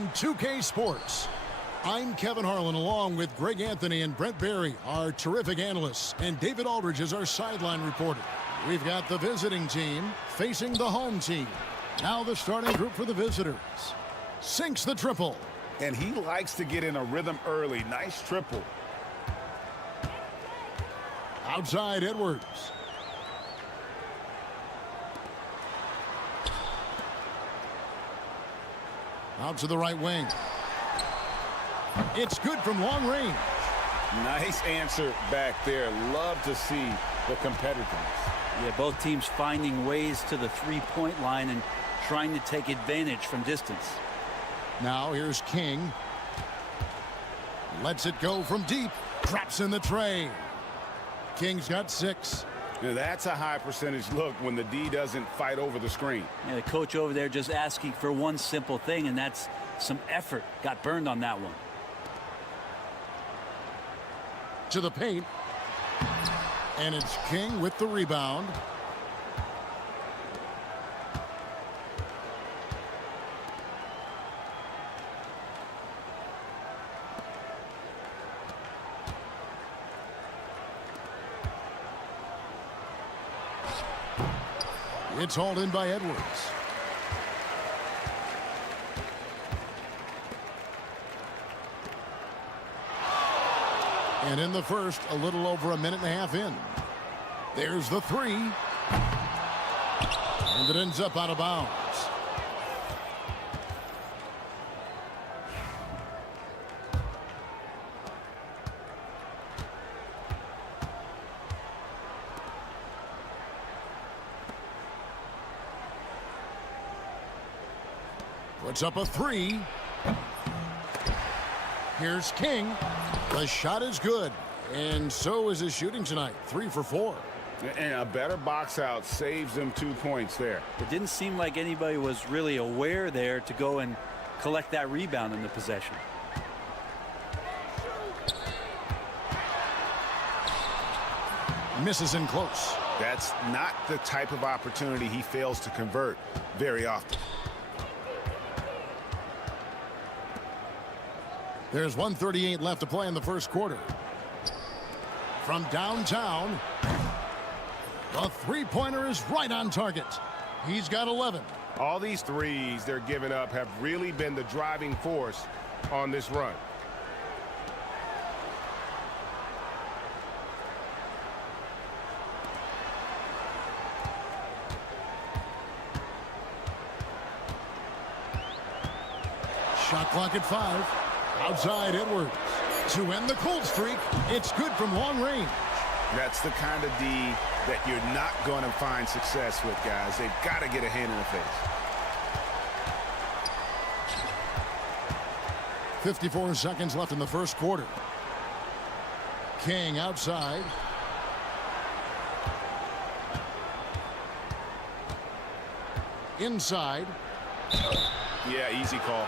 on 2K Sports. I'm Kevin Harlan along with Greg Anthony and Brent Barry, our terrific analysts, and David Aldridge is our sideline reporter. We've got the visiting team facing the home team. Now the starting group for the visitors. Sinks the triple. And he likes to get in a rhythm early. Nice triple. Outside Edwards. Out to the right wing. It's good from long range. Nice answer back there. Love to see the competitiveness. Yeah, both teams finding ways to the three-point line and trying to take advantage from distance. Now here's King. Lets it go from deep. Drops in the tray. King's got 6. Now that's a high percentage look when the D doesn't fight over the screen. Yeah, the coach over there just asking for one simple thing, and that's some effort. Got burned on that one. To the paint. And it's King with the rebound. It's hauled in by Edwards. And in the first, a little over a minute and a half in. There's the 3. And it ends up out of bounds. Puts up a 3. Here's King. The shot is good. And so is his shooting tonight. 3 for 4. And a better box out saves them 2 points there. It didn't seem like anybody was really aware there to go and collect that rebound in the possession. Misses in close. That's not the type of opportunity he fails to convert very often. There's 1:38 left to play in the first quarter. From downtown, the three-pointer is right on target. He's got 11. All these threes they're giving up have really been the driving force on this run. Shot clock at 5. Outside Edwards. To end the cold streak, it's good from long range. That's the kind of D that you're not going to find success with, guys. They've got to get a hand in the face. 54 seconds left in the first quarter. King outside. Inside. Yeah, easy call.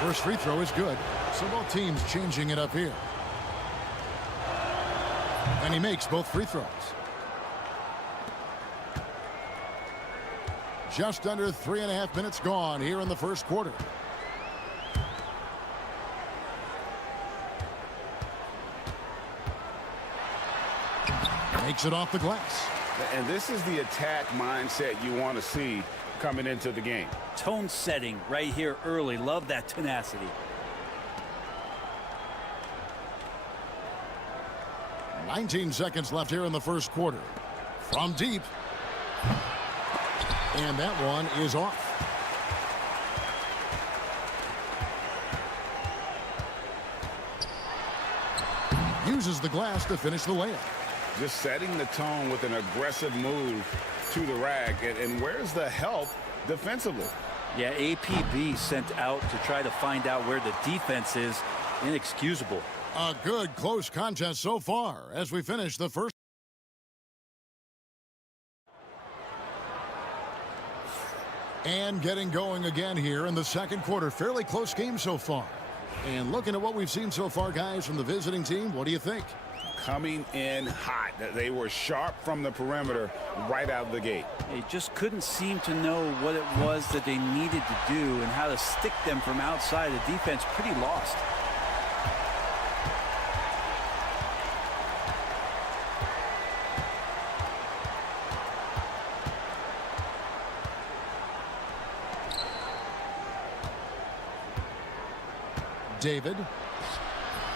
First free throw is good. So both teams changing it up here. And he makes both free throws. Just under 3.5 minutes gone here in the first quarter. Makes it off the glass. And this is the attack mindset you want to see coming into the game. Tone setting right here early. Love that tenacity. $19 seconds left here in the first quarter. From deep. And that one is off. Uses the glass to finish the layup. Just setting the tone with an aggressive move to the rack. And where's the help defensively? Yeah, APB sent out to try to find out where the defense is. Inexcusable. A good close contest so far as we finish the first. And getting going again here in the second quarter. Fairly close game so far. And looking at what we've seen so far, guys, from the visiting team, what do you think? coming in hot. They were sharp from the perimeter right out of the gate. They just couldn't seem to know what it was that they needed to do and how to stick them from outside. The defense pretty lost. David,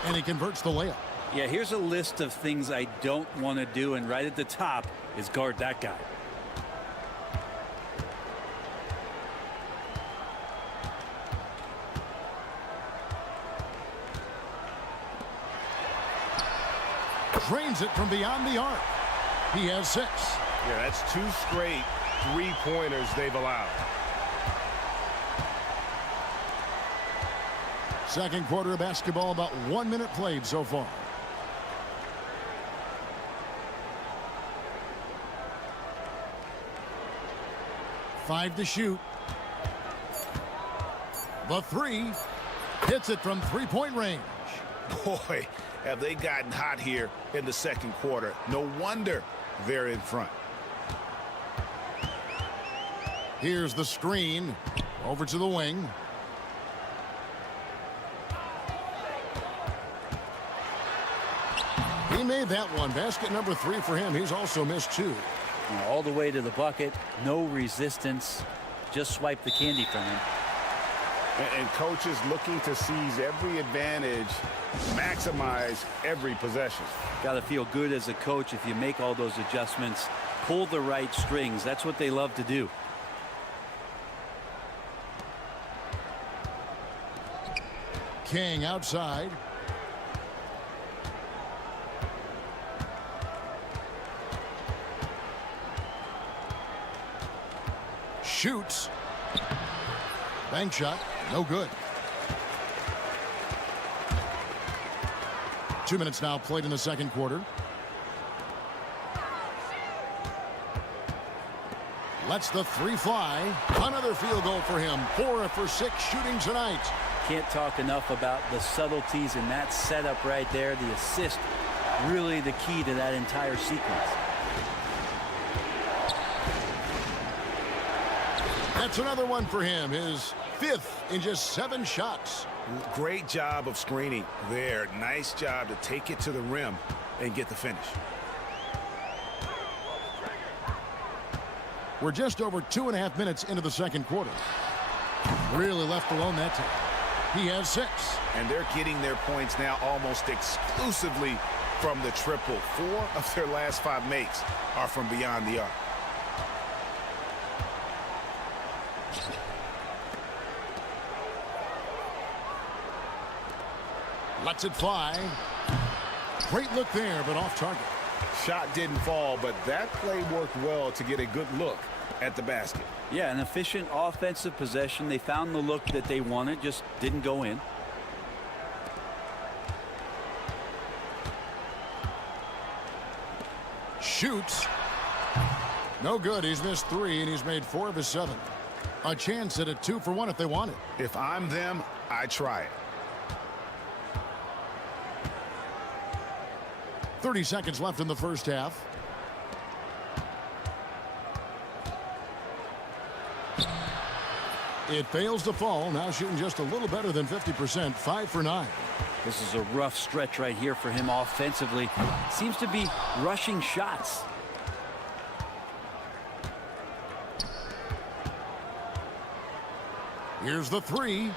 and he converts the layup. Yeah, here's a list of things I don't want to do, and right at the top is guard that guy. Drains it from beyond the arc. He has 6. Yeah, that's 2 straight three-pointers they've allowed. Second quarter of basketball, about 1 minute played so far. Five to shoot. The 3 hits it from three-point range. Boy, have they gotten hot here in the second quarter. No wonder they're in front. Here's the screen over to the wing. He made that one. Basket number 3 for him. He's also missed 2. All the way to the bucket. No resistance. Just swipe the candy from him. And coaches looking to seize every advantage, maximize every possession. Got to feel good as a coach if you make all those adjustments. Pull the right strings. That's what they love to do. King outside. Shoots. Bank shot. No good. 2 minutes now played in the second quarter. Lets the 3 fly. Another field goal for him. 4 for 6 shooting tonight. Can't talk enough about the subtleties in that setup right there. The assist, really the key to that entire sequence. That's another one for him. His 5th in just 7 shots. Great job of screening there. Nice job to take it to the rim and get the finish. We're just over 2.5 minutes into the second quarter. Really left alone that time. He has 6. And they're getting their points now almost exclusively from the triple. 4 of their last 5 makes are from beyond the arc. Lets it fly. Great look there, but off target. Shot didn't fall, but that play worked well to get a good look at the basket. Yeah, an efficient offensive possession. They found the look that they wanted, just didn't go in. Shoots. No good. He's missed 3, and he's made 4 of his 7. A chance at a 2 for 1 if they want it. If I'm them, I try it. 30 seconds left in the first half. It fails to fall. Now shooting just a little better than 50%. 5 for 9. This is a rough stretch right here for him offensively. Seems to be rushing shots. Here's the 3.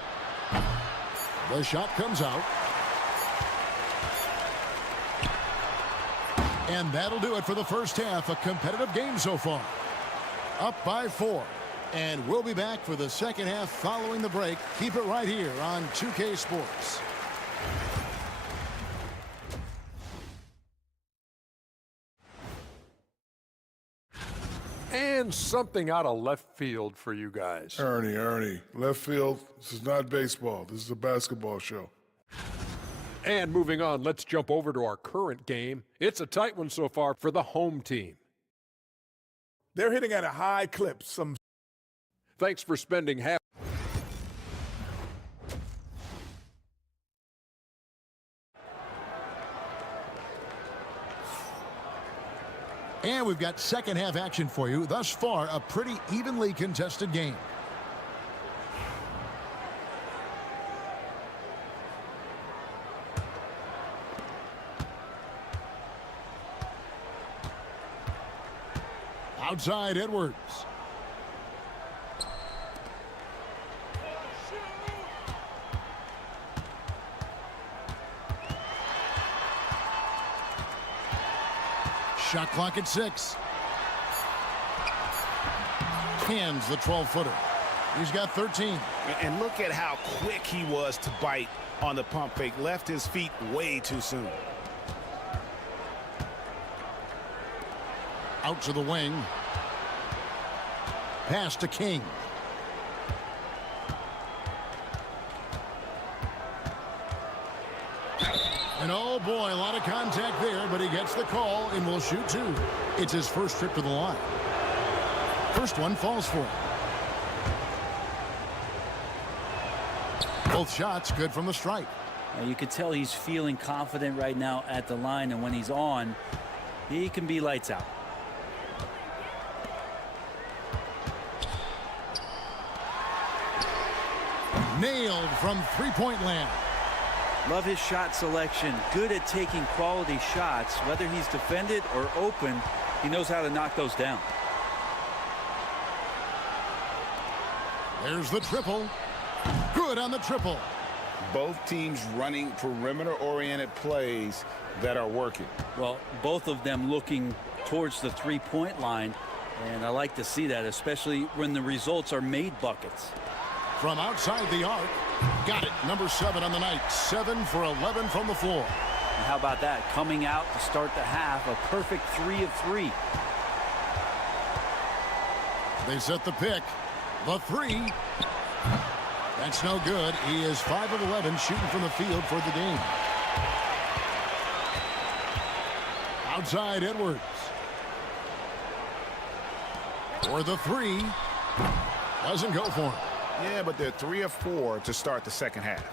The shot comes out. And that'll do it for the first half. A competitive game so far. Up by 4. And we'll be back for the second half following the break. Keep it right here on 2K Sports. And something out of left field for you guys. Ernie, left field, this is not baseball. This is a basketball show. And moving on, let's jump over to our current game. It's a tight one so far for the home team. They're hitting at a high clip. Thanks for spending half. And we've got second half action for you. Thus far, a pretty evenly contested game. Outside Edwards. Shot clock at 6. Cans the 12-footer. He's got 13. And look at how quick he was to bite on the pump fake. Left his feet way too soon. Out to the wing. Pass to King. And oh boy, a lot of contact there, but he gets the call and will shoot 2. It's his first trip to the line. First one falls for him. Both shots good from the stripe. You could tell he's feeling confident right now at the line, and when he's on, he can be lights out. Nailed from three-point land. Love his shot selection. Good at taking quality shots. Whether he's defended or open, he knows how to knock those down. There's the triple. Good on the triple. Both teams running perimeter-oriented plays that are working. Well, both of them looking towards the three-point line, and I like to see that, especially when the results are made buckets. From outside the arc. Got it. Number 7 on the night. 7 for 11 from the floor. And how about that? Coming out to start the half, a perfect 3 of 3. They set the pick. The 3. That's no good. He is 5 of 11 shooting from the field for the game. Outside Edwards. For the 3. Doesn't go for him. Yeah, but they're 3 of 4 to start the second half.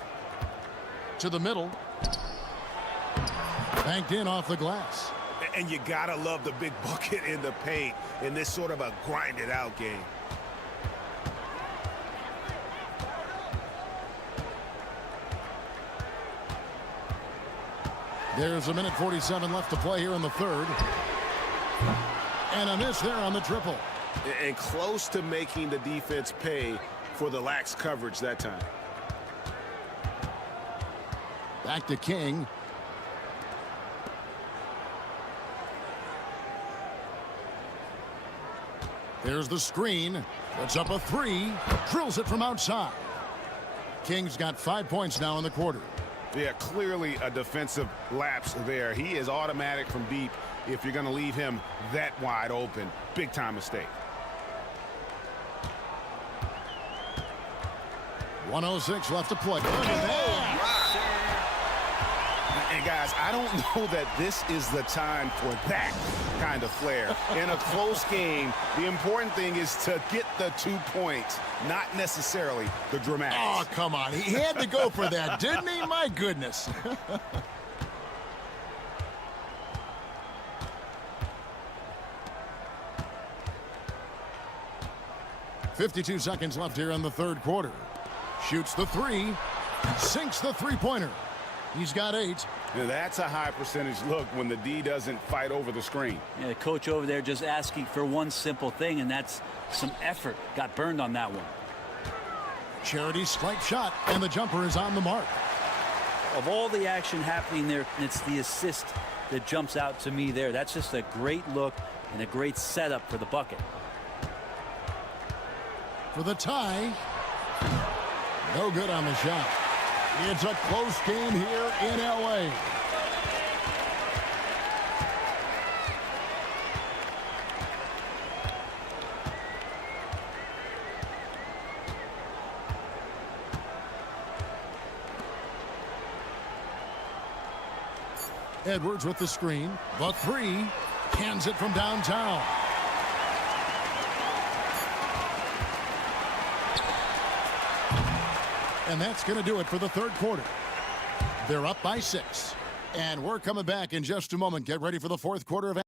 To the middle. Banked in off the glass. And you gotta love the big bucket in the paint in this sort of a grinded out game. There's a minute 47 left to play here in the third. And a miss there on the triple. And close to making the defense pay for the lax coverage that time. Back to King. There's the screen. Puts up a 3. Drills it from outside. King's got 5 points now in the quarter. Yeah, clearly a defensive lapse there. He is automatic from deep if you're going to leave him that wide open. Big time mistake. 1:06 left to play. Look at that. And guys, I don't know that this is the time for that kind of flair. In a close game, the important thing is to get the 2 points, not necessarily the dramatics. Oh, come on. He had to go for that, didn't he? My goodness. .52 seconds left here in the third quarter. Shoots the 3. Sinks the three-pointer. He's got 8. Now that's a high percentage look when the D doesn't fight over the screen. Yeah, the coach over there just asking for one simple thing, and that's some effort. Got burned on that one. Charity stripe shot, and the jumper is on the mark. Of all the action happening there, it's the assist that jumps out to me there. That's just a great look and a great setup for the bucket. For the tie. No good on the shot. It's a close game here in L.A. Edwards with the screen. The 3. Cans it from downtown. And that's going to do it for the third quarter. They're up by 6. And we're coming back in just a moment. Get ready for the fourth quarter of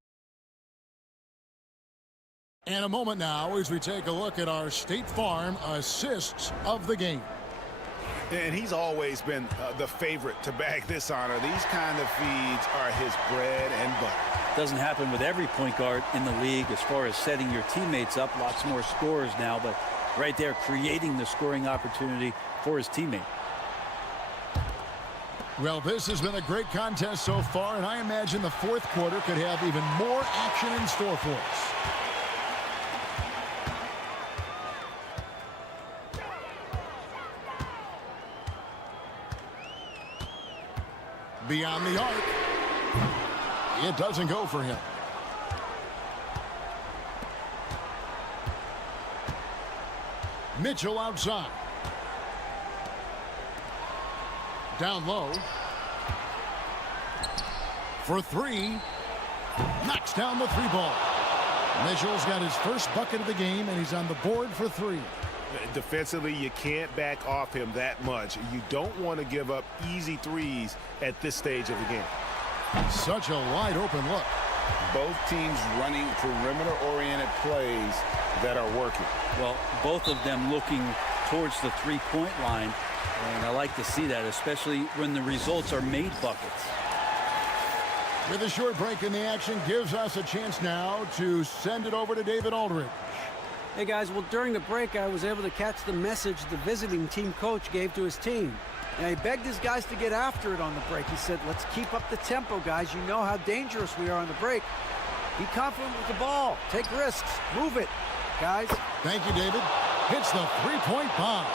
And a moment now as we take a look at our State Farm assists of the game. And he's always been the favorite to bag this honor. These kind of feeds are his bread and butter. Doesn't happen with every point guard in the league as far as setting your teammates up. Lots more scorers now, but right there creating the scoring opportunity for his teammate. Well, this has been a great contest so far, and I imagine the fourth quarter could have even more action in store for us. Beyond the arc. It doesn't go for him. Mitchell outside. Down low. For three. Knocks down the three ball. Mitchell's got his first bucket of the game, and he's on the board for three. Defensively, you can't back off him that much. You don't want to give up easy threes at this stage of the game. Such a wide open look. Both teams running perimeter-oriented plays that are working. Well, both of them looking towards the three-point line, and I like to see that, especially when the results are made buckets. With a short break in the action, gives us a chance now to send it over to David Aldridge. Hey guys, well during the break I was able to catch the message the visiting team coach gave to his team. And he begged his guys to get after it on the break. He said, let's keep up the tempo, guys. You know how dangerous we are on the break. Be confident with the ball. Take risks. Move it, guys. Thank you, David. Hits the three-point bomb.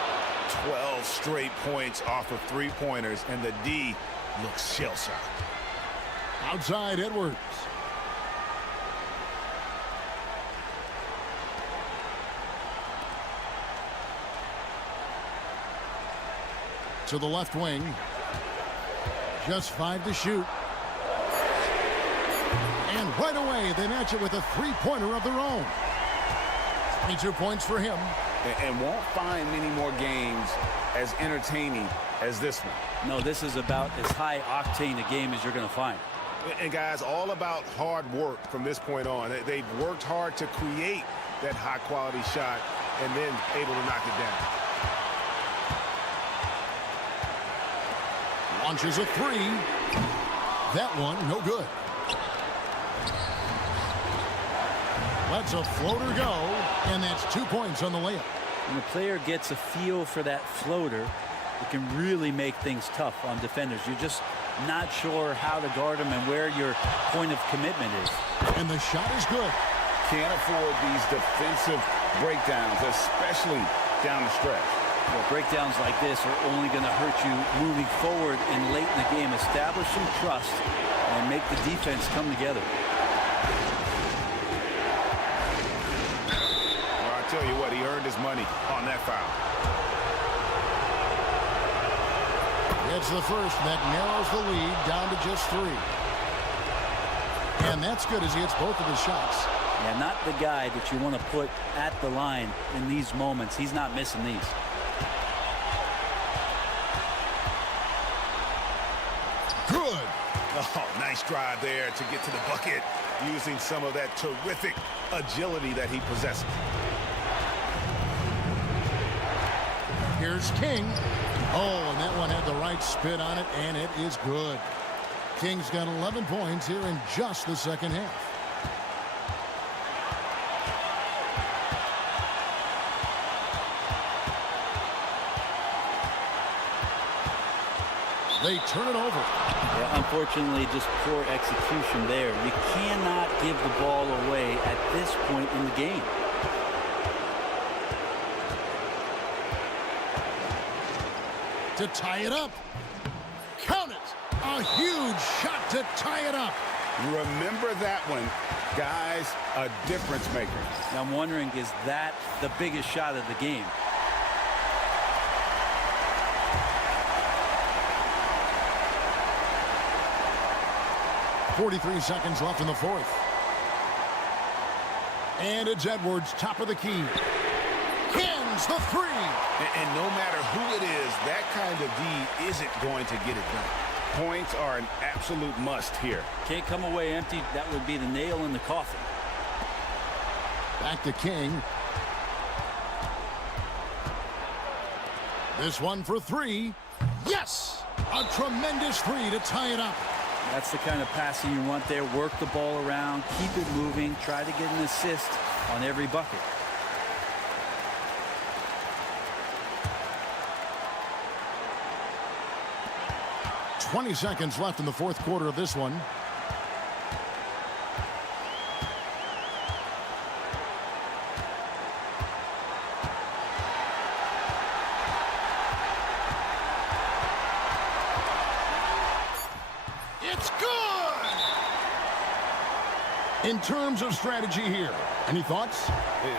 12 straight points off of three-pointers, and the D looks shell-shocked. Outside Edwards. To the left wing. Just 5 to shoot. And right away, they match it with a three-pointer of their own. 22 points for him. And won't find many more games as entertaining as this one. No, this is about as high-octane a game as you're going to find. And guys, all about hard work from this point on. They've worked hard to create that high-quality shot and then able to knock it down. Launches a three. That one, no good. Lets a floater go, and that's 2 points on the layup. When the player gets a feel for that floater, it can really make things tough on defenders. You're just not sure how to guard them and where your point of commitment is. And the shot is good. Can't afford these defensive breakdowns, especially down the stretch. Well, breakdowns like this are only going to hurt you moving forward and late in the game. Establish some trust and make the defense come together. Well, I tell you what, he earned his money on that foul. It's the first that narrows the lead down to just 3. And that's good as he hits both of his shots. Yeah, not the guy that you want to put at the line in these moments. He's not missing these. Good. Oh, nice drive there to get to the bucket using some of that terrific agility that he possesses. Here's King. Oh, and that one had the right spin on it, and it is good. King's got 11 points here in just the second half. They turn it over. Yeah, unfortunately, just poor execution there. You cannot give the ball away at this point in the game. To tie it up. Count it. A huge shot to tie it up. Remember that one. Guys, a difference maker. Now I'm wondering, is that the biggest shot of the game? .43 seconds left in the fourth. And it's Edwards, top of the key. Cans the three. And no matter who it is, that kind of D isn't going to get it done. Points are an absolute must here. Can't come away empty. That would be the nail in the coffin. Back to King. This one for three. Yes! A tremendous three to tie it up. That's the kind of passing you want there. Work the ball around, keep it moving, try to get an assist on every bucket. .20 seconds left in the fourth quarter of this one. It's good! In terms of strategy here, any thoughts?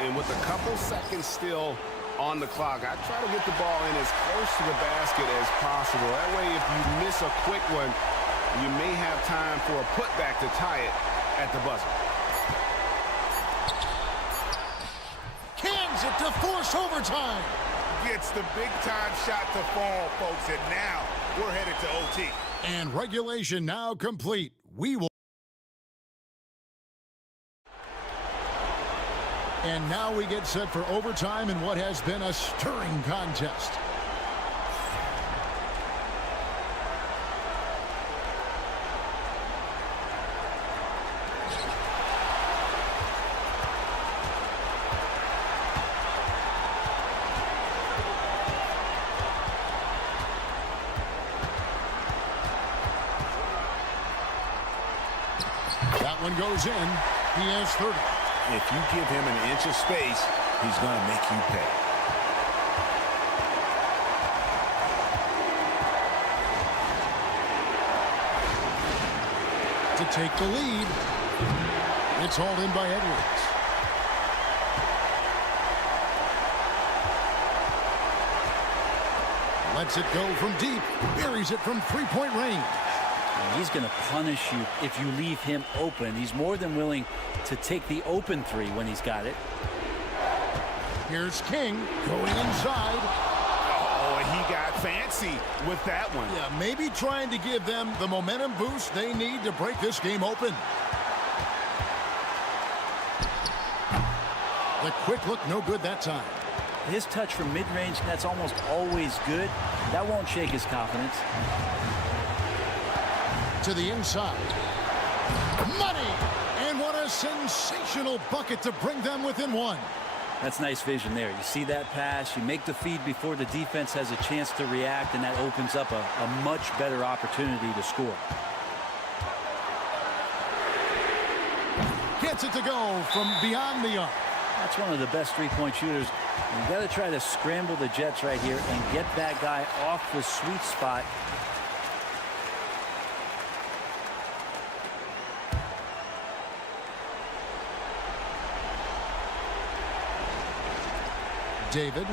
And with a couple seconds still on the clock, I try to get the ball in as close to the basket as possible. That way, if you miss a quick one, you may have time for a putback to tie it at the buzzer. Cans it to force overtime. Gets the big-time shot to fall, folks, and now we're headed to OT. And regulation now complete. We will. And now we get set for overtime in what has been a stirring contest. That one goes in. He has 30. If you give him an inch of space, he's going to make you pay. To take the lead. It's hauled in by Edwards. Lets it go from deep. Buries it from three-point range. He's going to punish you if you leave him open. He's more than willing to take the open three when he's got it. Here's King going inside. Oh, he got fancy with that one. Yeah, maybe trying to give them the momentum boost they need to break this game open. The quick look, no good that time. His touch from mid-range, that's almost always good. That won't shake his confidence. To the inside. Money! And what a sensational bucket to bring them within one. That's nice vision there. You see that pass, you make the feed before the defense has a chance to react, and that opens up a much better opportunity to score. Gets it to go from beyond the arc. That's one of the best three-point shooters. You got to try to scramble the Jets right here and get that guy off the sweet spot. David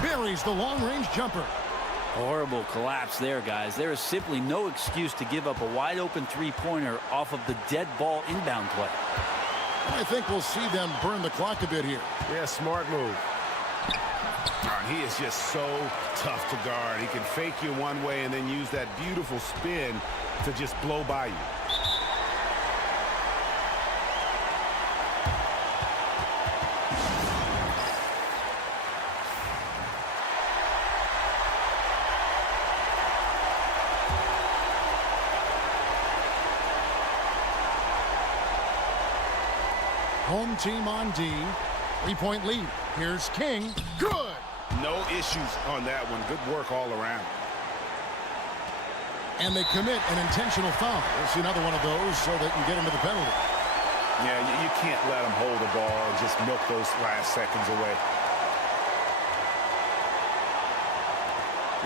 buries the long-range jumper. Horrible collapse there, guys. There is simply no excuse to give up a wide-open three-pointer off of the dead ball inbound play. I think we'll see them burn the clock a bit here. Yeah, smart move. He is just so tough to guard. He can fake you one way and then use that beautiful spin to just blow by you. Home team on D. Three-point lead. Here's King. Good! No issues on that one. Good work all around. And they commit an intentional foul. We'll see another one of those so they can get into the penalty. Yeah, you can't let them hold the ball and just milk those last seconds away.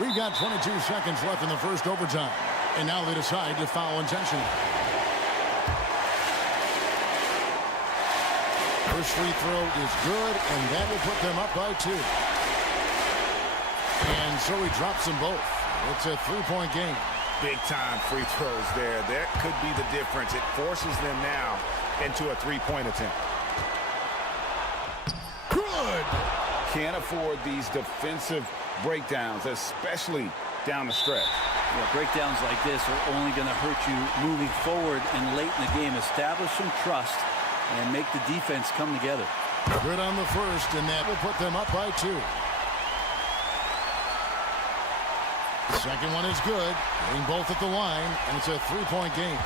We've got 22 seconds left in the first overtime. And now they decide to foul intentionally. First free throw is good, and that will put them up by 2. And so he drops them both. It's a three-point game. Big-time free throws there. That could be the difference. It forces them now into a three-point attempt. Good! Can't afford these defensive breakdowns, especially down the stretch. Yeah, breakdowns like this are only going to hurt you moving forward and late in the game. Establish some trust and make the defense come together. Good on the first, and that will put them up by 2. The second one is good. Hitting both at the line, and it's a 3-point game.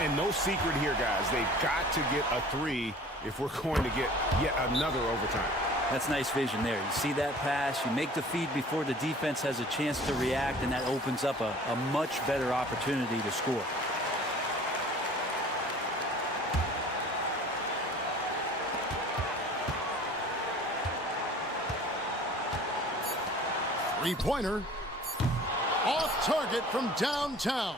And no secret here, guys. They've got to get a 3 if we're going to get yet another overtime. That's nice vision there. You see that pass, you make the feed before the defense has a chance to react, and that opens up a much better opportunity to score. Three-pointer. Off target from downtown.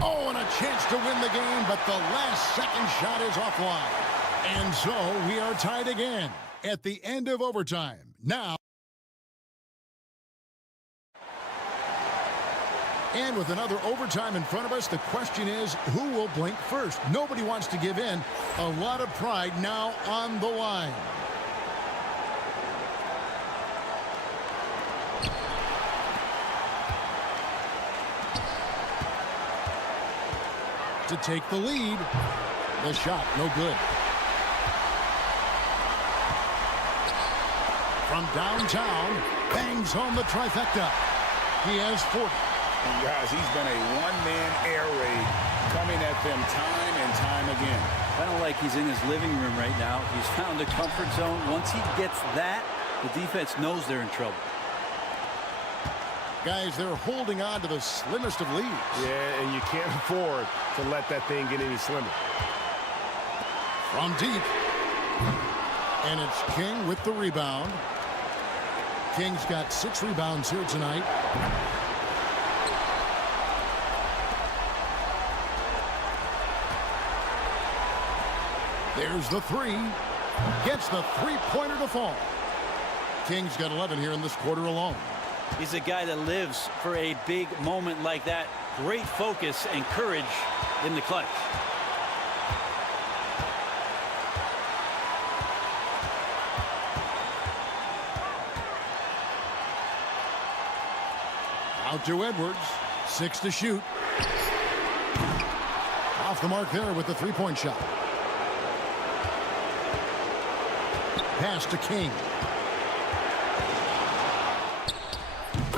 Oh, and a chance to win the game, but the last second shot is offline. And so we are tied again at the end of overtime. Now, and with another overtime in front of us, the question is, who will blink first? Nobody wants to give in. A lot of pride now on the line. To take the lead. The shot, no good. From downtown, bangs home the trifecta. He has 40. And guys, he's been a one-man air raid coming at them time and time again. Kind of like he's in his living room right now. He's found a comfort zone. Once he gets that, the defense knows they're in trouble. Guys, they're holding on to the slimmest of leads. Yeah, and you can't afford to let that thing get any slimmer. From deep. And it's King with the rebound. King's got 6 rebounds here tonight. There's the 3. Gets the three-pointer to fall. King's got 11 here in this quarter alone. He's a guy that lives for a big moment like that. Great focus and courage in the clutch. Out to Edwards. 6 to shoot. Off the mark there with the three-point shot. Pass to King.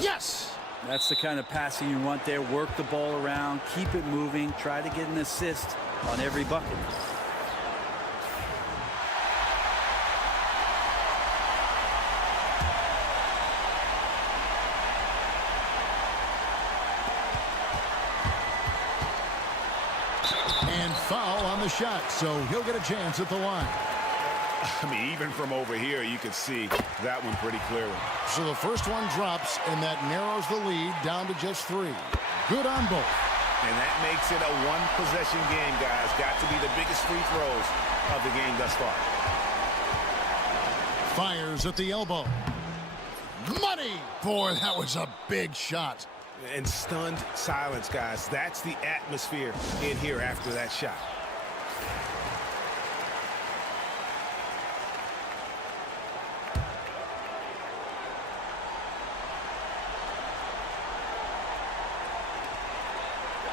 Yes! That's the kind of passing you want there. Work the ball around, keep it moving, try to get an assist on every bucket. And foul on the shot, so he'll get a chance at the line. I mean, even from over here, you can see that one pretty clearly. So the first one drops, and that narrows the lead down to just 3. Good on both. And that makes it a one-possession game, guys. Got to be the biggest free throws of the game thus far. Fires at the elbow. Money! Boy, that was a big shot. And stunned silence, guys. That's the atmosphere in here after that shot.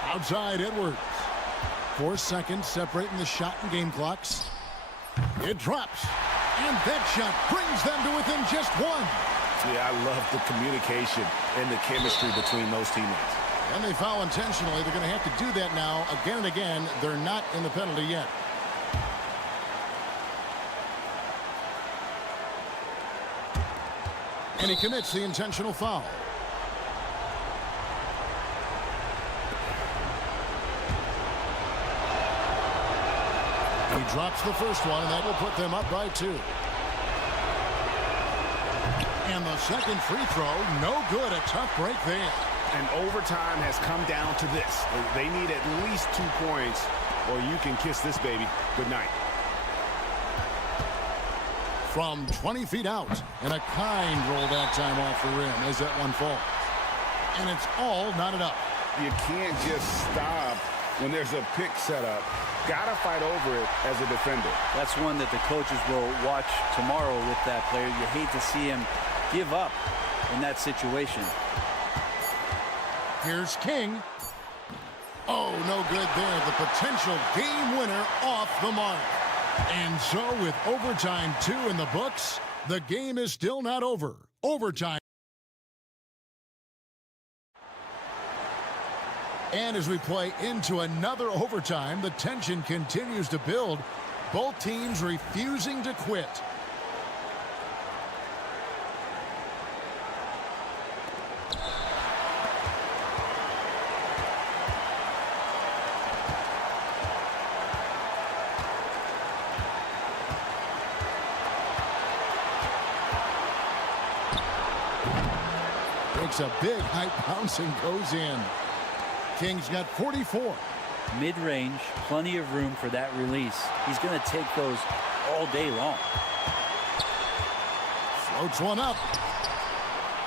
Outside Edwards. 4 seconds separating the shot and game clocks. It drops. And that shot brings them to within just 1. Yeah, I love the communication and the chemistry between those teammates. And they foul intentionally. They're going to have to do that now again and again. They're not in the penalty yet. And he commits the intentional foul. He drops the first one, and that will put them up by 2. And the second free throw, no good. A tough break there. And overtime has come down to this. They need at least 2 points, or you can kiss this baby goodnight. From 20 feet out, and a kind roll that time off the rim as that one falls. And it's all knotted up. You can't just stop when there's a pick set up. Gotta fight over it as a defender. That's one that the coaches will watch tomorrow with that player. You hate to see him give up in that situation. Here's King. Oh, no good there. The potential game winner off the mark. And so with overtime 2 in the books, the game is still not over. Overtime. And as we play into another overtime, the tension continues to build. Both teams refusing to quit. Takes a big high bounce and goes in. King's got 44. Mid-range, plenty of room for that release. He's going to take those all day long. Floats one up.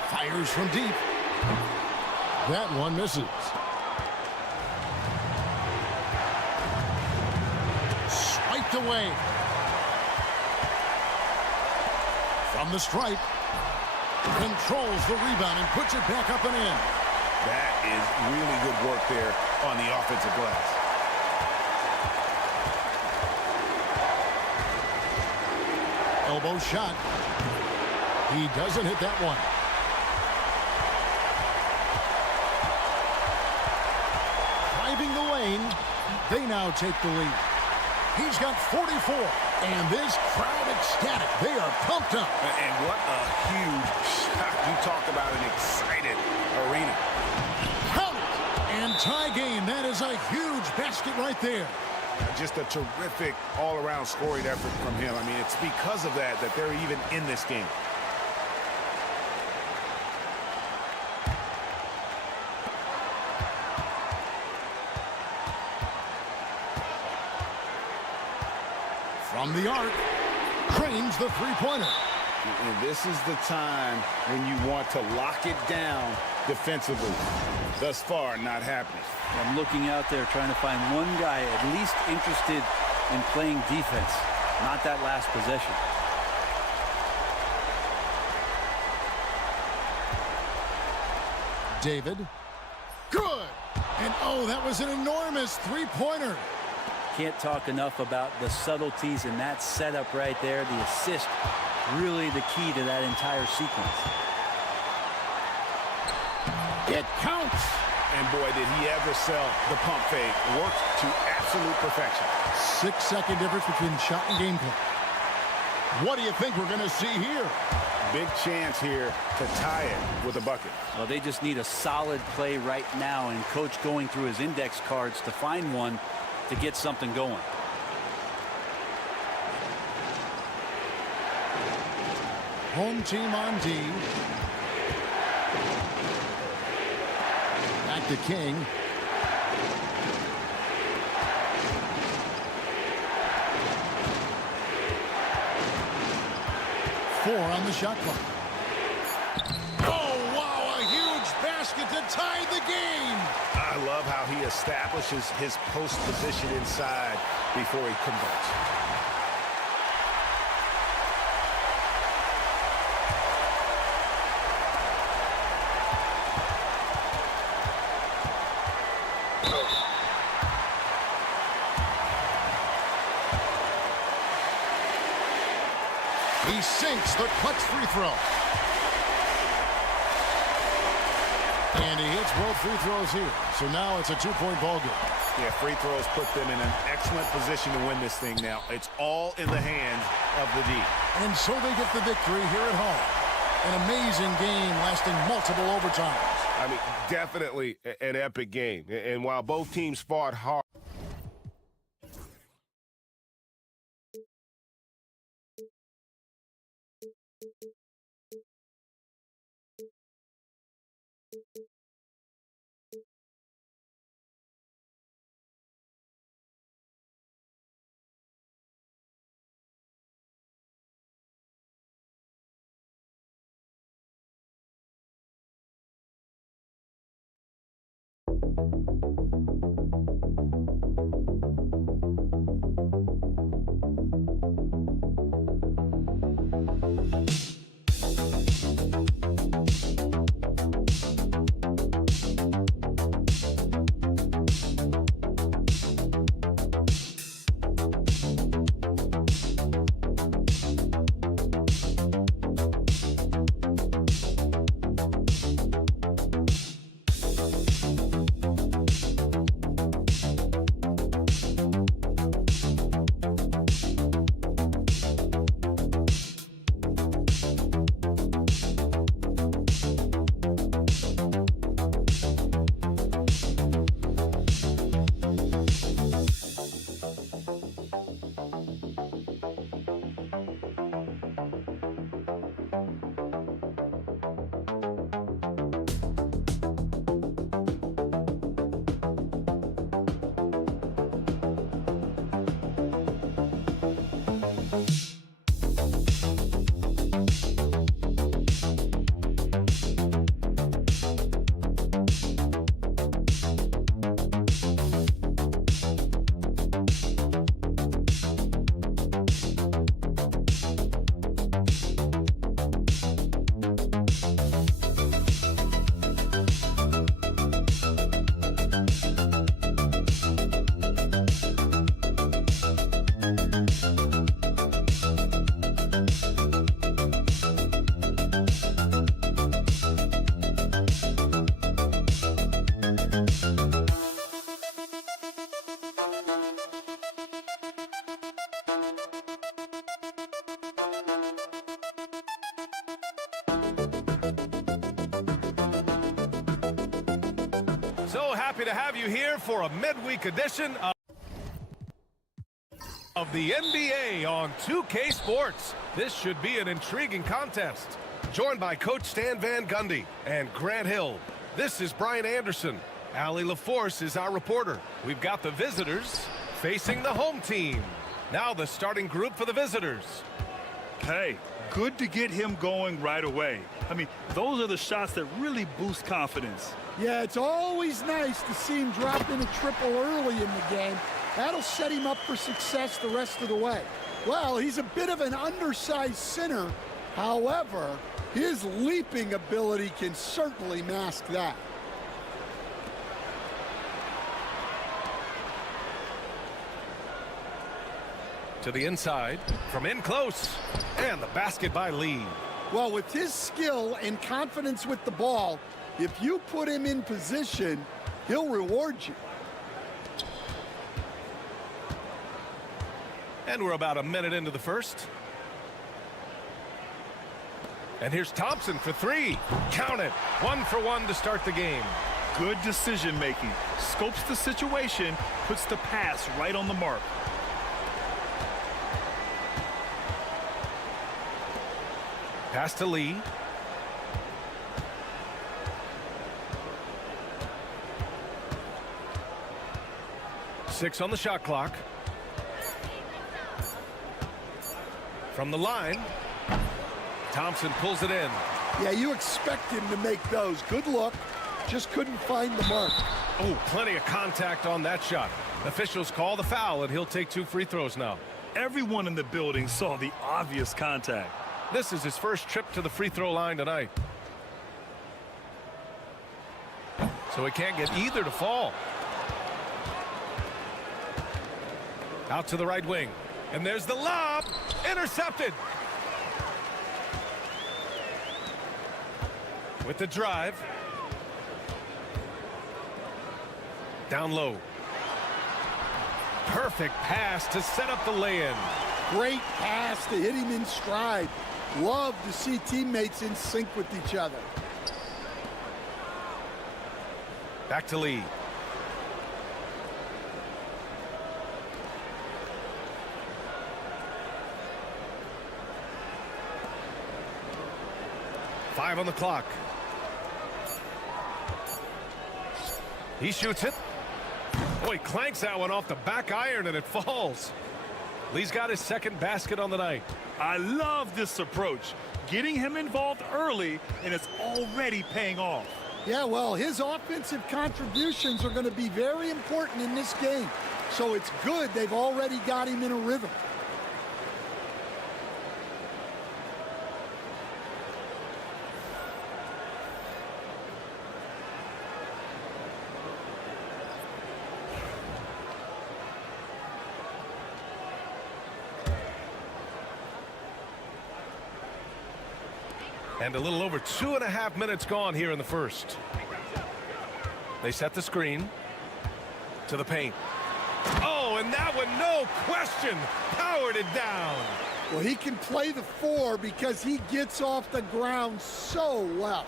Fires from deep. That one misses. Swiped away. From the stripe. Controls the rebound and puts it back up and in. That is really good work there on the offensive glass. Elbow shot. He doesn't hit that one. Driving the lane. They now take the lead. He's got 44. And this crowd ecstatic. They are pumped up. And what a huge shot. You talk about an excited arena. Count it! And tie game. That is a huge basket right there. Just a terrific all-around scoring effort from him. I mean, it's because of that that they're even in this game. From the arc, trains the three-pointer. And this is the time when you want to lock it down defensively. Thus far, not happening. I'm looking out there trying to find one guy at least interested in playing defense, not that last possession. David. Good! And oh, that was an enormous three-pointer. Can't talk enough about the subtleties in that setup right there. The assist, really the key to that entire sequence. It counts. And boy, did he ever sell the pump fake. Worked to absolute perfection. 6-second difference between shot and game clock. What do you think we're going to see here? Big chance here to tie it with a bucket. Well, they just need a solid play right now, and coach going through his index cards to find one to get something going. Home team on D. Back to King. Four on the shot clock. Oh, wow, a huge basket to tie the game. I love how he establishes his post position inside before he converts. He sinks the clutch free throw. And he hits both free throws here. So now it's a two-point ball game. Yeah, free throws put them in an excellent position to win this thing now. It's all in the hands of the D. And so they get the victory here at home. An amazing game lasting multiple overtimes. I mean, definitely an epic game. And while both teams fought hard, So happy to have you here for a midweek edition of the NBA on 2K Sports. This should be an intriguing contest. Joined by Coach Stan Van Gundy and Grant Hill. This is Brian Anderson. Allie LaForce is our reporter. We've got the visitors facing the home team. Now the starting group for the visitors. Hey, good to get him going right away. I mean, those are the shots that really boost confidence. Yeah, it's always nice to see him drop in a triple early in the game. That'll set him up for success the rest of the way. Well, he's a bit of an undersized center. However, his leaping ability can certainly mask that. To the inside, from in close, and the basket by Lee. Well, with his skill and confidence with the ball, if you put him in position, he'll reward you. And we're about a minute into the first. And here's Thompson for three. Count it. 1 for 1 to start the game. Good decision making. Scopes the situation, puts the pass right on the mark. Pass to Lee. Six on the shot clock. From the line, Thompson pulls it in. Yeah, you expect him to make those. Good look. Just couldn't find the mark. Oh, plenty of contact on that shot. Officials call the foul, and he'll take 2 free throws now. Everyone in the building saw the obvious contact. This is his first trip to the free throw line tonight. So he can't get either to fall. Out to the right wing. And there's the lob. Intercepted. With the drive. Down low. Perfect pass to set up the lay-in. Great pass to hit him in stride. Love to see teammates in sync with each other. Back to Lee. Five on the clock. He shoots it. Oh, he clanks that one off the back iron and it falls. Lee's got his second basket on the night. I love this approach. Getting him involved early, and it's already paying off. Yeah, well, his offensive contributions are going to be very important in this game. So it's good they've already got him in a rhythm. And a little over 2.5 minutes gone here in the first. They set the screen to the paint. Oh, and that one, no question, powered it down. Well, he can play the 4 because he gets off the ground so well.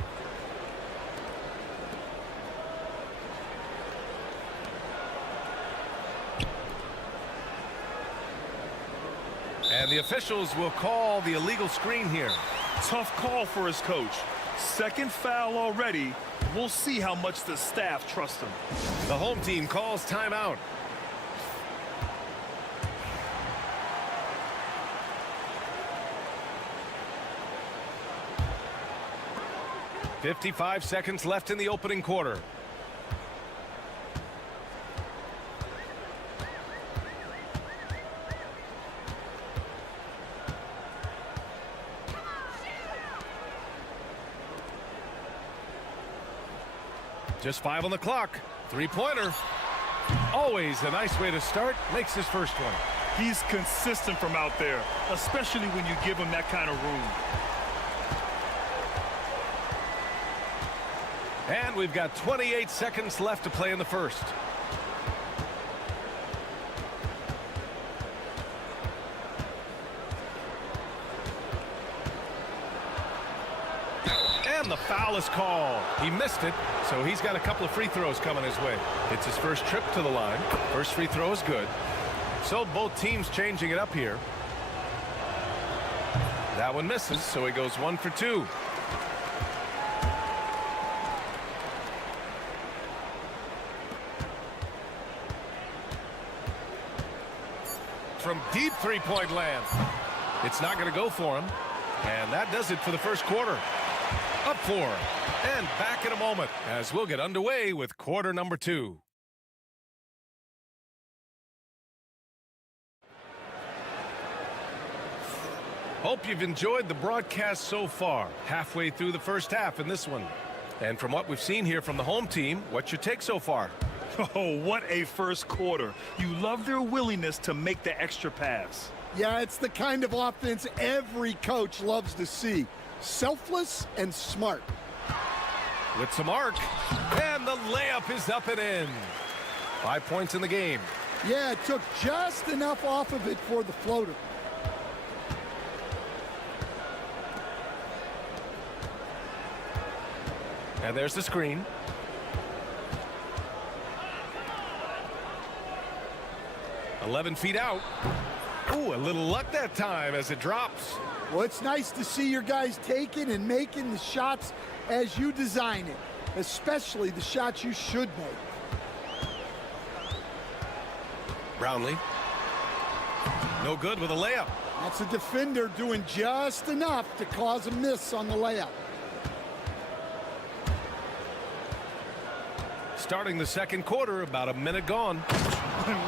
And the officials will call the illegal screen here. Tough call for his coach. Second foul already. We'll see how much the staff trusts him. The home team calls timeout. .55 seconds left in the opening quarter. Just 5 on the clock. Three-pointer. Always a nice way to start. Makes his first one. He's consistent from out there, especially when you give him that kind of room. And we've got 28 seconds left to play in the first. And the foul is called. He missed it, so he's got a couple of free throws coming his way. It's his first trip to the line. First free throw is good. So both teams changing it up here. That one misses, so he goes 1 for 2. From deep three-point land. It's not going to go for him. And that does it for the first quarter. Up 4 and back in a moment as we'll get underway with quarter number 2. Hope you've enjoyed the broadcast so far. Halfway through the first half in this one. And from what we've seen here from the home team, what's your take so far? Oh, what a first quarter. You love their willingness to make the extra pass. Yeah, it's the kind of offense every coach loves to see. Selfless and smart. With some arc, and the layup is up and in. 5 points in the game. Yeah, it took just enough off of it for the floater. And there's the screen. "11 feet out." Ooh, a little luck that time as it drops. Well, it's nice to see your guys taking and making the shots as you design it, especially the shots you should make. Brownlee. No good with a layup. That's a defender doing just enough to cause a miss on the layup. Starting the second quarter, about a minute gone.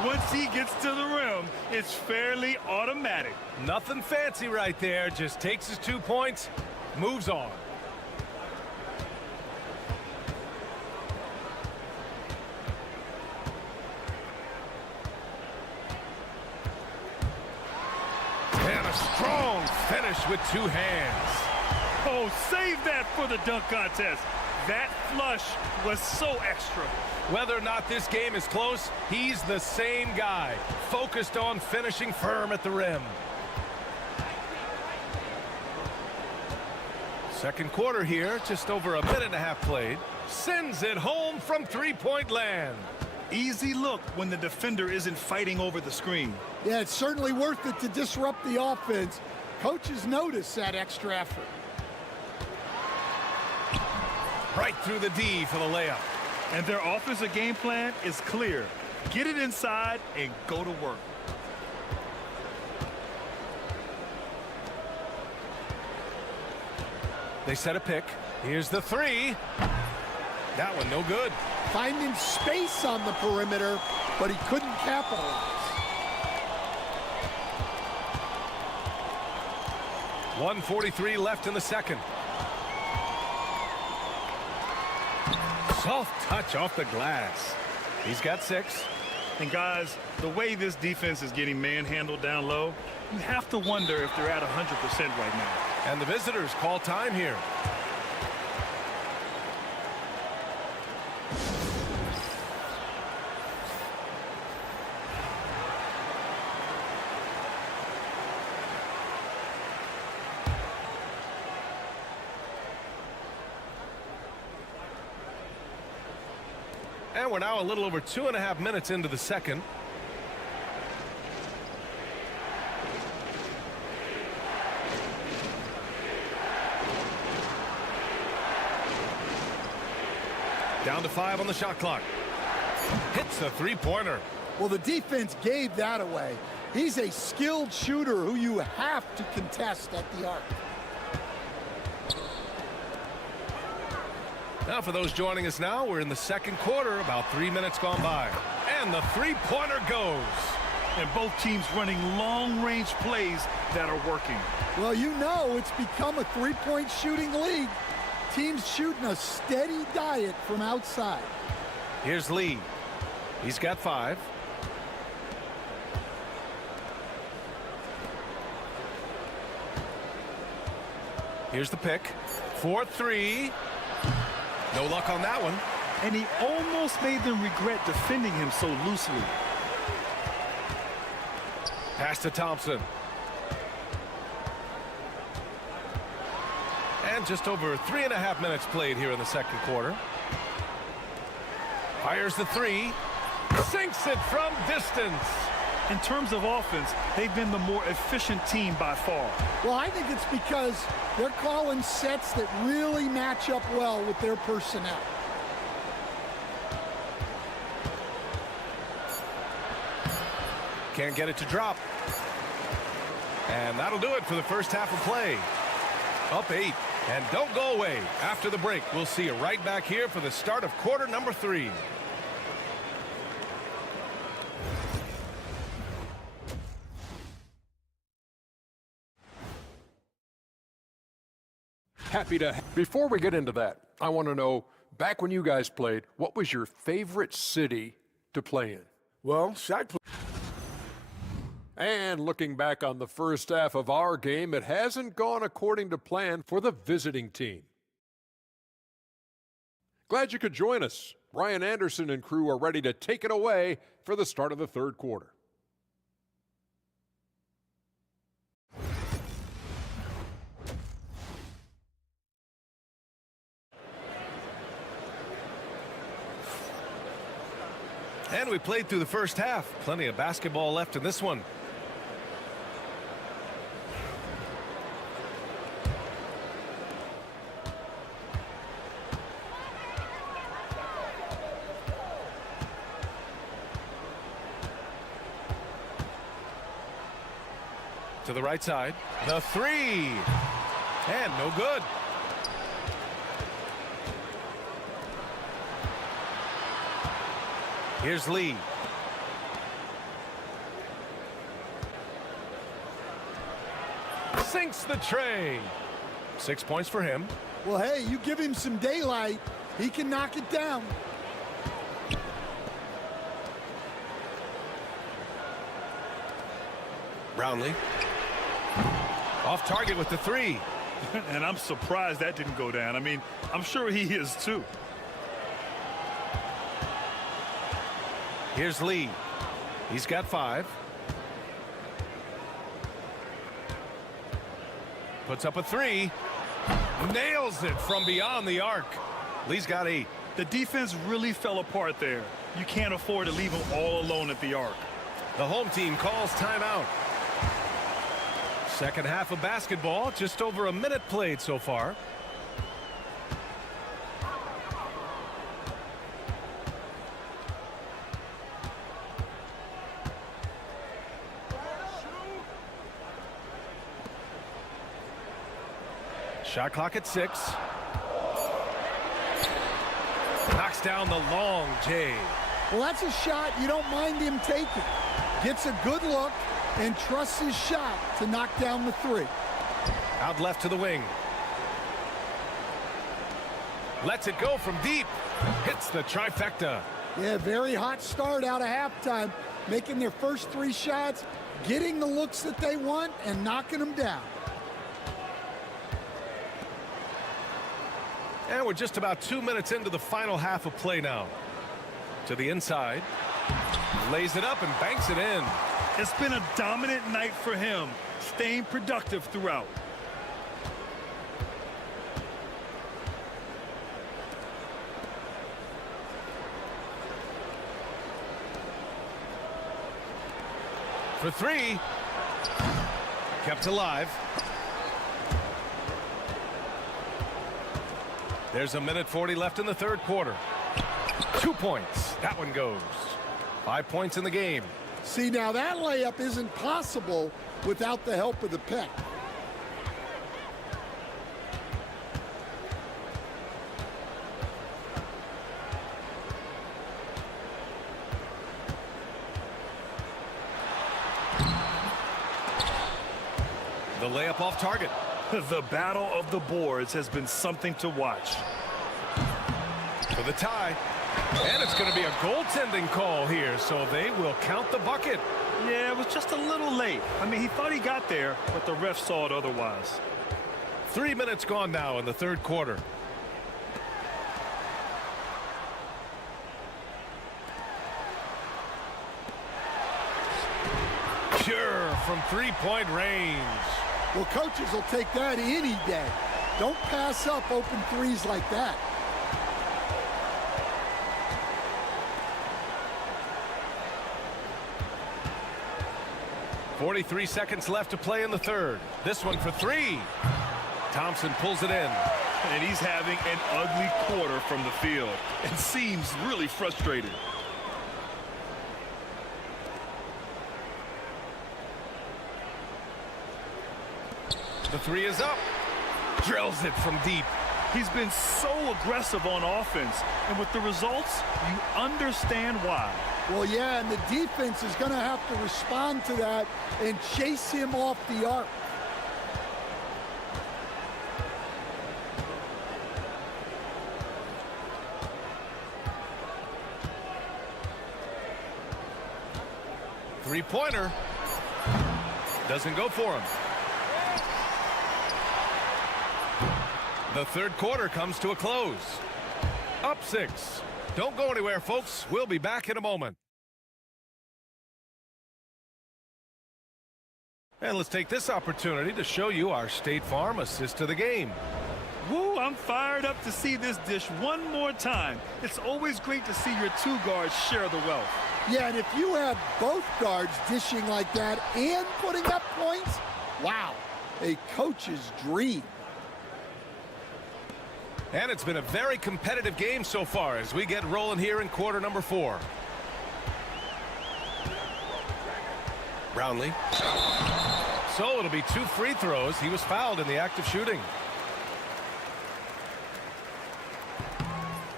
Once he gets to the rim, it's fairly automatic. Nothing fancy right there. Just takes his 2 points, moves on. And a strong finish with 2 hands. Oh, save that for the dunk contest. That flush was so extra. Whether or not this game is close, he's the same guy, focused on finishing firm at the rim. Second quarter here, just over a minute and a half played. Sends it home from three-point land. Easy look when the defender isn't fighting over the screen. Yeah, it's certainly worth it to disrupt the offense. Coaches notice that extra effort. Right through the D for the layup. And their offensive game plan is clear. Get it inside and go to work. They set a pick. Here's the 3. That one no good. Finding space on the perimeter, but he couldn't capitalize. 1:43 left in the second. Soft touch off the glass. He's got 6. And guys, the way this defense is getting manhandled down low, you have to wonder if they're at 100% right now. And the visitors call time here. And we're now a little over 2.5 minutes into the second. Down to 5 on the shot clock. Hits a three-pointer. Well, the defense gave that away. He's a skilled shooter who you have to contest at the arc. Now for those joining us now, we're in the second quarter, about 3 minutes gone by. And the three-pointer goes. And both teams running long-range plays that are working. Well, you know it's become a three-point shooting league. Teams shooting a steady diet from outside. Here's Lee. He's got 5. Here's the pick. 4-3. No luck on that one. And he almost made them regret defending him so loosely. Pass to Thompson. And just over 3.5 minutes played here in the second quarter. Fires the three. Sinks it from distance. In terms of offense, they've been the more efficient team by far. Well, I think it's because they're calling sets that really match up well with their personnel. Can't get it to drop. And that'll do it for the first half of play. Up 8. And don't go away. After the break, we'll see you right back here for the start of quarter number 3. Before we get into that, I want to know, back when you guys played, what was your favorite city to play in? Well, Shaq played. And looking back on the first half of our game, it hasn't gone according to plan for the visiting team. Glad you could join us. Brian Anderson and crew are ready to take it away for the start of the third quarter. And we played through the first half. Plenty of basketball left in this one. To the right side. The three. And no good. Here's Lee. Sinks the tray. 6 points for him. Well, hey, you give him some daylight, he can knock it down. Brownlee. Off target with the three. And I'm surprised that didn't go down. I mean, I'm sure he is too. Here's Lee. He's got 5. Puts up a 3. Nails it from beyond the arc. Lee's got 8. The defense really fell apart there. You can't afford to leave them all alone at the arc. The home team calls timeout. Second half of basketball, just over a minute played so far. Shot clock at 6. Knocks down the long J. Well, that's a shot you don't mind him taking. Gets a good look and trusts his shot to knock down the 3. Out left to the wing. Lets it go from deep. Hits the trifecta. Yeah, very hot start out of halftime. Making their first 3 shots, getting the looks that they want, and knocking them down. And we're just about 2 minutes into the final half of play now. To the inside. Lays it up and banks it in. It's been a dominant night for him, staying productive throughout. For 3. Kept alive. There's a minute 40 left in the third quarter. 2 points. That one goes. 5 points in the game. See, now that layup isn't possible without the help of the pick. The layup off target. The battle of the boards has been something to watch. For the tie. And it's going to be a goaltending call here, so they will count the bucket. Yeah, it was just a little late. I mean, he thought he got there, but the ref saw it otherwise. 3 minutes gone now in the third quarter. Pure from 3-point range. Well, coaches will take that any day. Don't pass up open threes like that. .43 seconds left to play in the third. This one for three. Thompson pulls it in. And he's having an ugly quarter from the field and seems really frustrated. The three is up. Drills it from deep. He's been so aggressive on offense, and with the results, you understand why. Well, yeah, and the defense is going to have to respond to that and chase him off the arc. Three-pointer. Doesn't go for him. The third quarter comes to a close. Up 6. Don't go anywhere, folks. We'll be back in a moment. And let's take this opportunity to show you our State Farm assist to the game. Woo, I'm fired up to see this dish one more time. It's always great to see your two guards share the wealth. Yeah, and if you have both guards dishing like that and putting up points, wow, a coach's dream. And it's been a very competitive game so far as we get rolling here in quarter number 4. Brownlee. So it'll be 2 free throws. He was fouled in the act of shooting.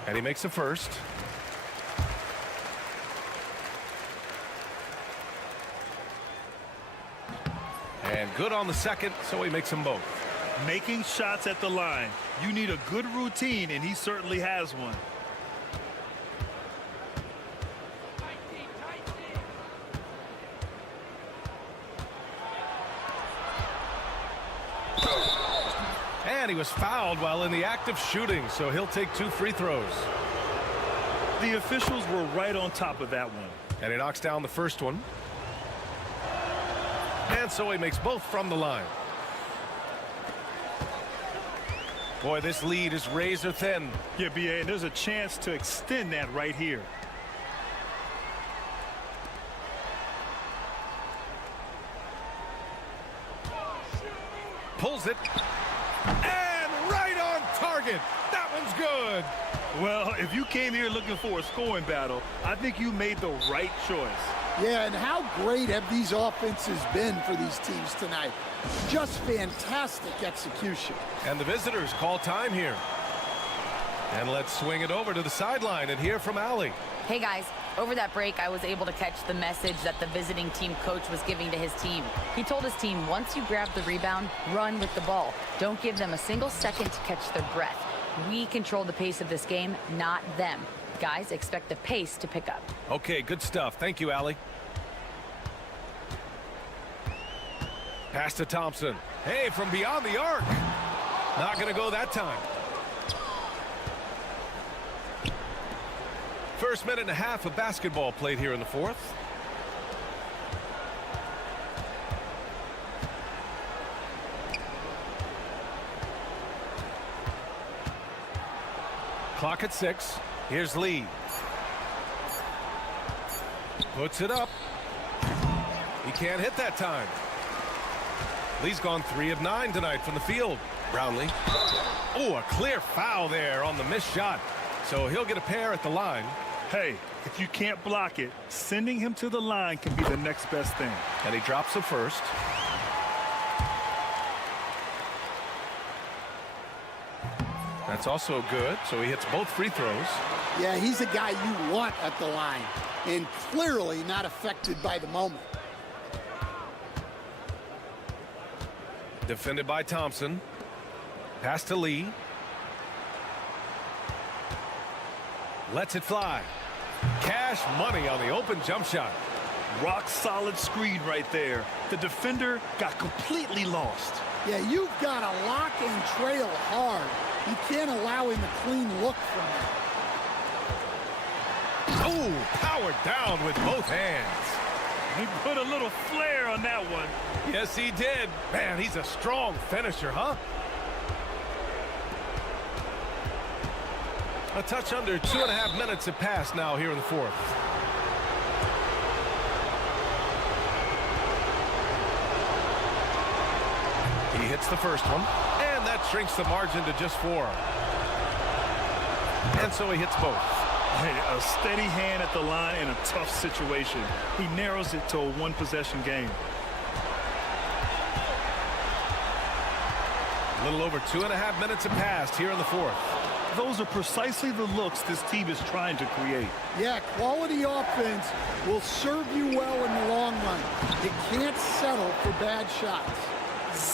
And he makes a first. And good on the second, so he makes them both. Making shots at the line. You need a good routine, and he certainly has one. And he was fouled while in the act of shooting, so he'll take 2 free throws. The officials were right on top of that one. And he knocks down the first one. And so he makes both from the line. Boy, this lead is razor thin. Yeah, B.A., and there's a chance to extend that right here. Pulls it. And right on target. That one's good. Well, if you came here looking for a scoring battle, I think you made the right choice. Yeah, and how great have these offenses been for these teams tonight? Just fantastic execution. And the visitors call time here. And let's swing it over to the sideline and hear from Allie. Hey guys, over that break I was able to catch the message that the visiting team coach was giving to his team. He told his team, once you grab the rebound, run with the ball. Don't give them a single second to catch their breath. We control the pace of this game, not them. Guys, expect the pace to pick up. Okay, good stuff. Thank you, Allie. Pass to Thompson. Hey, from beyond the arc. Not going to go that time. First minute and a half of basketball played here in the fourth. Clock at 6. Here's Lee. Puts it up. He can't hit that time. Lee's gone 3 of 9 tonight from the field. Brownlee. Oh, a clear foul there on the missed shot. So he'll get a pair at the line. Hey, if you can't block it, sending him to the line can be the next best thing. And he drops the first. That's also good, so he hits both free throws. Yeah, he's a guy you want at the line, and clearly not affected by the moment. Defended by Thompson. Pass to Lee. Lets it fly. Cash money on the open jump shot. Rock solid screen right there. The defender got completely lost. Yeah, you've got to lock and trail hard. You can't allow him a clean look from that. Oh, powered down with both hands. He put a little flair on that one. Yes, he did. Man, he's a strong finisher, huh? A touch under 2.5 minutes have passed now here in the fourth. He hits the first one, and that shrinks the margin to just 4. And so he hits both. Hey, a steady hand at the line in a tough situation. He narrows it to a one-possession game. A little over 2.5 minutes have passed here in the fourth. Those are precisely the looks this team is trying to create. Yeah, quality offense will serve you well in the long run. It can't settle for bad shots.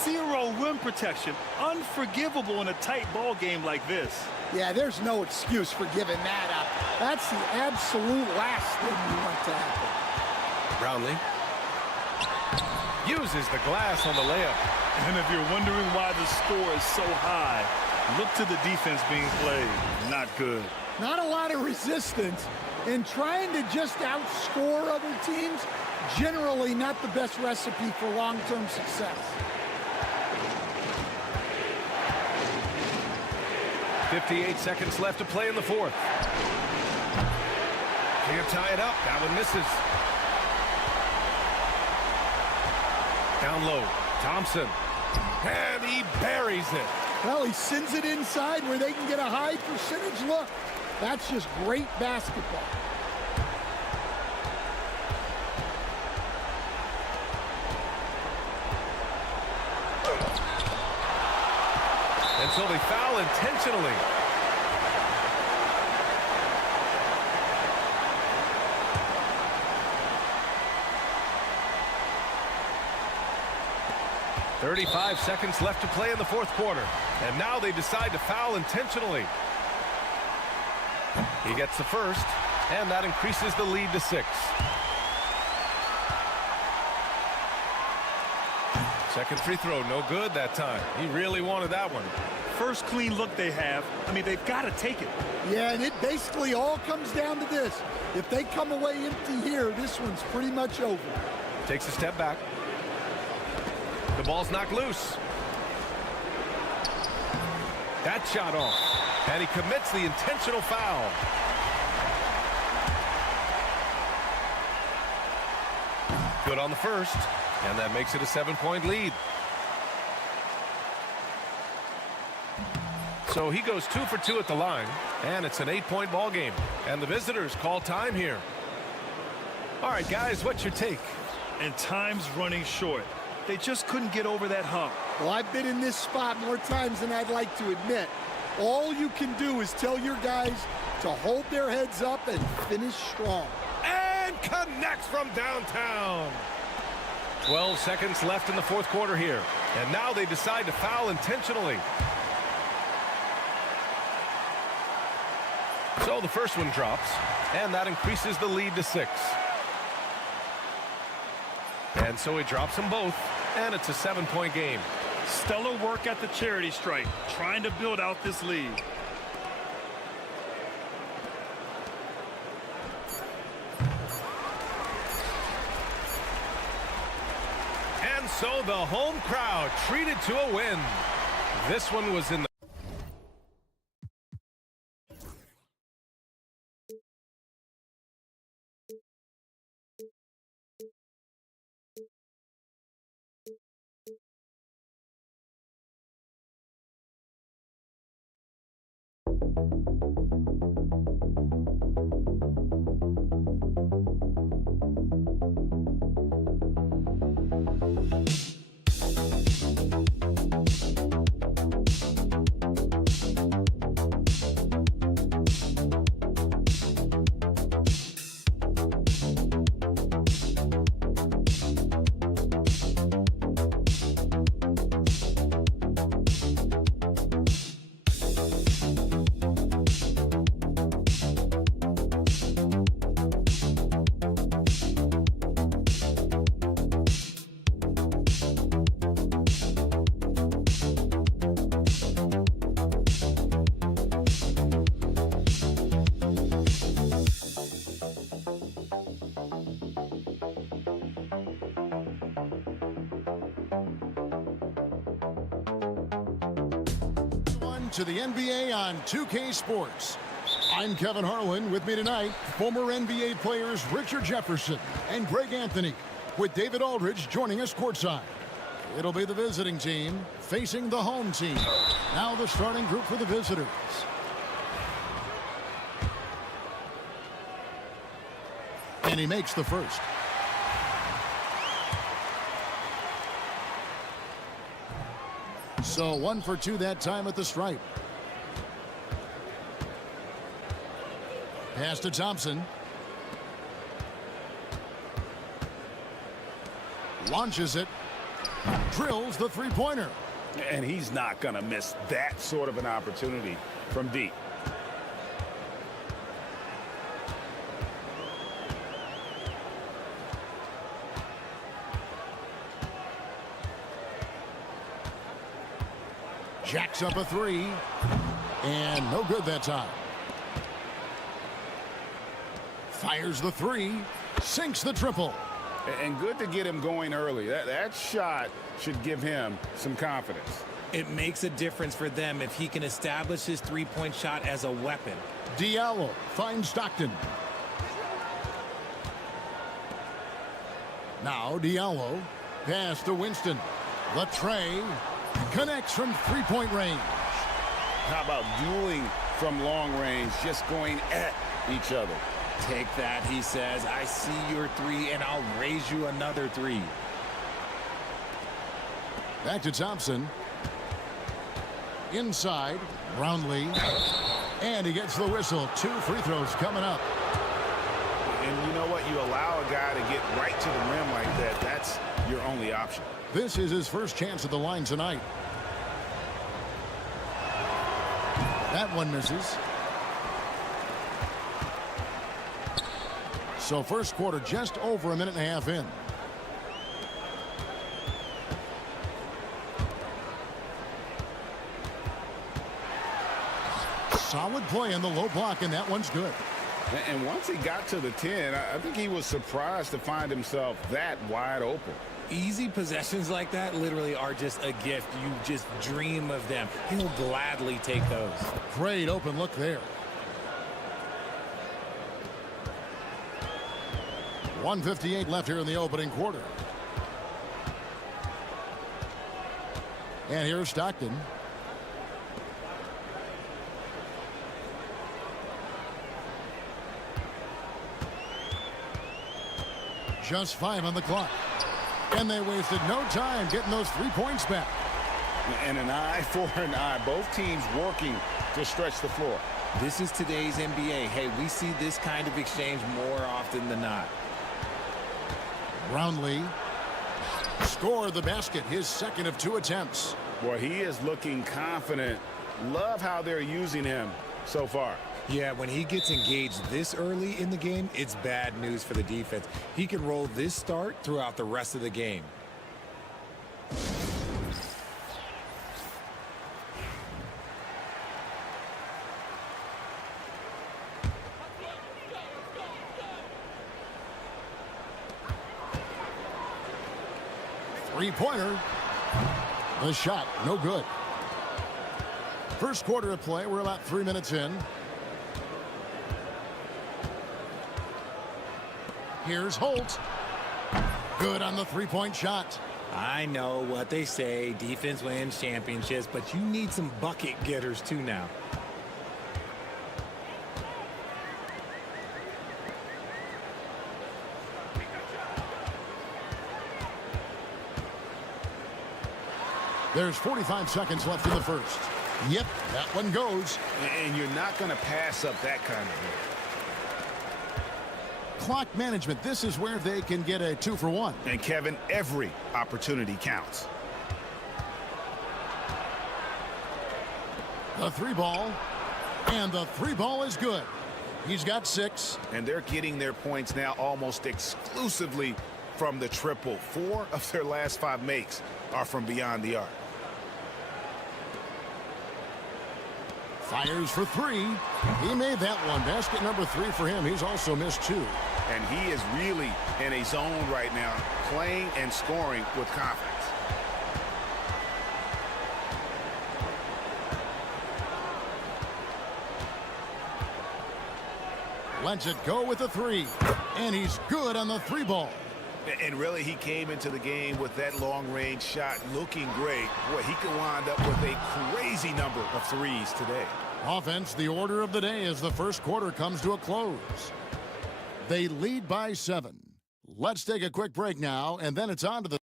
Zero rim protection. Unforgivable in a tight ball game like this. Yeah, there's no excuse for giving that up. That's the absolute last thing you want to happen. Brownlee uses the glass on the layup. And if you're wondering why the score is so high, look to the defense being played. Not good. Not a lot of resistance, and trying to just outscore other teams, generally not the best recipe for long-term success. 58 seconds left to play in the fourth. Can't tie it up. That one misses. Down low. Thompson. And he buries it. Well, he sends it inside where they can get a high percentage look. That's just great basketball. And so they foul intentionally. .35 seconds left to play in the fourth quarter. And now they decide to foul intentionally. He gets the first, and that increases the lead to 6. Second free throw, no good that time. He really wanted that one. First clean look they have. I mean, they've got to take it. Yeah, and it basically all comes down to this. If they come away empty here, this one's pretty much over. Takes a step back. The ball's knocked loose. That shot off. And he commits the intentional foul. Good on the first. And that makes it a 7-point lead. So he goes 2 for 2 at the line. And it's an 8-point ball game. And the visitors call time here. All right, guys, what's your take? And time's running short. They just couldn't get over that hump. Well, I've been in this spot more times than I'd like to admit. All you can do is tell your guys to hold their heads up and finish strong. And connects from downtown. 12 seconds left in the fourth quarter here. And now they decide to foul intentionally. So the first one drops. And that increases the lead to 6. And so he drops them both. And it's a 7-point game. Stellar work at the charity stripe, trying to build out this lead. And so the home crowd treated to a win. This one was in the to the NBA on 2K Sports. I'm Kevin Harlan. With me tonight, former NBA players Richard Jefferson and Greg Anthony, with David Aldridge joining us courtside. It'll be the visiting team facing the home team. Now the starting group for the visitors. And he makes the first. So 1 for 2 that time at the stripe. Pass to Thompson. Launches it. Drills the three-pointer. And he's not going to miss that sort of an opportunity from deep. Jacks up a three. And no good that time. Fires the three. Sinks the triple. And good to get him going early. That shot should give him some confidence. It makes a difference for them if he can establish his three-point shot as a weapon. Diallo finds Stockton. Now Diallo. Pass to Winston. The tray. Connects from three-point range. How about dueling from long range, just going at each other? Take that, he says. I see your three, and I'll raise you another three. Back to Thompson. Inside, Brownlee. And he gets the whistle. 2 free throws coming up. And you know what? You allow a guy to get right to the rim like that. That's your only option. This is his first chance at the line tonight. That one misses. So first quarter just over a minute and a half in. Solid play in the low block, and that one's good. And once he got to the 10, I think he was surprised to find himself that wide open. Easy possessions like that literally are just a gift. You just dream of them. He'll gladly take those. Great open look there. 1:58 left here in the opening quarter. And here's Stockton. Just 5 on the clock. And they wasted no time getting those 3 points back. And an eye for an eye. Both teams working to stretch the floor. This is today's NBA. Hey, we see this kind of exchange more often than not. Brownlee scored the basket, his second of 2 attempts. Boy, he is looking confident. Love how they're using him so far. Yeah, when he gets engaged this early in the game, it's bad news for the defense. He can roll this start throughout the rest of the game. Three-pointer. The shot, no good. First quarter of play, we're about 3 minutes in. Here's Holt. Good on the three-point shot. I know what they say, defense wins championships, but you need some bucket getters too now. There's 45 seconds left in the first. Yep, that one goes. And you're not going to pass up that kind of thing. Clock management, this is where they can get a 2 for 1. And Kevin, every opportunity counts. The 3-ball, and the 3-ball is good. He's got 6. And they're getting their points now almost exclusively from the triple. 4 of their last 5 makes are from beyond the arc. Fires for 3. He made that one. Basket number 3 for him. He's also missed 2. And he is really in a zone right now, playing and scoring with confidence. Lets it go with the three. And he's good on the three ball. And really, he came into the game with that long-range shot looking great. Boy, he could wind up with a crazy number of threes today. Offense, the order of the day as the first quarter comes to a close. They lead by 7. Let's take a quick break now, and then it's on to the...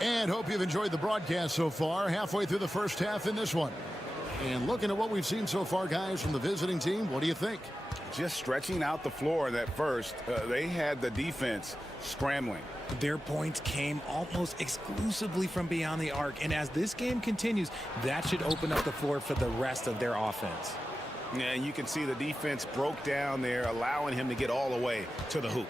And hope you've enjoyed the broadcast so far, halfway through the first half in this one. And looking at what we've seen so far, guys, from the visiting team, what do you think? Just stretching out the floor at first, they had the defense scrambling. Their points came almost exclusively from beyond the arc, and as this game continues, that should open up the floor for the rest of their offense. Yeah, and you can see the defense broke down there, allowing him to get all the way to the hoop.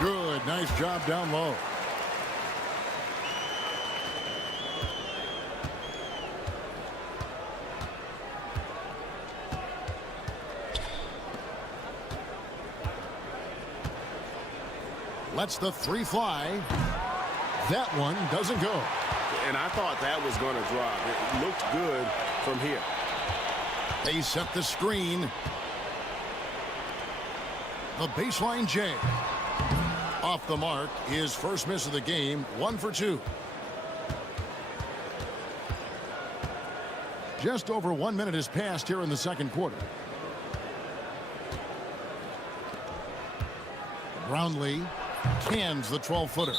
Good, nice job down low. Lets the three fly. That one doesn't go. And I thought that was going to drop. It looked good from here. They set the screen. The baseline J. Off the mark, his first miss of the game, 1 for 2. Just over 1 minute has passed here in the second quarter. Brownlee cans the 12-footer.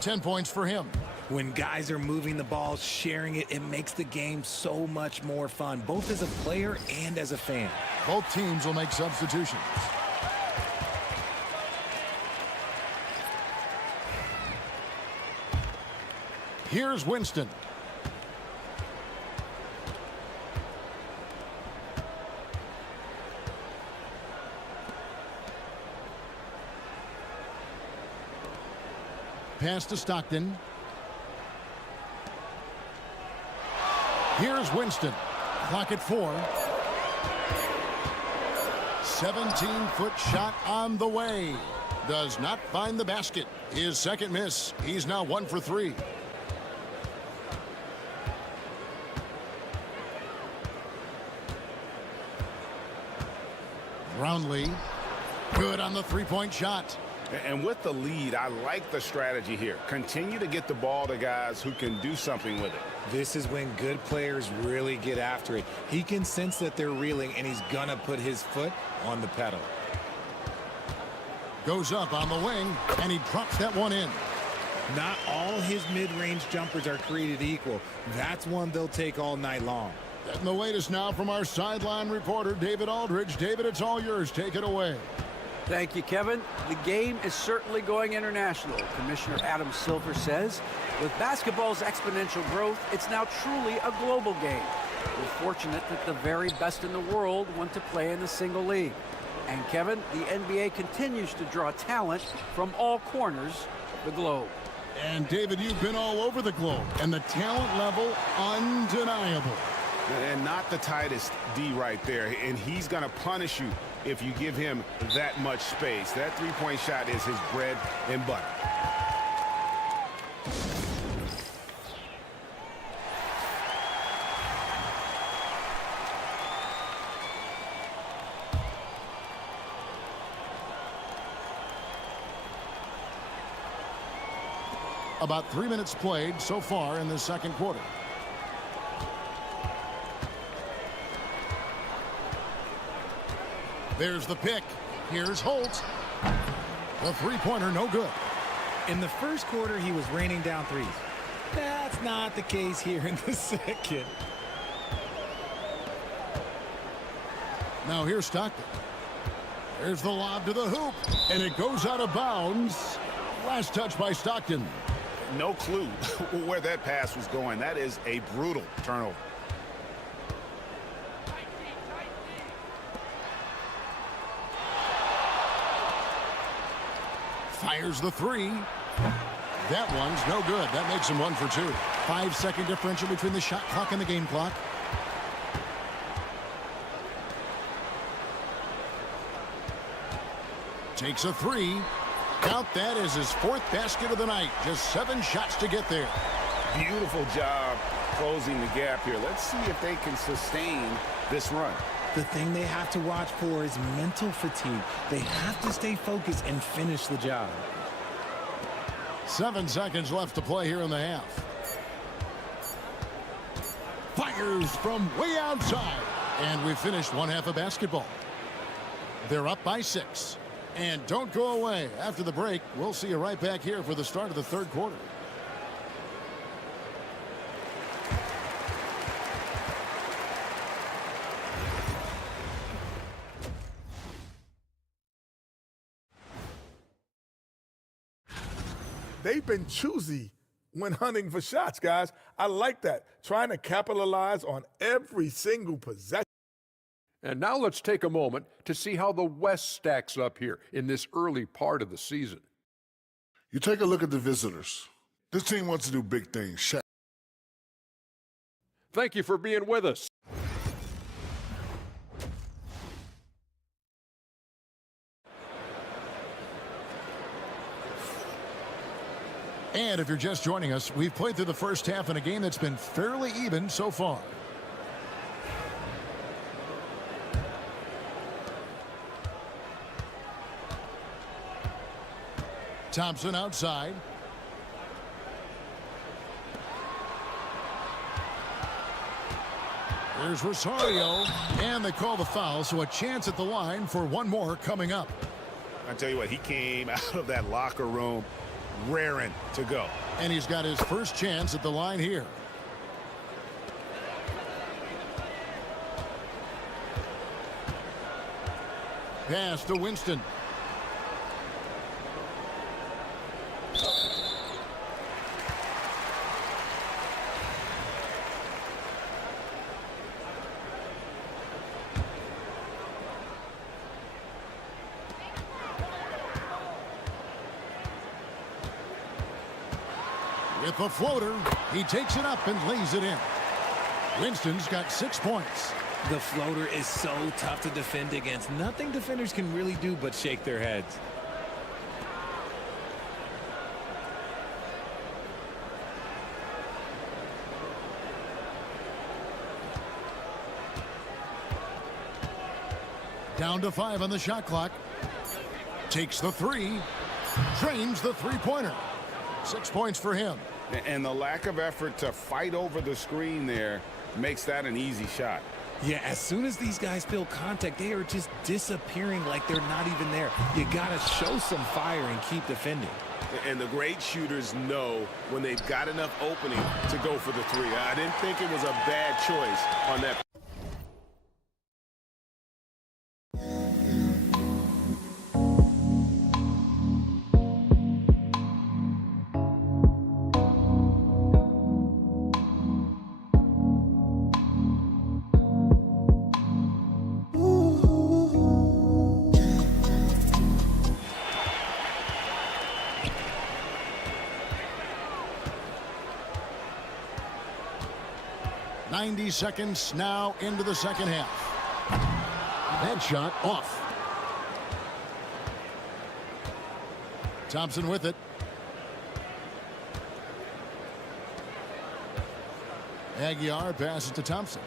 10 points for him. When guys are moving the ball, sharing it, it makes the game so much more fun, both as a player and as a fan. Both teams will make substitutions. Here's Winston. Pass to Stockton. Here's Winston. Clock at 4. 17-foot shot on the way. Does not find the basket. His second miss. He's now 1 for 3. Brownlee. Good on the three-point shot. And with the lead, I like the strategy here. Continue to get the ball to guys who can do something with it. This is when good players really get after it. He can sense that they're reeling, and he's going to put his foot on the pedal. Goes up on the wing, and he drops that one in. Not all his mid-range jumpers are created equal. That's one they'll take all night long. And the latest now from our sideline reporter, David Aldridge. David, it's all yours. Take it away. Thank you, Kevin. The game is certainly going international. Commissioner Adam Silver says, with basketball's exponential growth, it's now truly a global game. We're fortunate that the very best in the world want to play in the single league. And Kevin, the NBA continues to draw talent from all corners of the globe. And David, you've been all over the globe, and the talent level undeniable. And not the tightest D right there. And he's going to punish you if you give him that much space. That three-point shot is his bread and butter. About 3 minutes played so far in the second quarter. There's the pick. Here's Holt. The three-pointer, no good. In the first quarter, he was raining down threes. That's not the case here in the second. Now here's Stockton. There's the lob to the hoop, and it goes out of bounds. Last touch by Stockton. No clue where that pass was going. That is a brutal turnover. Fires the three. That one's no good. That makes him 1 for 2. 5-second differential between the shot clock and the game clock. Takes a three. Count that as his 4th basket of the night. Just 7 shots to get there. Beautiful job closing the gap here. Let's see if they can sustain this run. The thing they have to watch for is mental fatigue. They have to stay focused and finish the job. 7 seconds left to play here in the half. Fires from way outside. And we finished one half of basketball. They're up by 6. And don't go away. After the break, we'll see you right back here for the start of the 3rd quarter. They've been choosy when hunting for shots, guys. I like that. Trying to capitalize on every single possession. And now let's take a moment to see how the West stacks up here in this early part of the season. You take a look at the visitors. This team wants to do big things. Thank you for being with us. And if you're just joining us, we've played through the first half in a game that's been fairly even so far. Thompson outside. Here's Rosario, and they call the foul, so a chance at the line for one more coming up. I tell you what, he came out of that locker room raring to go. And he's got his first chance at the line here. Pass to Winston. With the floater, he takes it up and lays it in. Winston's got 6 points. The floater is so tough to defend against. Nothing defenders can really do but shake their heads. Down to 5 on the shot clock. Takes the 3. Drains the 3-pointer. 6 points for him. And the lack of effort to fight over the screen there makes that an easy shot. Yeah, as soon as these guys feel contact, they are just disappearing like they're not even there. You got to show some fire and keep defending. And the great shooters know when they've got enough opening to go for the 3. I didn't think it was a bad choice on that. .90 seconds now into the second half. That shot off. Thompson with it. Aguiar passes to Thompson.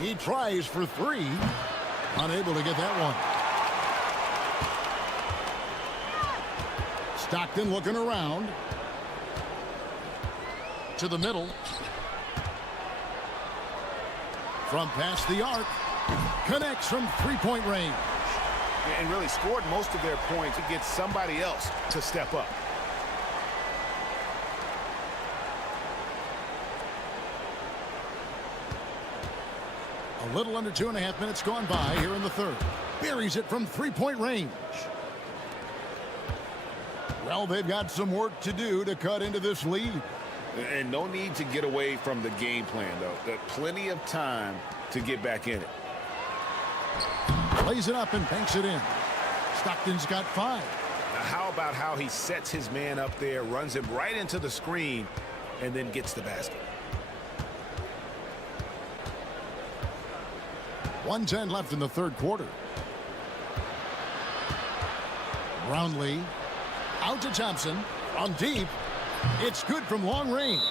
He tries for 3. Unable to get that one. Stockton looking around. To the middle. From past the arc. Connects from 3-point range. And really scored most of their points to get somebody else to step up. A little under 2.5 minutes gone by here in the third. Buries it from 3-point range. Well, they've got some work to do to cut into this lead. And no need to get away from the game plan, though. There's plenty of time to get back in it. Lays it up and banks it in. Stockton's got 5. Now, how about how he sets his man up there, runs him right into the screen, and then gets the basket. 1:10 left in the third quarter. Brownlee out to Thompson on deep. It's good from long range.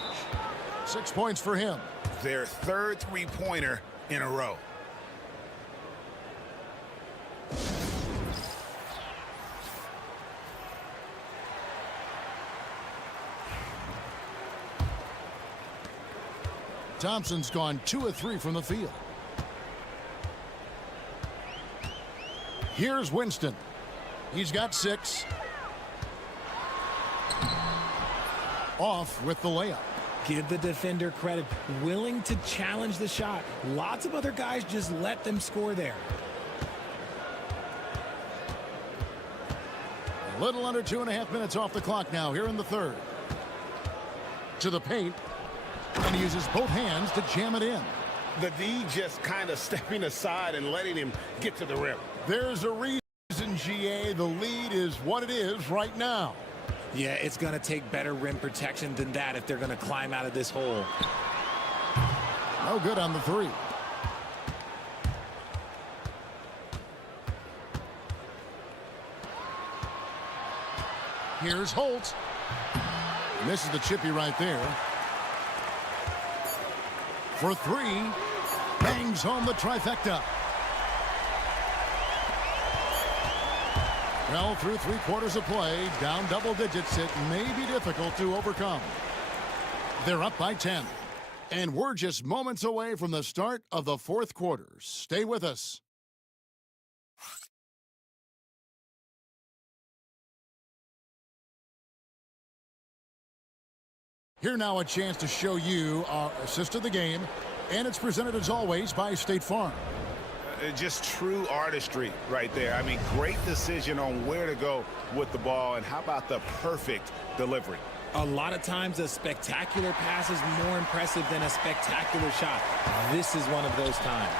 6 points for him. Their third three-pointer in a row. Thompson's gone 2 of 3 from the field. Here's Winston. He's got 6. Off with the layup. Give the defender credit. Willing to challenge the shot. Lots of other guys just let them score there. A little under 2.5 minutes off the clock now here in the third. To the paint. And he uses both hands to jam it in. The D just kind of stepping aside and letting him get to the rim. There's a reason, GA. The lead is what it is right now. Yeah, it's going to take better rim protection than that if they're going to climb out of this hole. No good on the 3. Here's Holt. Misses the chippy right there. For 3. Bangs home the trifecta. Well, through 3 quarters of play, down double digits, it may be difficult to overcome. They're up by 10. And we're just moments away from the start of the fourth quarter. Stay with us. Here now a chance to show you our assist of the game. And it's presented as always by State Farm. Just true artistry right there. I mean, great decision on where to go with the ball. And how about the perfect delivery? A lot of times a spectacular pass is more impressive than a spectacular shot. This is one of those times.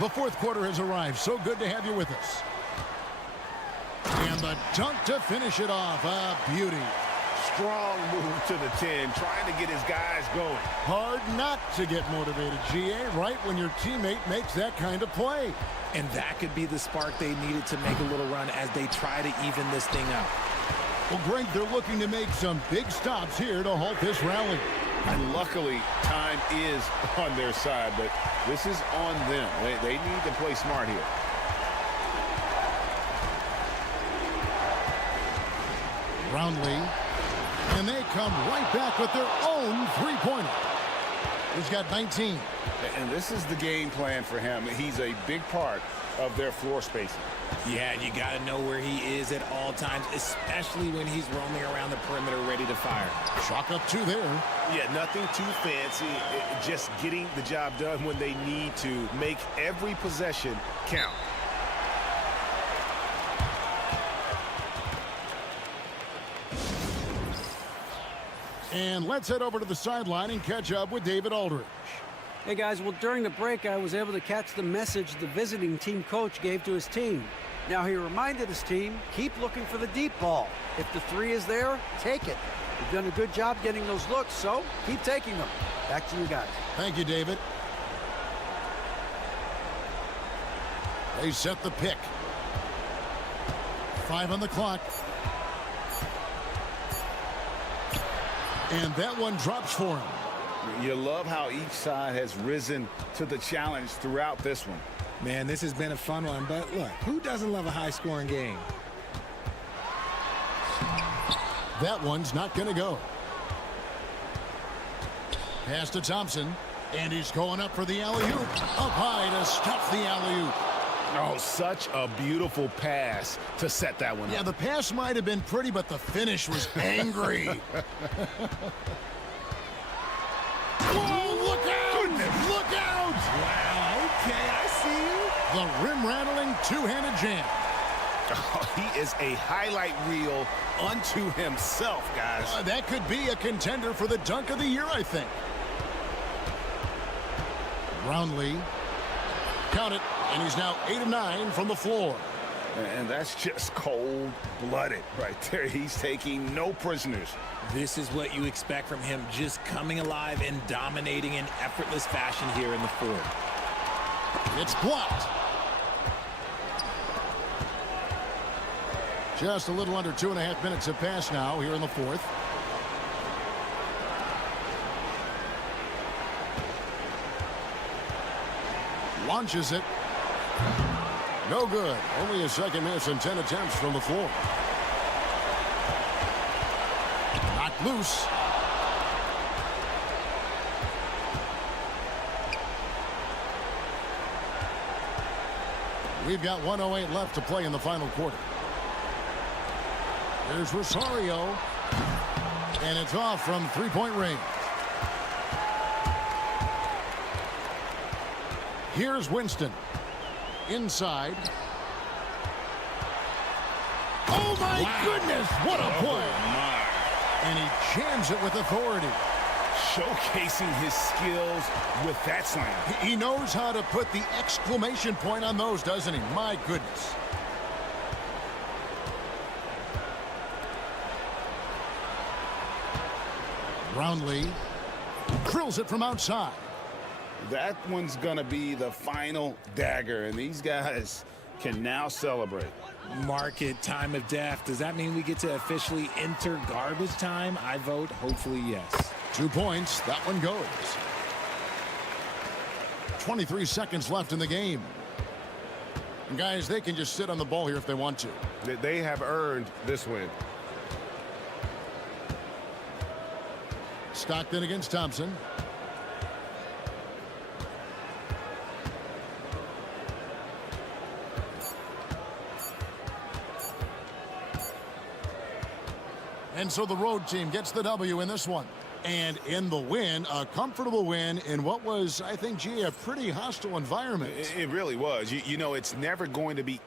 The fourth quarter has arrived. So good to have you with us. And the dunk to finish it off. A beauty. Strong move to the 10, trying to get his guys going. Hard not to get motivated, GA, right when your teammate makes that kind of play. And that could be the spark they needed to make a little run as they try to even this thing up. Well, Greg, they're looking to make some big stops here to halt this rally. And luckily, time is on their side, but this is on them. They need to play smart here. Brownlee. And they come right back with their own three-pointer. He's got 19. And this is the game plan for him. He's a big part of their floor spacing. Yeah, you got to know where he is at all times, especially when he's roaming around the perimeter ready to fire. Chalk up 2 there. Yeah, nothing too fancy. Just getting the job done when they need to. Make every possession count. And let's head over to the sideline and catch up with David Aldridge. Hey, guys, well, during the break, I was able to catch the message the visiting team coach gave to his team. Now, he reminded his team, keep looking for the deep ball. If the 3 is there, take it. You've done a good job getting those looks, so keep taking them. Back to you guys. Thank you, David. They set the pick. 5 on the clock. And that one drops for him. You love how each side has risen to the challenge throughout this one. Man, this has been a fun one, but look, who doesn't love a high-scoring game? That one's not going to go. Pass to Thompson, and he's going up for the alley-oop. Up high to stuff the alley-oop. Oh, such a beautiful pass to set that one up. Yeah, the pass might have been pretty, but the finish was angry. Whoa, look out! Goodness. Look out! Wow, okay, I see you. The rim-rattling two-handed jam. Oh, he is a highlight reel unto himself, guys. That could be a contender for the dunk of the year, I think. Brownlee. Count it, and he's now 8 of 9 from the floor. And that's just cold-blooded right there. He's taking no prisoners. This is what you expect from him, just coming alive and dominating in effortless fashion here in the fourth. It's blocked. Just a little under 2.5 minutes have passed now here in the fourth. Launches it. No good. Only a second miss and 10 attempts from the floor. Knocked loose. We've got 1:08 left to play in the final quarter. There's Rosario. And it's off from three-point range. Here's Winston. Inside. Oh, my goodness. What a play. And he jams it with authority. Showcasing his skills with that slam. He knows how to put the exclamation point on those, doesn't he? My goodness. Brownlee drills it from outside. That one's going to be the final dagger, and these guys can now celebrate. Mark it, time of death. Does that mean we get to officially enter garbage time? I vote hopefully yes. 2 points. That one goes. 23 seconds left in the game. And guys, they can just sit on the ball here if they want to. They have earned this win. Stockton against Thompson. And so the road team gets the W in this one. And in the win, a comfortable win in what was, I think, gee, a pretty hostile environment. It really was. You know, it's never going to be.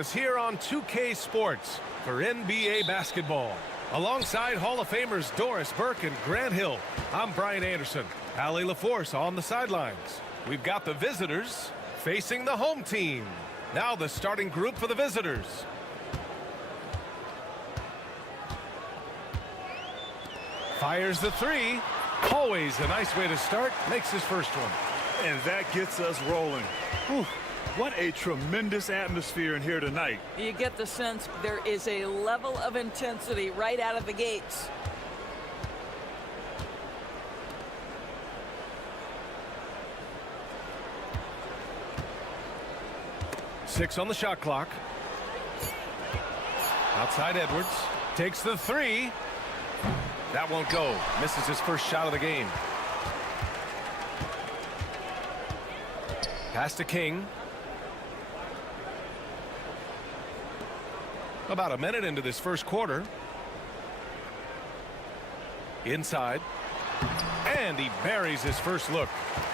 Us here on 2K Sports for NBA basketball. Alongside Hall of Famers Doris Burke and Grant Hill, I'm Brian Anderson. Allie LaForce on the sidelines. We've got the visitors facing the home team. Now the starting group for the visitors. Fires the three. Always a nice way to start. Makes his first one. And that gets us rolling. Whew. What a tremendous atmosphere in here tonight. You get the sense there is a level of intensity right out of the gates. Six on the shot clock. Outside Edwards. Takes the three. That won't go. Misses his first shot of the game. Pass to King. About a minute into this first quarter. Inside. And he buries his first look.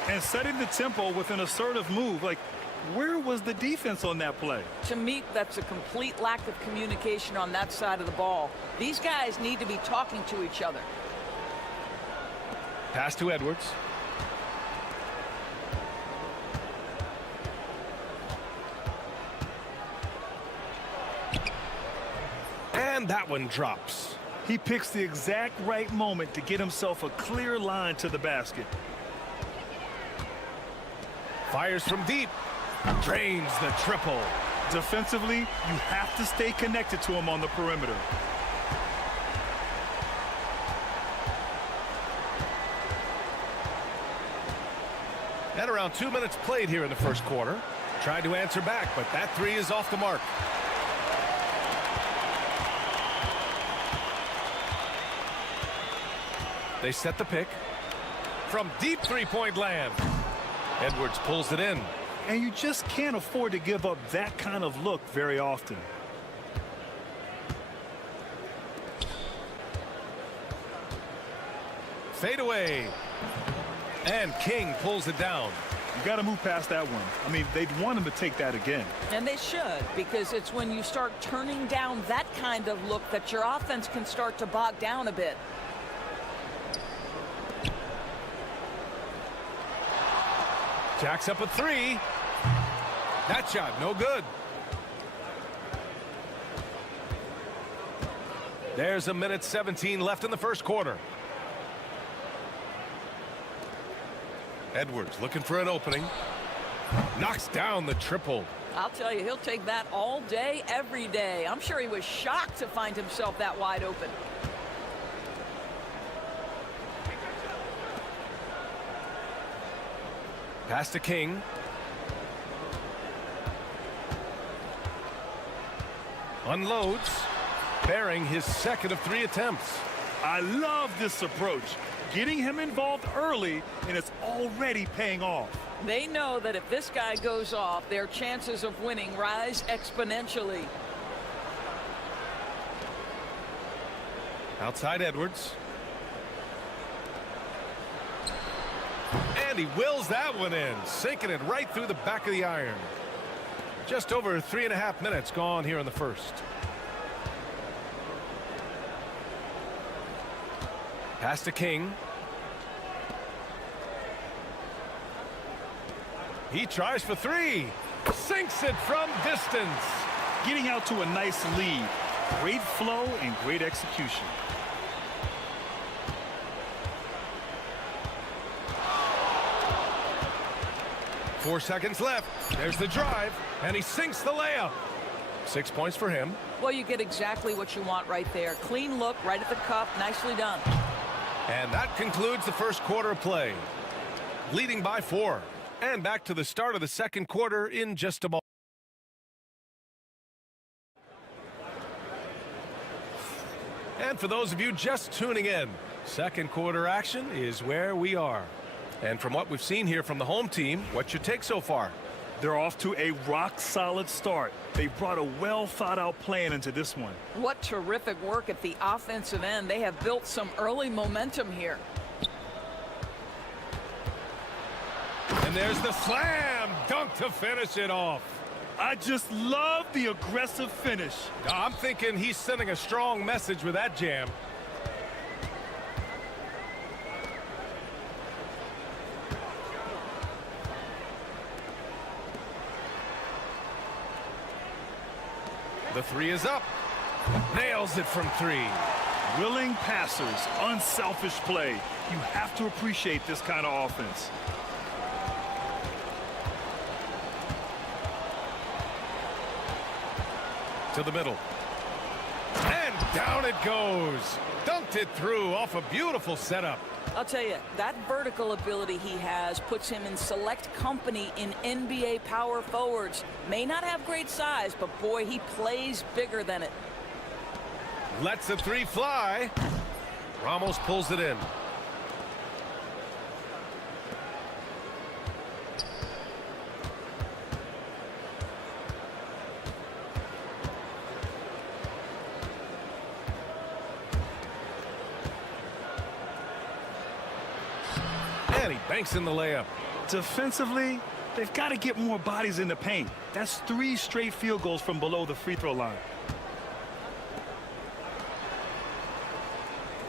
And setting the tempo with an assertive move. Like, where was the defense on that play? To me, that's a complete lack of communication on that side of the ball. These guys need to be talking to each other. Pass to Edwards. And that one drops. He picks the exact right moment to get himself a clear line to the basket. Fires from deep. Drains the triple. Defensively, you have to stay connected to him on the perimeter. And around 2 minutes played here in the first quarter. Tried to answer back, but that three is off the mark. They set the pick. From deep three-point land. Edwards pulls it in. And you just can't afford to give up that kind of look very often. Fade away. And King pulls it down. You got to move past that one. I mean, they'd want him to take that again. And they should, because it's when you start turning down that kind of look that your offense can start to bog down a bit. Jacks up a three. That shot, no good. There's a minute 17 left in the first quarter. Edwards looking for an opening. Knocks down the triple. I'll tell you, he'll take that all day, every day. I'm sure he was shocked to find himself that wide open. Pass to King. Unloads. Bearing his second of 3 attempts. I love this approach. Getting him involved early, and it's already paying off. They know that if this guy goes off, their chances of winning rise exponentially. Outside Edwards. And he wills that one in, sinking it right through the back of the iron. Just over 3.5 minutes gone here in the first. Pass to King. He tries for 3. Sinks it from distance. Getting out to a nice lead. Great flow and great execution. Four seconds left. There's the drive, and he sinks the layup. 6 points for him. Well, you get exactly what you want right there. Clean look, right at the cup. Nicely done. And that concludes the first quarter of play. Leading by 4. And back to the start of the second quarter in just a moment. And for those of you just tuning in, second quarter action is where we are. And from what we've seen here from the home team, what's your take so far? They're off to a rock-solid start. They brought a well-thought-out plan into this one. What terrific work at the offensive end. They have built some early momentum here. And there's the slam dunk to finish it off. I just love the aggressive finish. I'm thinking he's sending a strong message with that jam. The 3 is up. Nails it from 3. Willing passers, unselfish play. You have to appreciate this kind of offense. To the middle. And down it goes. Dunked it through off a beautiful setup. I'll tell you, that vertical ability he has puts him in select company in NBA power forwards. May not have great size, but boy, he plays bigger than it. Lets the 3 fly. Ramos pulls it in. And he banks in the layup. Defensively, they've got to get more bodies in the paint. That's 3 straight field goals from below the free throw line.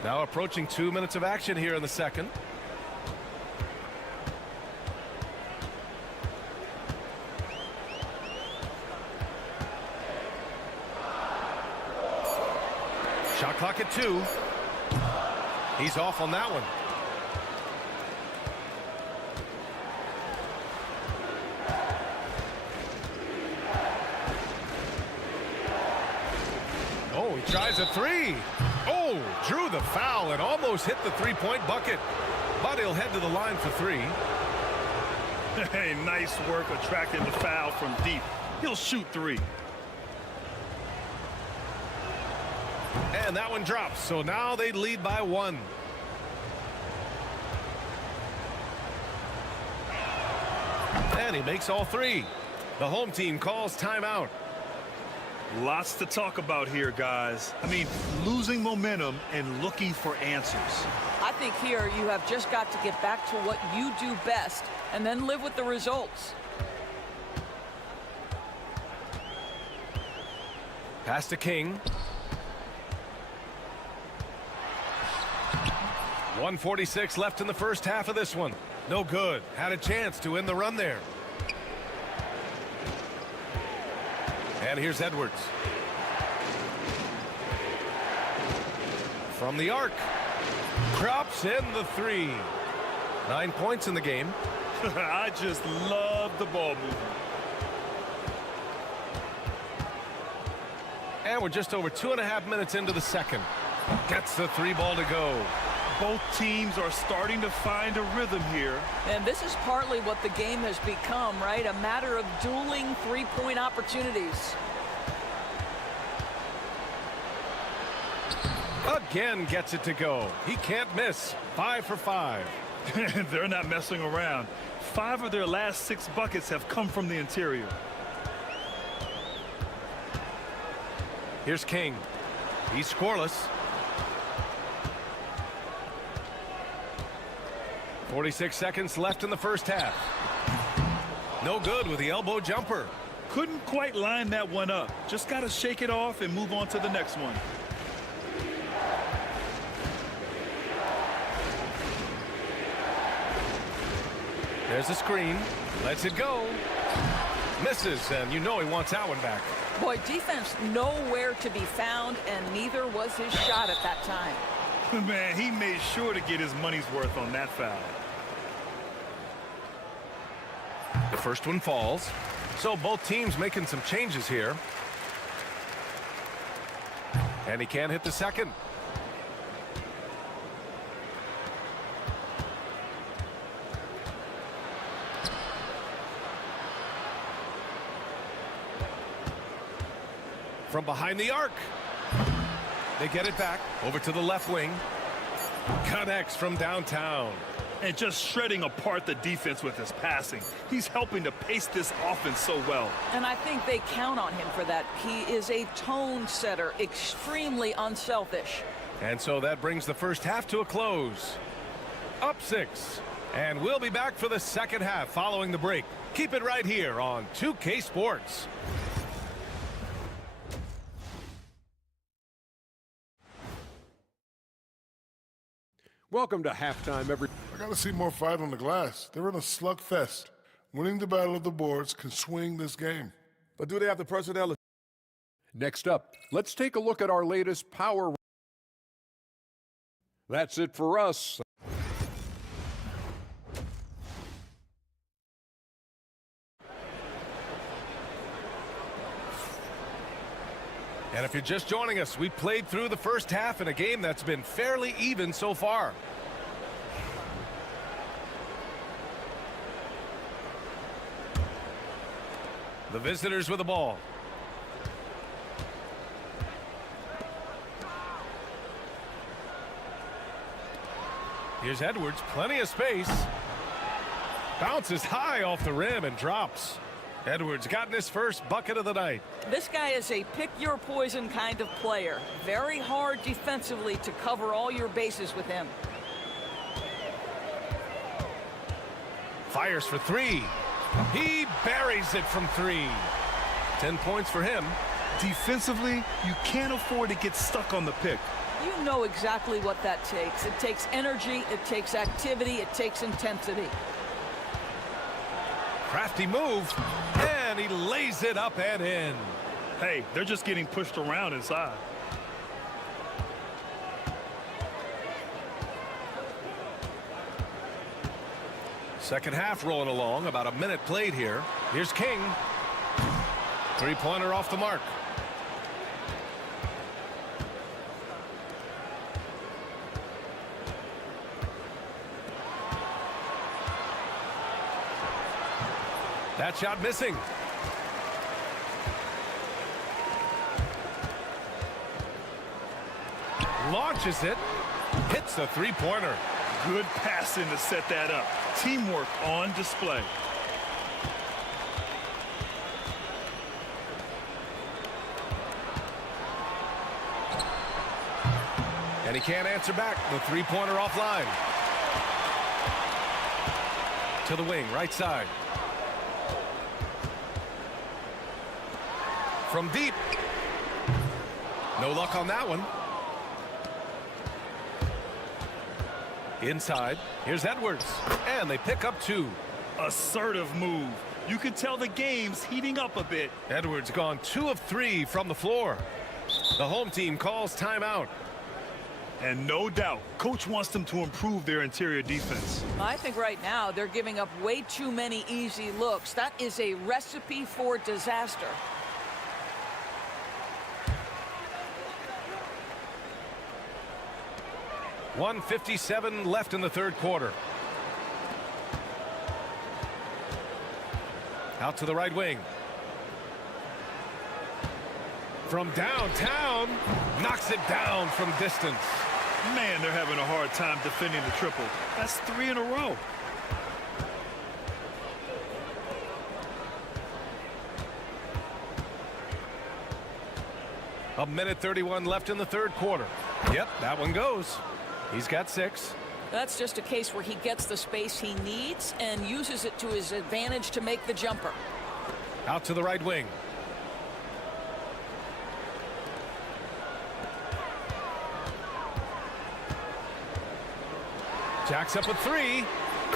Now approaching 2 minutes of action here in the second. Shot clock at 2. He's off on that one. Tries a three. Oh, drew the foul and almost hit the three-point bucket. But he'll head to the line for three. Hey, nice work attracting the foul from deep. He'll shoot three. And that one drops, so now they lead by one. And he makes all three. The home team calls timeout. Lots to talk about here, guys. I mean, losing momentum and looking for answers. I think here you have just got to get back to what you do best and then live with the results. Pass to King. 1:46 left in the first half of this one. No good. Had a chance to end the run there. And here's Edwards. From the arc. Drops in the three. 9 points in the game. I just love the ball movement. And we're just over 2.5 minutes into the second. Gets the three ball to go. Both teams are starting to find a rhythm here. And this is partly what the game has become, right? A matter of dueling three-point opportunities. Again gets it to go. He can't miss. 5 for 5. They're not messing around. 5 of their last 6 buckets have come from the interior. Here's King. He's scoreless. 46 seconds left in the first half. No good with the elbow jumper. Couldn't quite line that one up. Just got to shake it off and move on to the next one. There's a screen. Lets it go. Misses, and you know he wants that one back. Boy, defense nowhere to be found, and neither was his shot at that time. Man, he made sure to get his money's worth on that foul. The first one falls. So both teams making some changes here. And he can't hit the second. From behind the arc. They get it back over to the left wing. Connects from downtown. And just shredding apart the defense with his passing. He's helping to pace this offense so well. And I think they count on him for that. He is a tone setter, extremely unselfish. And so that brings the first half to a close. Up 6. And we'll be back for the second half following the break. Keep it right here on 2K Sports. Welcome to halftime, every. I got to see more fight on the glass. They're in a slugfest. Winning the battle of the boards can swing this game. But do they have the personnel? Next up, let's take a look at our latest power. That's it for us. And if you're just joining us, we played through the first half in a game that's been fairly even so far. The visitors with the ball. Here's Edwards, plenty of space. Bounces high off the rim and drops. Edwards gotten his first bucket of the night. This guy is a pick-your-poison kind of player. Very hard defensively to cover all your bases with him. Fires for three. He buries it from 3. 10 points for him. Defensively, you can't afford to get stuck on the pick. You know exactly what that takes. It takes energy, it takes activity, it takes intensity. Crafty move, and he lays it up and in. Hey, they're just getting pushed around inside. Second half rolling along, about a minute played here. Here's King. Three-pointer off the mark. That shot missing. Launches it. Hits the three-pointer. Good passing to set that up. Teamwork on display. And he can't answer back. The three-pointer offline. To the wing, right side. From deep. No luck on that one. Inside. Here's Edwards. And they pick up 2. Assertive move. You can tell the game's heating up a bit. Edwards gone 2 of 3 from the floor. The home team calls timeout. And no doubt, coach wants them to improve their interior defense. I think right now they're giving up way too many easy looks. That is a recipe for disaster. .157 left in the third quarter. Out to the right wing. From downtown, knocks it down from distance. Man, they're having a hard time defending the triple. That's 3 in a row. A minute 31 left in the third quarter. Yep, that one goes. He's got 6. That's just a case where he gets the space he needs and uses it to his advantage to make the jumper. Out to the right wing. Jacks up a 3.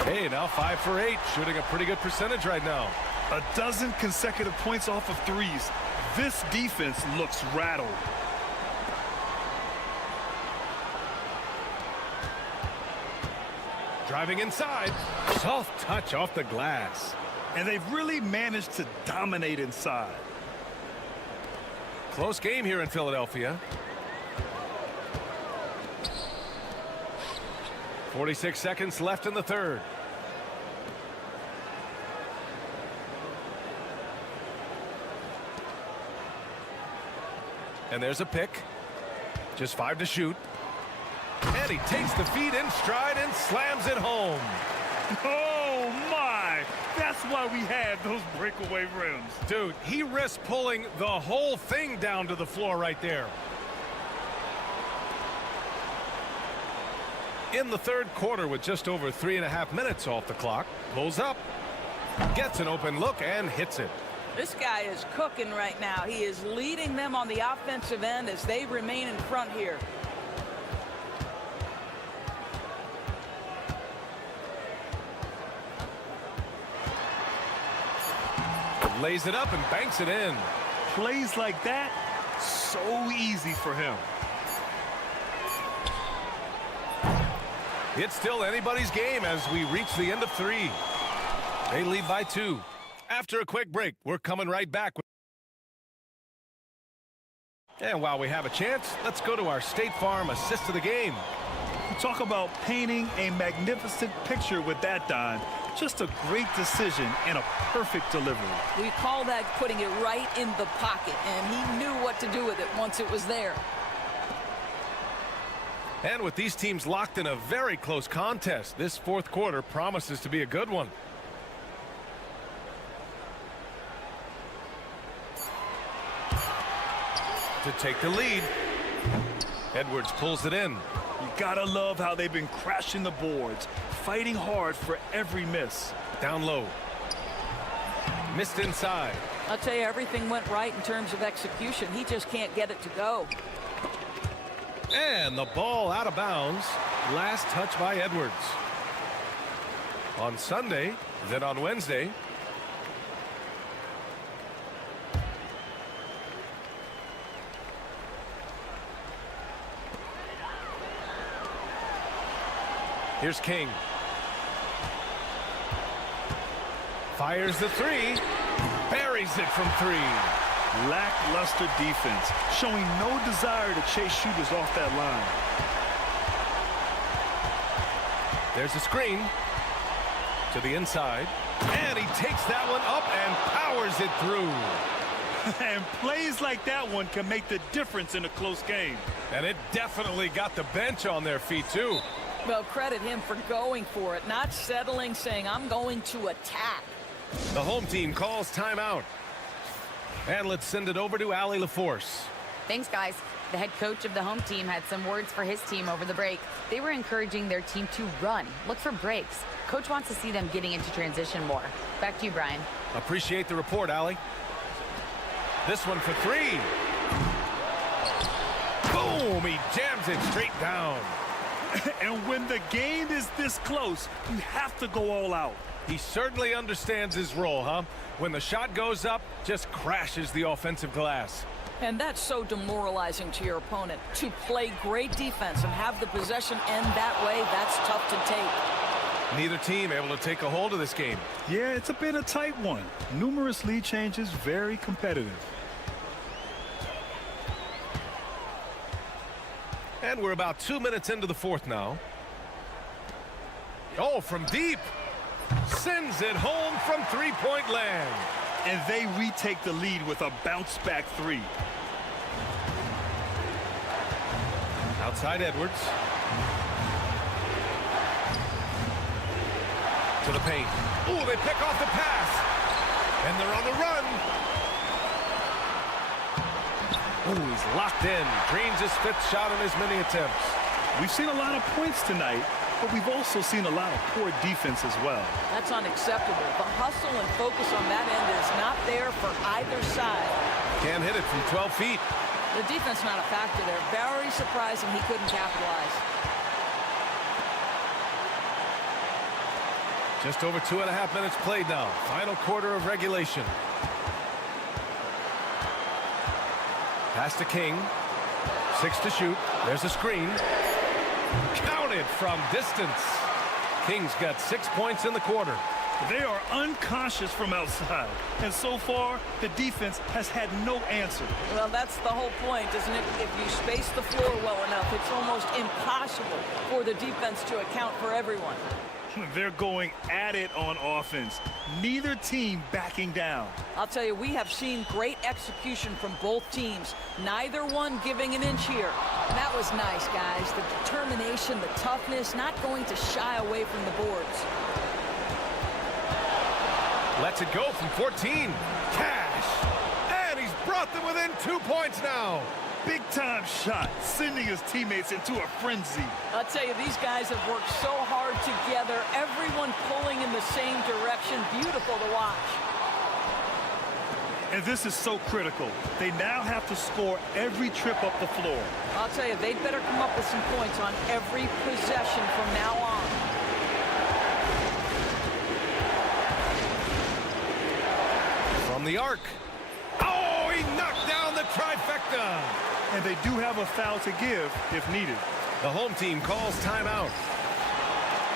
Hey, now 5 for 8, shooting a pretty good percentage right now. A dozen consecutive points off of threes. This defense looks rattled. Driving inside. Soft touch off the glass. And they've really managed to dominate inside. Close game here in Philadelphia. 46 seconds left in the third. And there's a pick. Just 5 to shoot. And he takes the feed in stride and slams it home. Oh, my. That's why we had those breakaway rims. Dude, he risked pulling the whole thing down to the floor right there. In the third quarter with just over 3.5 minutes off the clock. Pulls up. Gets an open look and hits it. This guy is cooking right now. He is leading them on the offensive end as they remain in front here. Lays it up and banks it in. Plays like that, so easy for him. It's still anybody's game as we reach the end of 3. They lead by 2. After a quick break, we're coming right back. And while we have a chance, let's go to our State Farm assist of the game. You talk about painting a magnificent picture with that dime. Just a great decision and a perfect delivery. We call that putting it right in the pocket, and he knew what to do with it once it was there. And with these teams locked in a very close contest, this fourth quarter promises to be a good one. To take the lead. Edwards pulls it in. You gotta love how they've been crashing the boards, fighting hard for every miss. Down low. Missed inside. I'll tell you, everything went right in terms of execution. He just can't get it to go. And the ball out of bounds. Last touch by Edwards. On Sunday, then on Wednesday. Here's King. Fires the 3. Buries it from 3. Lackluster defense, showing no desire to chase shooters off that line. There's a screen to the inside. And And he takes that one up and powers it through. And plays like that one can make the difference in a close game. And it definitely got the bench on their feet, too. Well, credit him for going for it, not settling, saying, I'm going to attack. The home team calls timeout. And let's send it over to Allie LaForce. Thanks, guys. The head coach of the home team had some words for his team over the break. They were encouraging their team to run, look for breaks. Coach wants to see them getting into transition more. Back to you, Brian. Appreciate the report, Allie. This one for three. Boom! He jams it straight down. And when the game is this close, you have to go all out. He certainly understands his role, huh? When the shot goes up, just crashes the offensive glass. And that's so demoralizing to your opponent. To play great defense and have the possession end that way, that's tough to take. Neither team able to take a hold of this game. Yeah, it's been a tight one. Numerous lead changes, very competitive. And we're about 2 minutes into the fourth now. Oh, from deep. Sends it home from three-point land. And they retake the lead with a bounce-back three. Outside Edwards. To the paint. Ooh, they pick off the pass. And they're on the run. Ooh, he's locked in. Drains his fifth shot in as many attempts. We've seen a lot of points tonight, but we've also seen a lot of poor defense as well. That's unacceptable. The hustle and focus on that end is not there for either side. Can't hit it from 12 feet. The defense not a factor there. Very surprising he couldn't capitalize. Just over 2.5 minutes played now. Final quarter of regulation. Pass to King. 6 to shoot. There's a screen. Counted from distance. King's got 6 points in the quarter. They are unconscious from outside. And so far, the defense has had no answer. Well, that's the whole point, isn't it? If you space the floor well enough, it's almost impossible for the defense to account for everyone. They're going at it on offense. Neither team backing down. I'll tell you, we have seen great execution from both teams. Neither one giving an inch here. That was nice, guys. The determination, the toughness, not going to shy away from the boards. Lets it go from 14. Cash. And he's brought them within 2 points now. Big-time shot, sending his teammates into a frenzy. I'll tell you, these guys have worked so hard together, everyone pulling in the same direction. Beautiful to watch. And this is so critical. They now have to score every trip up the floor. I'll tell you, they'd better come up with some points on every possession from now on. From the arc. Oh, he knocked down the trifecta. And they do have a foul to give if needed. The home team calls timeout.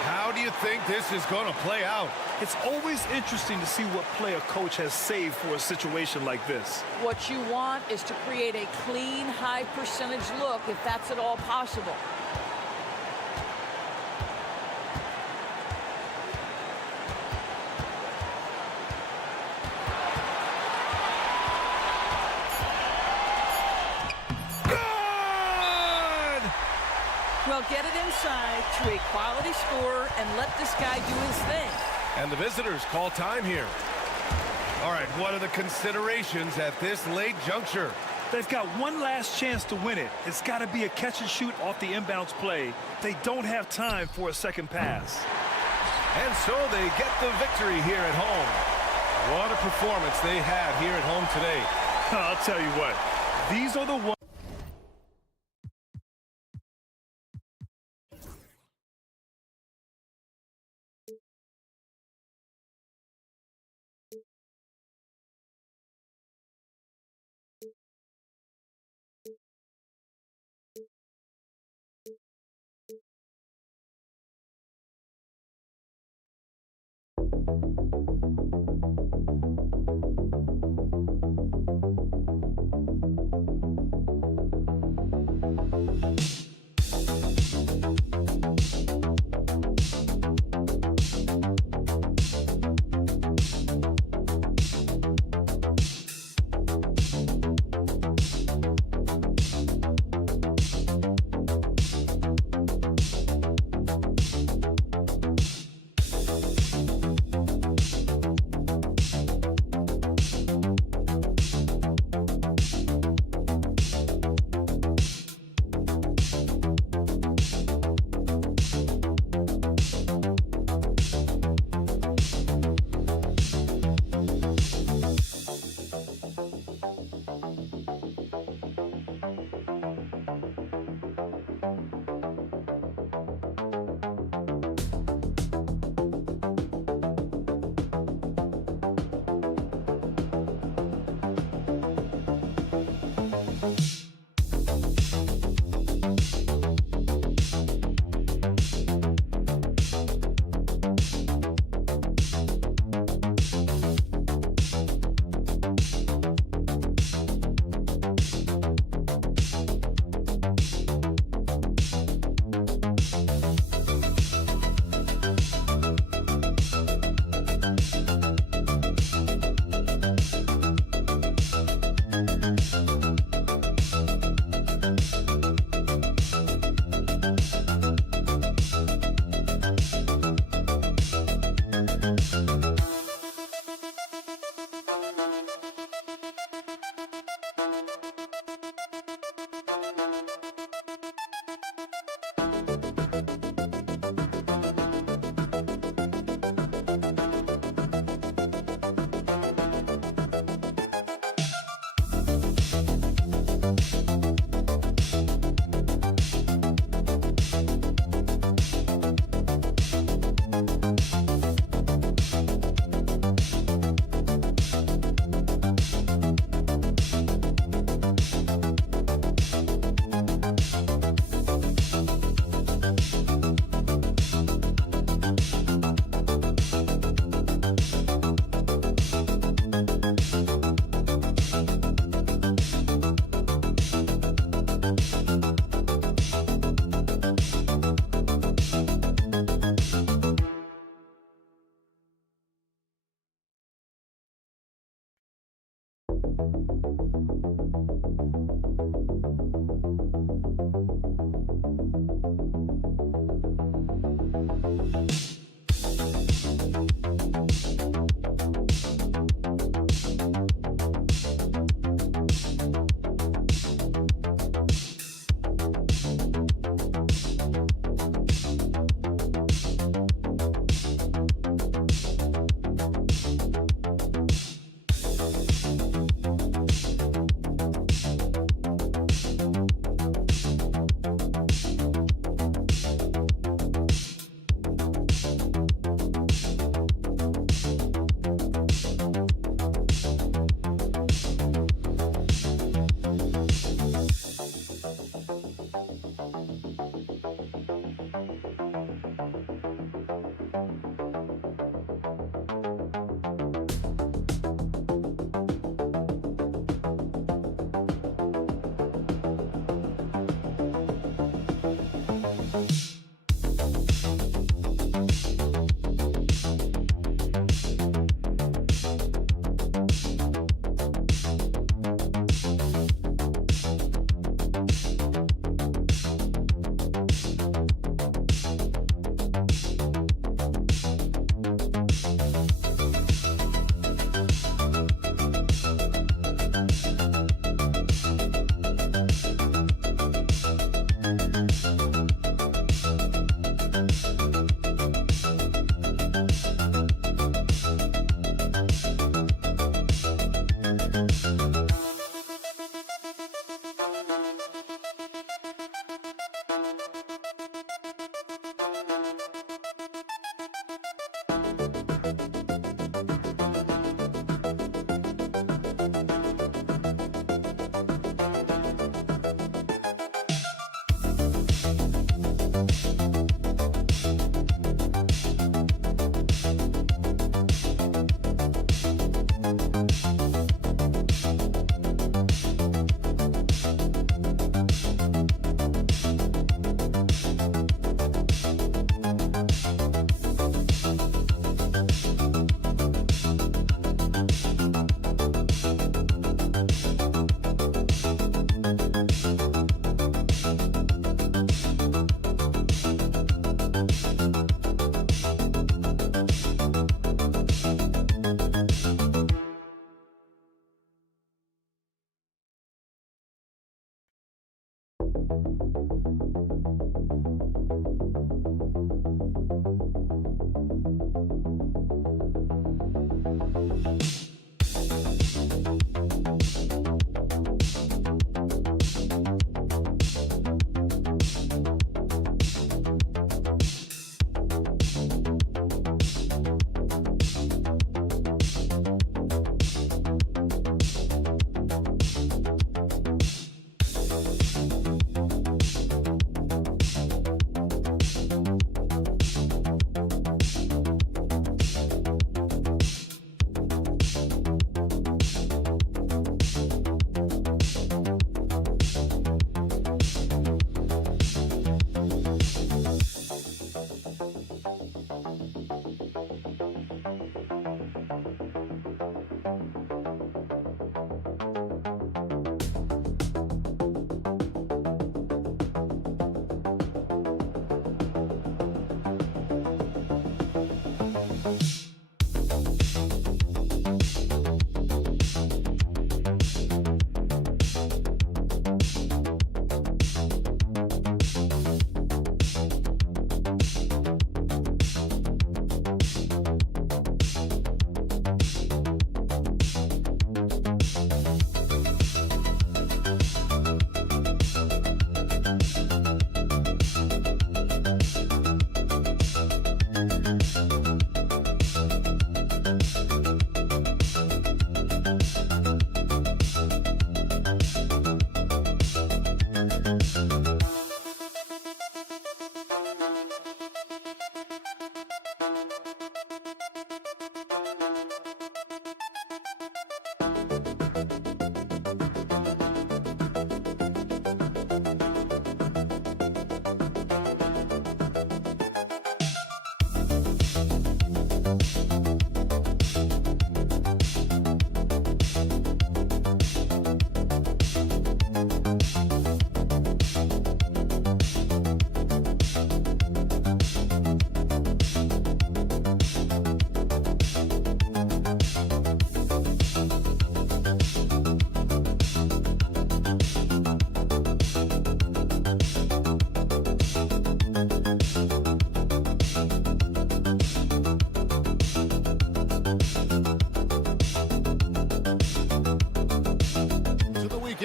How do you think this is going to play out? It's always interesting to see what play a coach has saved for a situation like this. What you want is to create a clean, high-percentage look if that's at all possible. Well, get it inside to a quality scorer and let this guy do his thing. And the visitors call time here. All right, what are the considerations at this late juncture? They've got one last chance to win it. It's got to be a catch and shoot off the inbounds play. They don't have time for a second pass. And so they get the victory here at home. What a performance they had here at home today. I'll tell you what, these are the ones.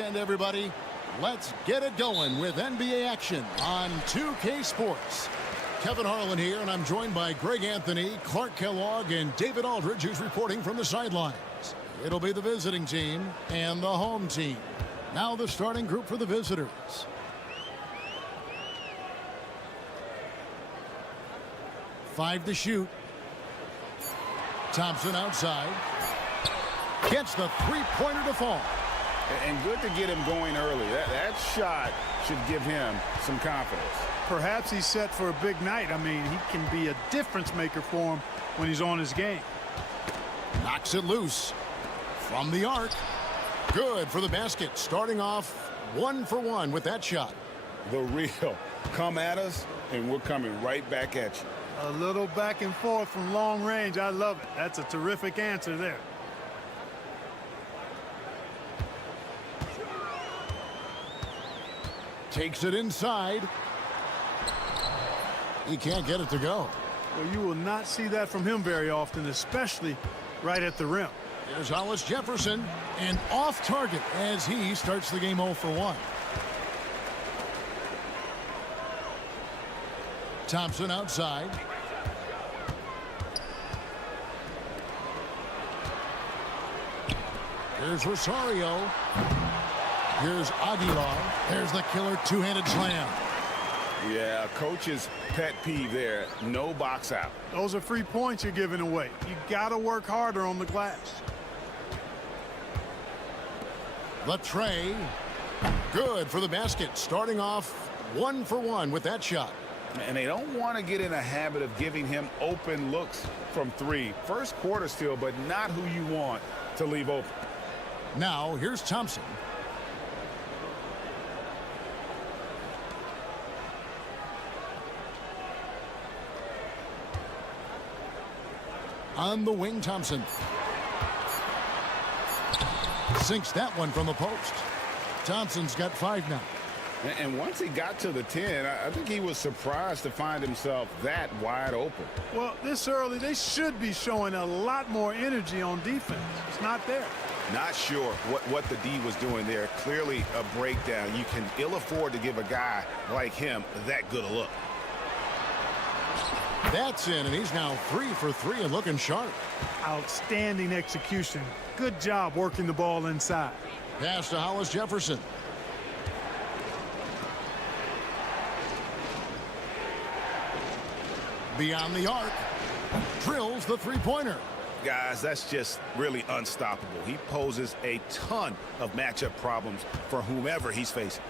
weekend, everybody. Let's get it going with NBA action on 2K Sports. Kevin Harlan here, and I'm joined by Greg Anthony, Clark Kellogg, and David Aldridge, who's reporting from the sidelines. It'll be the visiting team and the home team. Now the starting group for the visitors. Five to shoot. Thompson outside. Gets the three-pointer to fall. And good to get him going early. That shot should give him some confidence. Perhaps he's set for a big night. I mean, he can be a difference maker for him when he's on his game. Knocks it loose from the arc. Good for the basket. Starting off 1 for 1 with that shot. The real. Come at us, and we're coming right back at you. A little back and forth from long range. I love it. That's a terrific answer there. Takes it inside. He can't get it to go. Well, you will not see that from him very often, especially right at the rim. Here's Hollis Jefferson, and off target as he starts the game 0 for 1. Thompson outside. Here's Rosario. Here's Aguilar. There's the killer two-handed slam. Yeah, coach's pet peeve there. No box out. Those are free points you're giving away. You got to work harder on the glass. Latrey. Good for the basket. Starting off 1 for 1 with that shot. And they don't want to get in a habit of giving him open looks from three. First quarter still, but not who you want to leave open. Now, here's Thompson. On the wing, Thompson. Sinks that one from the post. Thompson's got 5 now. And once he got to the 10, I think he was surprised to find himself that wide open. Well, this early, they should be showing a lot more energy on defense. It's not there. Not sure what the D was doing there. Clearly a breakdown. You can ill afford to give a guy like him that good a look. That's in, and he's now 3 for 3 and looking sharp. Outstanding execution. Good job working the ball inside. Pass to Hollis Jefferson. Beyond the arc. Drills the three-pointer. Guys, that's just really unstoppable. He poses a ton of matchup problems for whomever he's facing.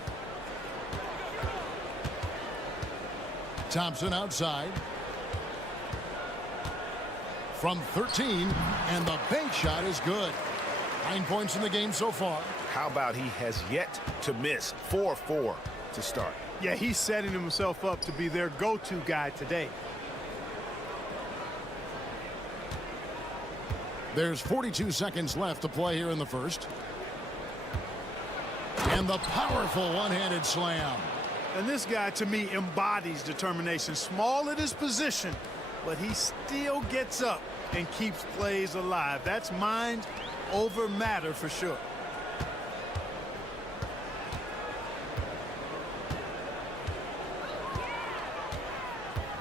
Thompson outside. From 13, and the bank shot is good. 9 points in the game so far. How about he has yet to miss 4-4 to start? Yeah, he's setting himself up to be their go-to guy today. There's 42 seconds left to play here in the first. And the powerful one-handed slam. And this guy, to me, embodies determination. Small at his position, but he still gets up and keeps plays alive. That's mind over matter for sure.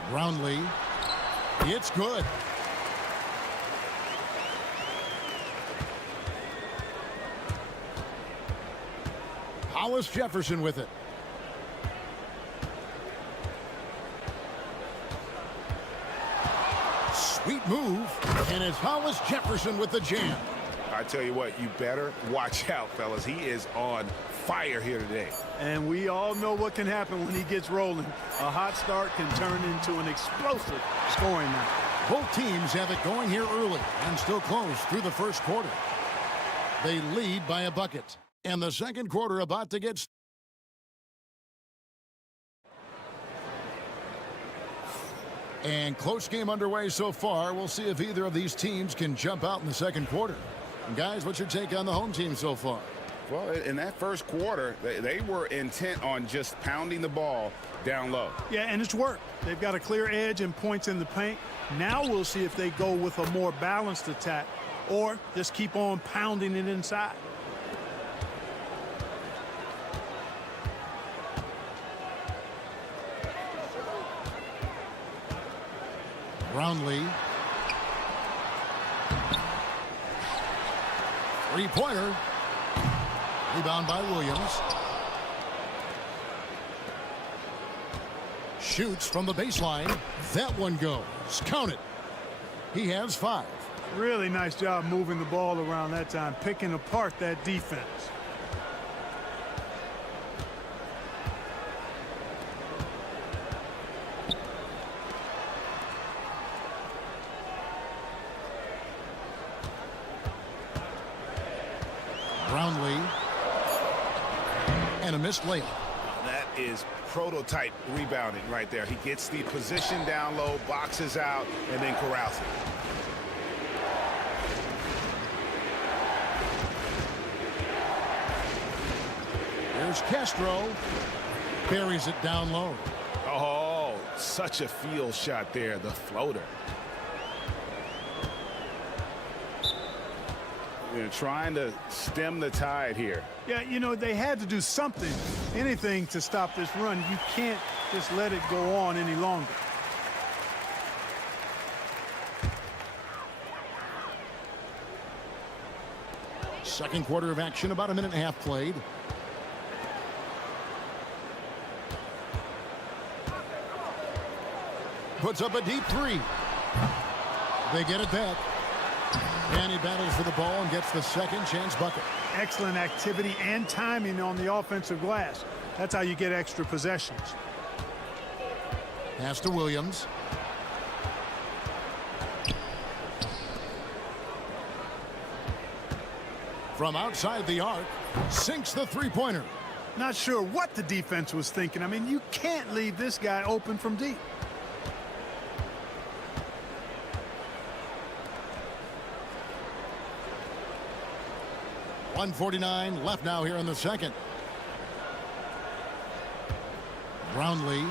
Brownlee. It's good. Hollis Jefferson with it. Sweet move, and it's Hollis Jefferson with the jam. I tell you what, you better watch out, fellas. He is on fire here today. And we all know what can happen when he gets rolling. A hot start can turn into an explosive scoring night. Both teams have it going here early and still close through the first quarter. They lead by a bucket. And the second quarter about to get started. And close game underway so far. We'll see if either of these teams can jump out in the second quarter. And guys, what's your take on the home team so far? Well, in that first quarter, they were intent on just pounding the ball down low. Yeah, and it's worked. They've got a clear edge and points in the paint. Now we'll see if they go with a more balanced attack or just keep on pounding it inside. Brownlee. Three-pointer. Rebound by Williams. Shoots from the baseline. That one goes. Count it. He has 5. Really nice job moving the ball around that time, picking apart that defense. Brownlee. And a missed layup. That is prototype rebounding right there. He gets the position down low, boxes out, and then corrals it. Here's Castro. Buries it down low. Oh, such a field shot there, the floater. They're trying to stem the tide here. Yeah, you know, they had to do something, anything to stop this run. You can't just let it go on any longer. Second quarter of action, about a minute and a half played. Puts up a deep 3. They get it back. And he battles for the ball and gets the second chance bucket. Excellent activity and timing on the offensive glass. That's how you get extra possessions. Pass to Williams. From outside the arc, sinks the three-pointer. Not sure what the defense was thinking. I mean, you can't leave this guy open from deep. .149 left now here in the second. Brownlee.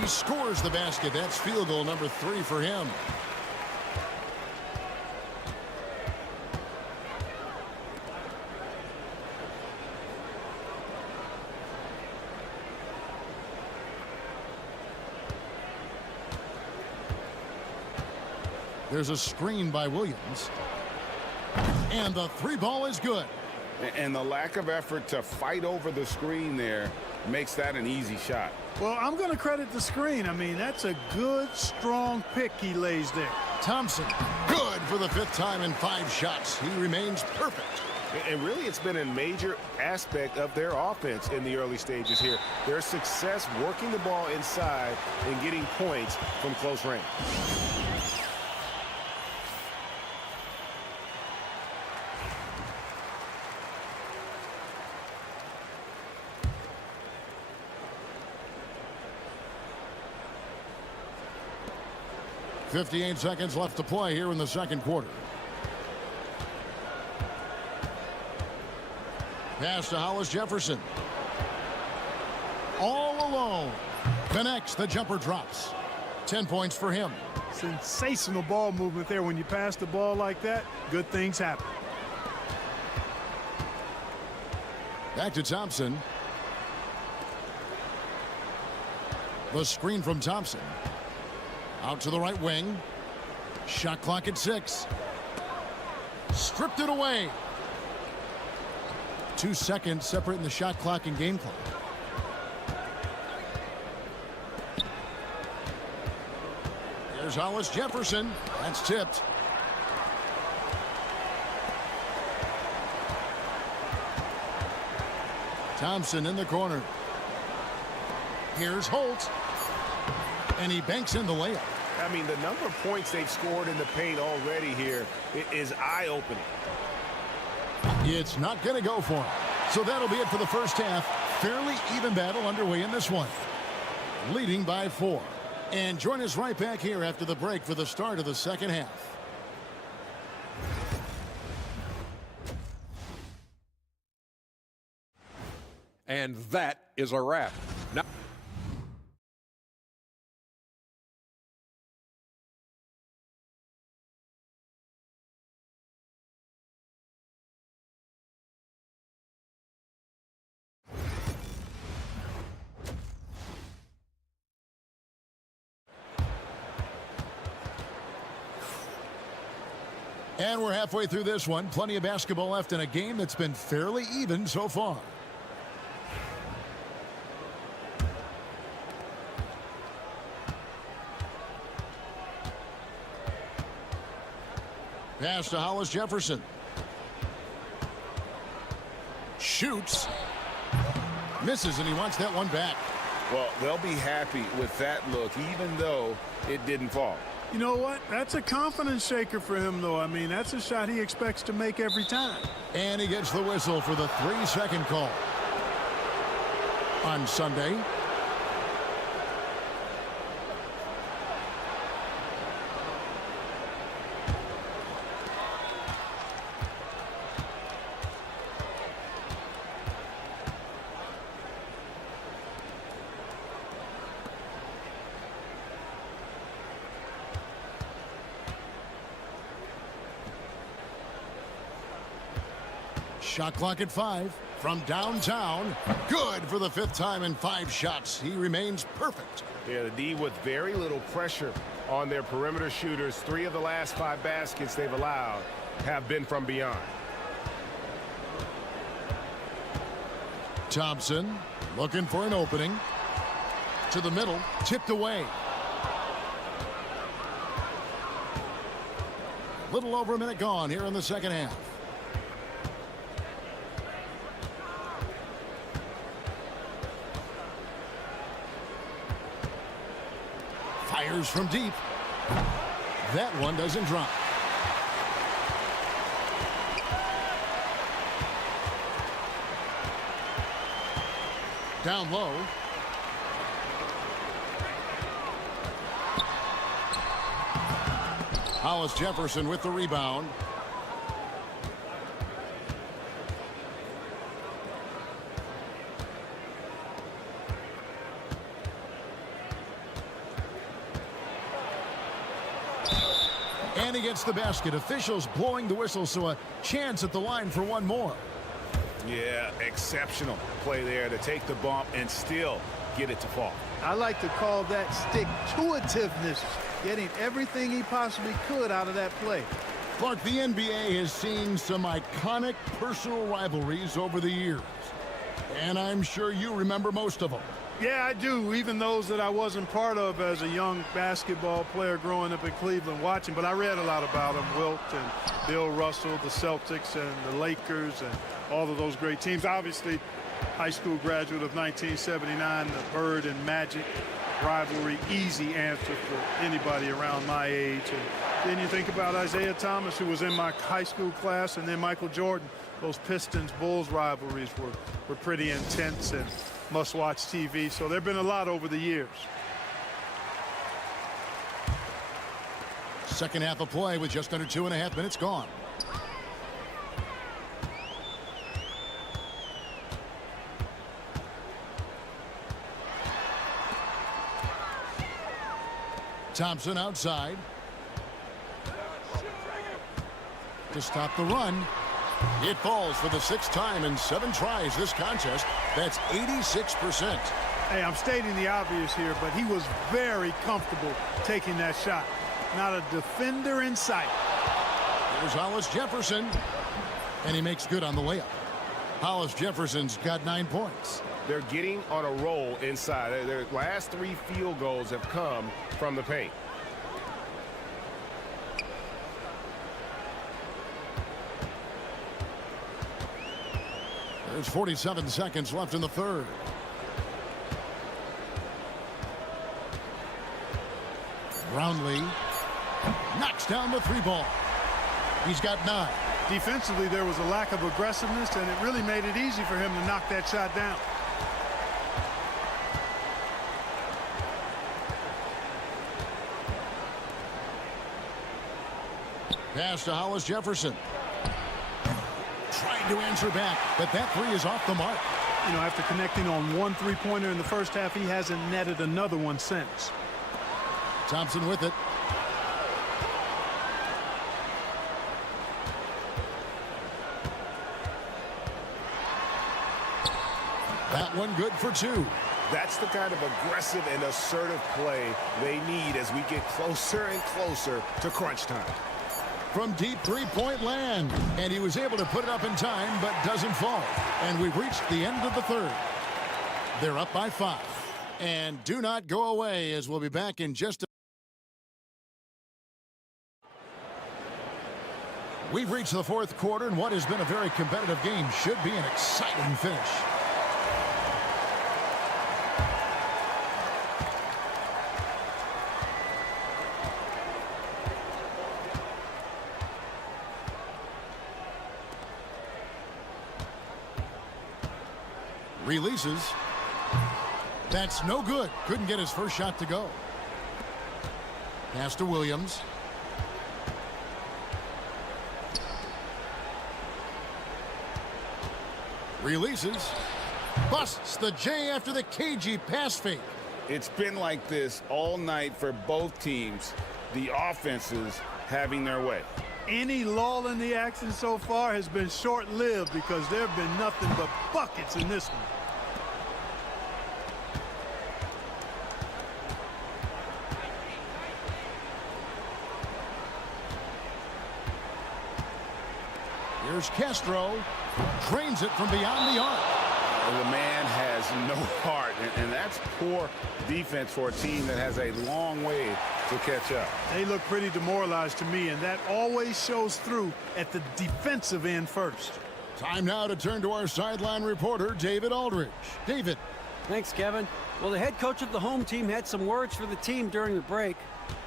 He scores the basket. That's field goal number 3 for him. There's a screen by Williams. And the 3 ball is good. And the lack of effort to fight over the screen there makes that an easy shot. Well, I'm going to credit the screen. I mean, that's a good, strong pick he lays there. Thompson, good for the 5th time in 5 shots. He remains perfect. And really, it's been a major aspect of their offense in the early stages here. Their success working the ball inside and getting points from close range. .58 seconds left to play here in the second quarter. Pass to Hollis Jefferson. All alone. Connects. The jumper drops. 10 points for him. Sensational ball movement there. When you pass the ball like that, good things happen. Back to Thompson. The screen from Thompson. Out to the right wing. Shot clock at 6. Stripped it away. 2 seconds separating the shot clock and game clock. Here's Hollis Jefferson. That's tipped. Thompson in the corner. Here's Holt. And he banks in the layup. I mean, the number of points they've scored in the paint already here is eye-opening. It's not going to go for him. So that'll be it for the first half. Fairly even battle underway in this one. Leading by 4. And join us right back here after the break for the start of the second half. And that is a wrap. Now And we're halfway through this one. Plenty of basketball left in a game that's been fairly even so far. Pass to Hollis Jefferson. Shoots. Misses, and he wants that one back. Well, they'll be happy with that look, even though it didn't fall. You know what? That's a confidence shaker for him, though. I mean, that's a shot he expects to make every time. And he gets the whistle for the 3-second call. On Sunday, shot clock at 5 from downtown. Good for the 5th time in 5 shots. He remains perfect. Yeah, the D with very little pressure on their perimeter shooters. 3 of the last 5 baskets they've allowed have been from beyond. Thompson looking for an opening. To the middle, tipped away. A little over a minute gone here in the second half. Fires from deep. That one doesn't drop. Down low. Hollis Jefferson with the rebound. And he gets the basket. Officials blowing the whistle, so a chance at the line for one more. Yeah, exceptional play there to take the bump and still get it to fall. I like to call that stick-to-itiveness, getting everything he possibly could out of that play. Clark, the NBA has seen some iconic personal rivalries over the years, and I'm sure you remember most of them. Yeah, I do, even those that I wasn't part of as a young basketball player growing up in Cleveland watching, but I read a lot about them. Wilt and Bill Russell, the Celtics and the Lakers and all of those great teams. Obviously, high school graduate of 1979, the Bird and Magic rivalry, easy answer for anybody around my age. And then you think about Isaiah Thomas, who was in my high school class, and then Michael Jordan. Those Pistons-Bulls rivalries were pretty intense and must-watch TV. So there have been a lot over the years. Second half of play with just under 2.5 minutes gone. Thompson outside to stop the run. It falls for the 6th time in 7 tries this contest. That's 86%. Hey, I'm stating the obvious here, but he was very comfortable taking that shot. Not a defender in sight. Here's Hollis Jefferson, and he makes good on the layup. Hollis Jefferson's got 9 points. They're getting on a roll inside. Their last 3 field goals have come from the paint. There's 47 seconds left in the third. Brownlee knocks down the 3 ball. He's got 9. Defensively, there was a lack of aggressiveness, and it really made it easy for him to knock that shot down. Pass to Hollis Jefferson. Trying to answer back, but that 3 is off the mark. You know, after connecting on 1 3-pointer in the first half, he hasn't netted another one since. Thompson with it. That one good for 2. That's the kind of aggressive and assertive play they need as we get closer and closer to crunch time. from deep three-point land. And he was able to put it up in time, but doesn't fall. And we've reached the end of the third. They're up by 5. And do not go away, as we'll be back in just a... We've reached the fourth quarter, and what has been a very competitive game should be an exciting finish. Releases. That's no good. Couldn't get his first shot to go. Pass to Williams. Releases. Busts the J after the cagey pass fake. It's been like this all night for both teams. The offenses having their way. Any lull in the action so far has been short-lived because there have been nothing but buckets in this one. Here's Castro. Drains it from beyond the arc. The man has no heart, and that's poor defense for a team that has a long way to catch up. They look pretty demoralized to me, and that always shows through at the defensive end first. Time now to turn to our sideline reporter, David Aldridge. David. Thanks, Kevin. Well, the head coach of the home team had some words for the team during the break.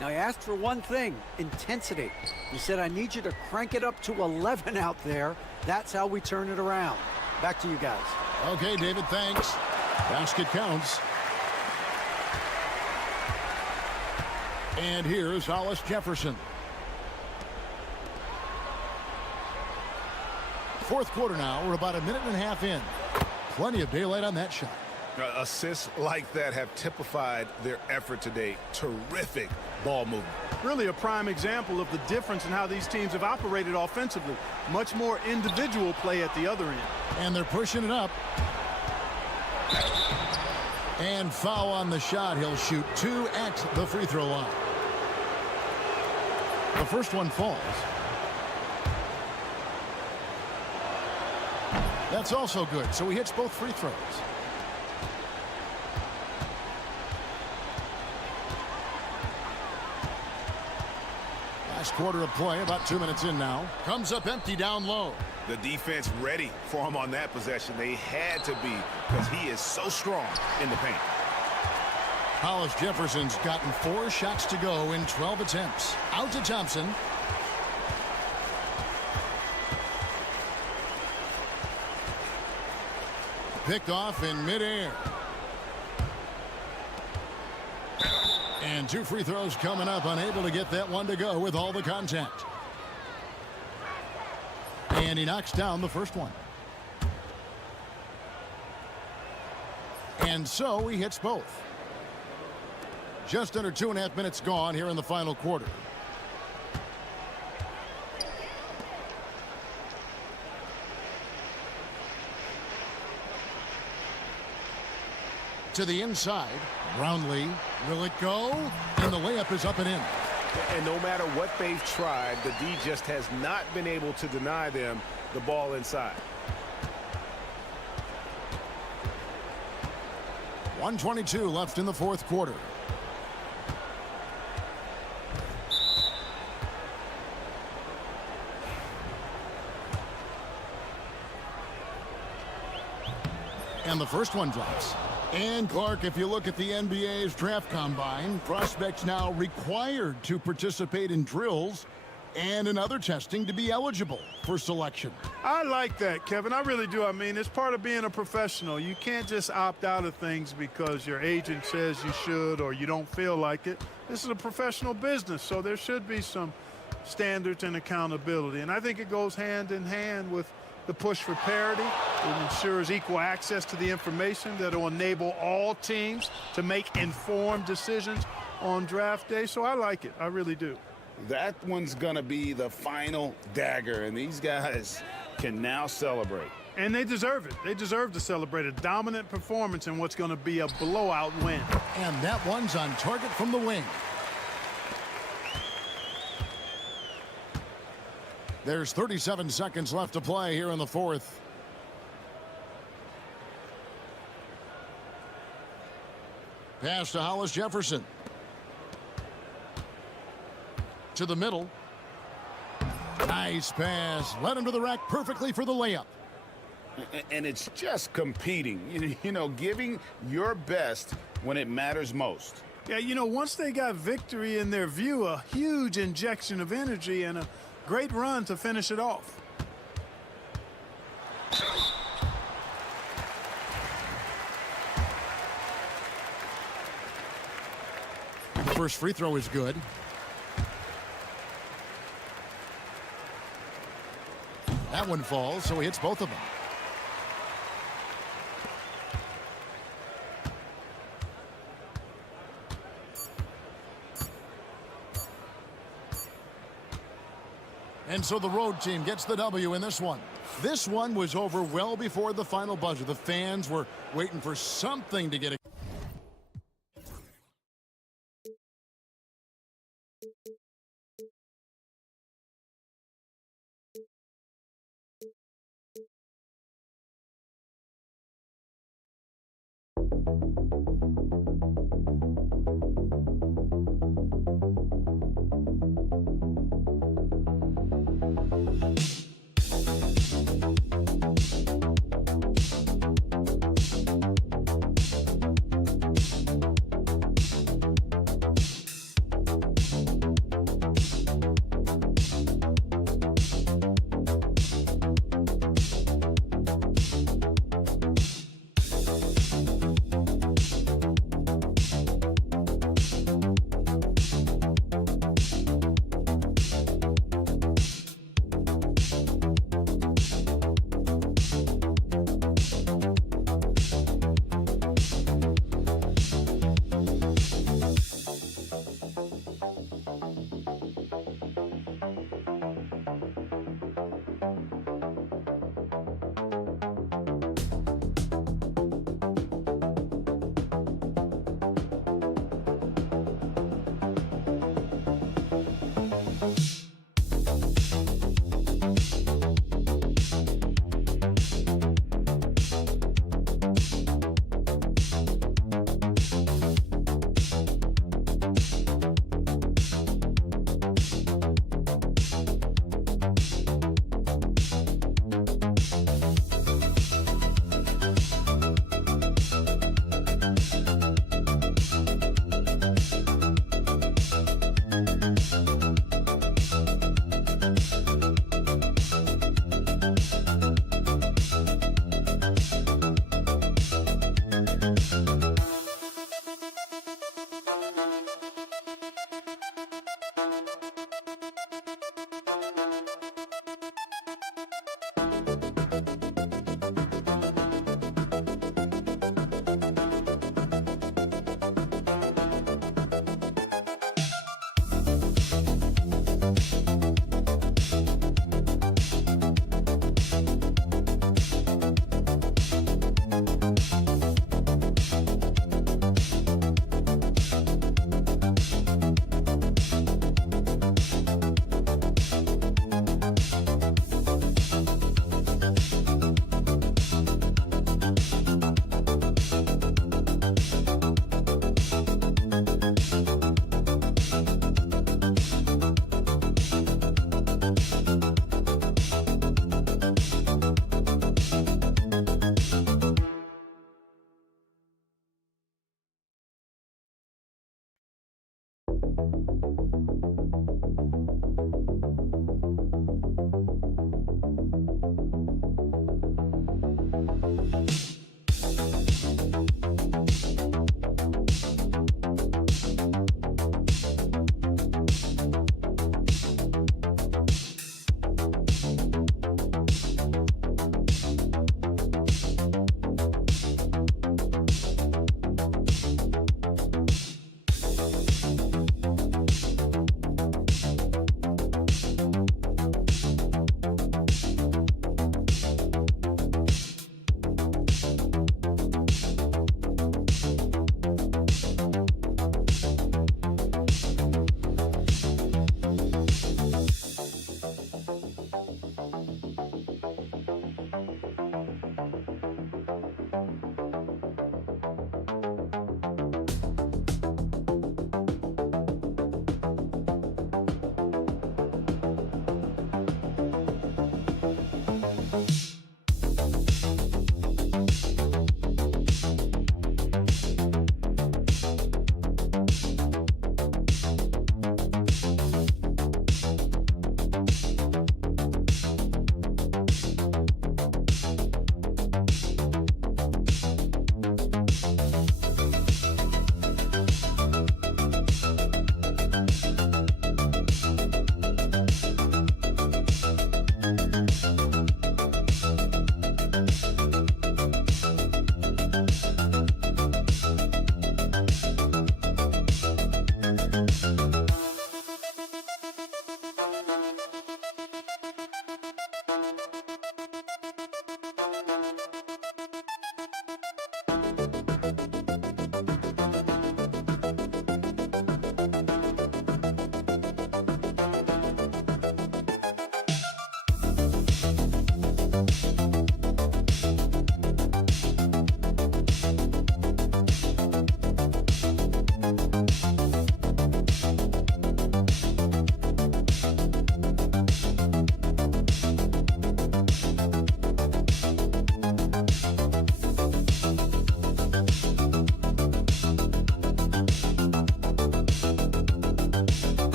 Now, he asked for one thing, intensity. He said, I need you to crank it up to 11 out there. That's how we turn it around. Back to you guys. Okay, David, thanks. Basket counts. And here's Hollis Jefferson. Fourth quarter now. We're about a minute and a half in. Plenty of daylight on that shot. Assists like that have typified their effort today. Terrific ball movement. Really a prime example of the difference in how these teams have operated offensively. Much more individual play at the other end. And they're pushing it up. And foul on the shot. He'll shoot 2 at the free throw line. The first one falls. That's also good. So he hits both free throws. Last quarter of play, about 2 minutes in now. Comes up empty down low. The defense ready for him on that possession. They had to be because he is so strong in the paint. Hollis Jefferson's gotten 4 shots to go in 12 attempts. Out to Thompson. Picked off in midair. And 2 free throws coming up, unable to get that one to go with all the contact. And he knocks down the first one. And so he hits both. Just under 2.5 minutes gone here in the final quarter. To the inside. Brownlee. Will it go? And the layup is up and in. And no matter what they've tried, the D just has not been able to deny them the ball inside. 1:22 left in the fourth quarter. And the first one drops. And Clark, if you look at the NBA's draft combine, prospects now required to participate in drills and in other testing to be eligible for selection. I like that, Kevin. I really do. I mean, it's part of being a professional. You can't just opt out of things because your agent says you should or you don't feel like it. This is a professional business, so there should be some standards and accountability. And I think it goes hand in hand with the push for parity. It ensures equal access to the information that will enable all teams to make informed decisions on draft day. So I like it. I really do. That one's going to be the final dagger, and these guys can now celebrate. And they deserve it. They deserve to celebrate a dominant performance in what's going to be a blowout win. And that one's on target from the wing. There's 37 seconds left to play here in the fourth. Pass to Hollis Jefferson. To the middle. Nice pass. Led him to the rack perfectly for the layup. And it's just competing, you know, giving your best when it matters most. Yeah, you know, once they got victory in their view, a huge injection of energy and a great run to finish it off. First free throw is good. That one falls, so he hits both of them. And so the road team gets the W in this one. This one was over well before the final buzzer. The fans were waiting for something to get it.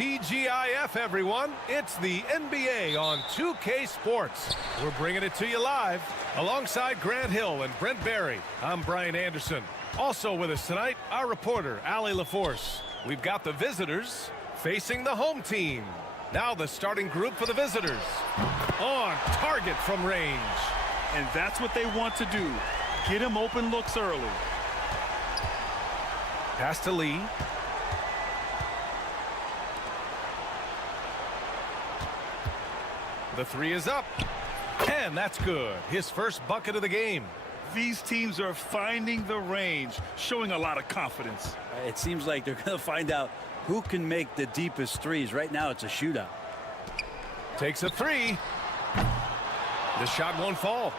TGIF, everyone. It's the NBA on 2K Sports. We're bringing it to you live. Alongside Grant Hill and Brent Barry, I'm Brian Anderson. Also with us tonight, our reporter, Allie LaForce. We've got the visitors facing the home team. Now the starting group for the visitors. On target from range. And that's what they want to do. Get him open looks early. Pass to Lee. The three is up. And that's good. His first bucket of the game. These teams are finding the range, showing a lot of confidence. It seems like they're going to find out who can make the deepest threes. Right now, it's a shootout. Takes a three. The shot won't fall.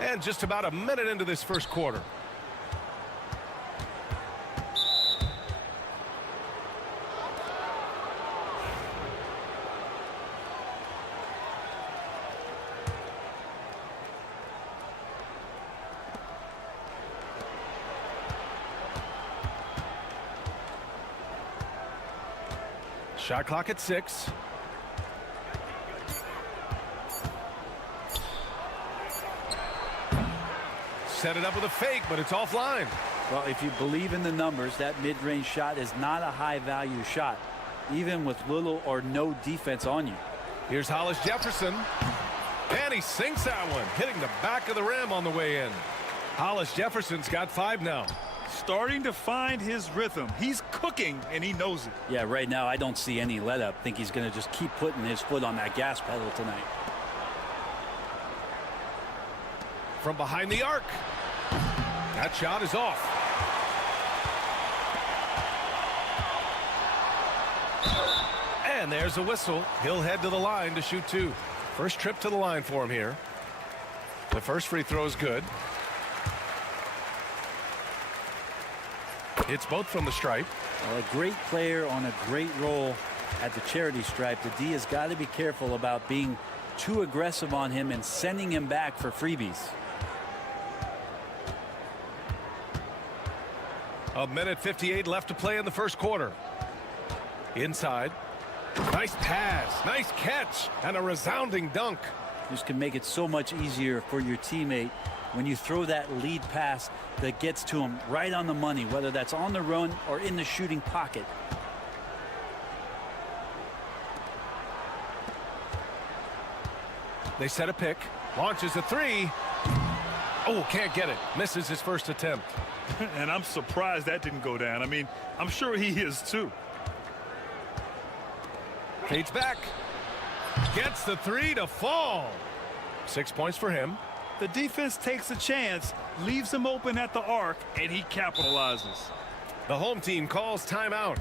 And just about a minute into this first quarter. Shot clock at 6. Set it up with a fake, but it's offline. Well, if you believe in the numbers, that mid-range shot is not a high-value shot, even with little or no defense on you. Here's Hollis Jefferson. And he sinks that one, hitting the back of the rim on the way in. Hollis Jefferson's got 5 now. Starting to find his rhythm. He's cooking, and he knows it. Yeah, right now I don't see any let-up. I think he's going to just keep putting his foot on that gas pedal tonight. From behind the arc. That shot is off. And And there's a whistle. He'll head to the line to shoot 2. First trip to the line for him here. The first free throw is good. It's both from the stripe. Well, a great player on a great roll at the charity stripe. The D has got to be careful about being too aggressive on him and sending him back for freebies. A minute 58 left to play in the first quarter. Inside. Nice pass, nice catch, and a resounding dunk. This can make it so much easier for your teammate when you throw that lead pass that gets to him right on the money, whether that's on the run or in the shooting pocket. They set a pick, launches a 3. Oh, can't get it. Misses his first attempt. And I'm surprised that didn't go down. I mean, I'm sure he is too. Fades back. Gets the 3 to fall. 6 points for him. The defense takes a chance, leaves him open at the arc, and he capitalizes. The home team calls timeout.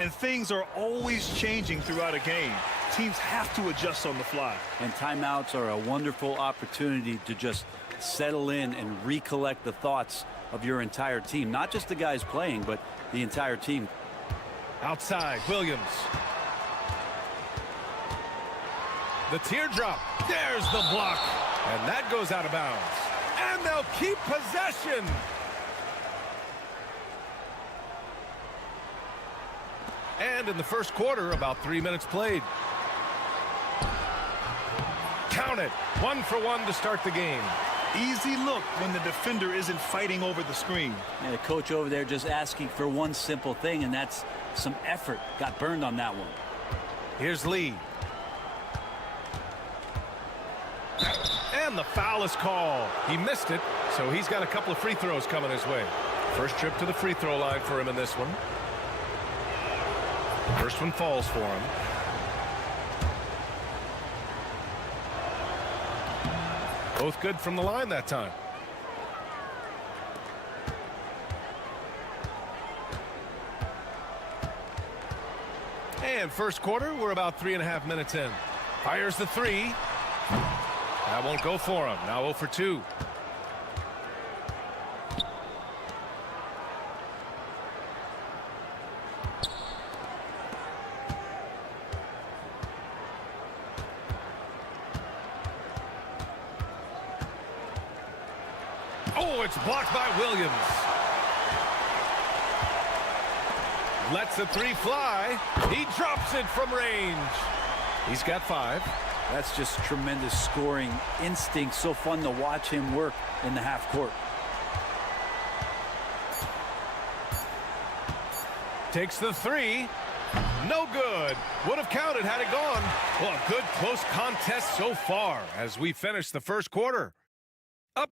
And things are always changing throughout a game. Teams have to adjust on the fly. And timeouts are a wonderful opportunity to just settle in and recollect the thoughts of your entire team. Not just the guys playing, but the entire team. Outside, Williams. The teardrop. There's the block. And that goes out of bounds. And they'll keep possession. And in the first quarter, about 3 minutes played. Count it. 1 for 1 to start the game. Easy look when the defender isn't fighting over the screen. And the coach over there just asking for one simple thing, and that's some effort. Got burned on that one. Here's Lee. And the foul is called. He missed it, so he's got a couple of free throws coming his way. First trip to the free throw line for him in this one. First one falls for him. Both good from the line that time. And first quarter, we're about 3.5 minutes in. Fires the 3. That won't go for him. Now 0 for 2. Oh, it's blocked by Williams. Lets the 3 fly. He drops it from range. He's got 5. That's just tremendous scoring instinct. So fun to watch him work in the half court. Takes the 3. No good. Would have counted had it gone. Well, a good close contest so far as we finish the first quarter. Up.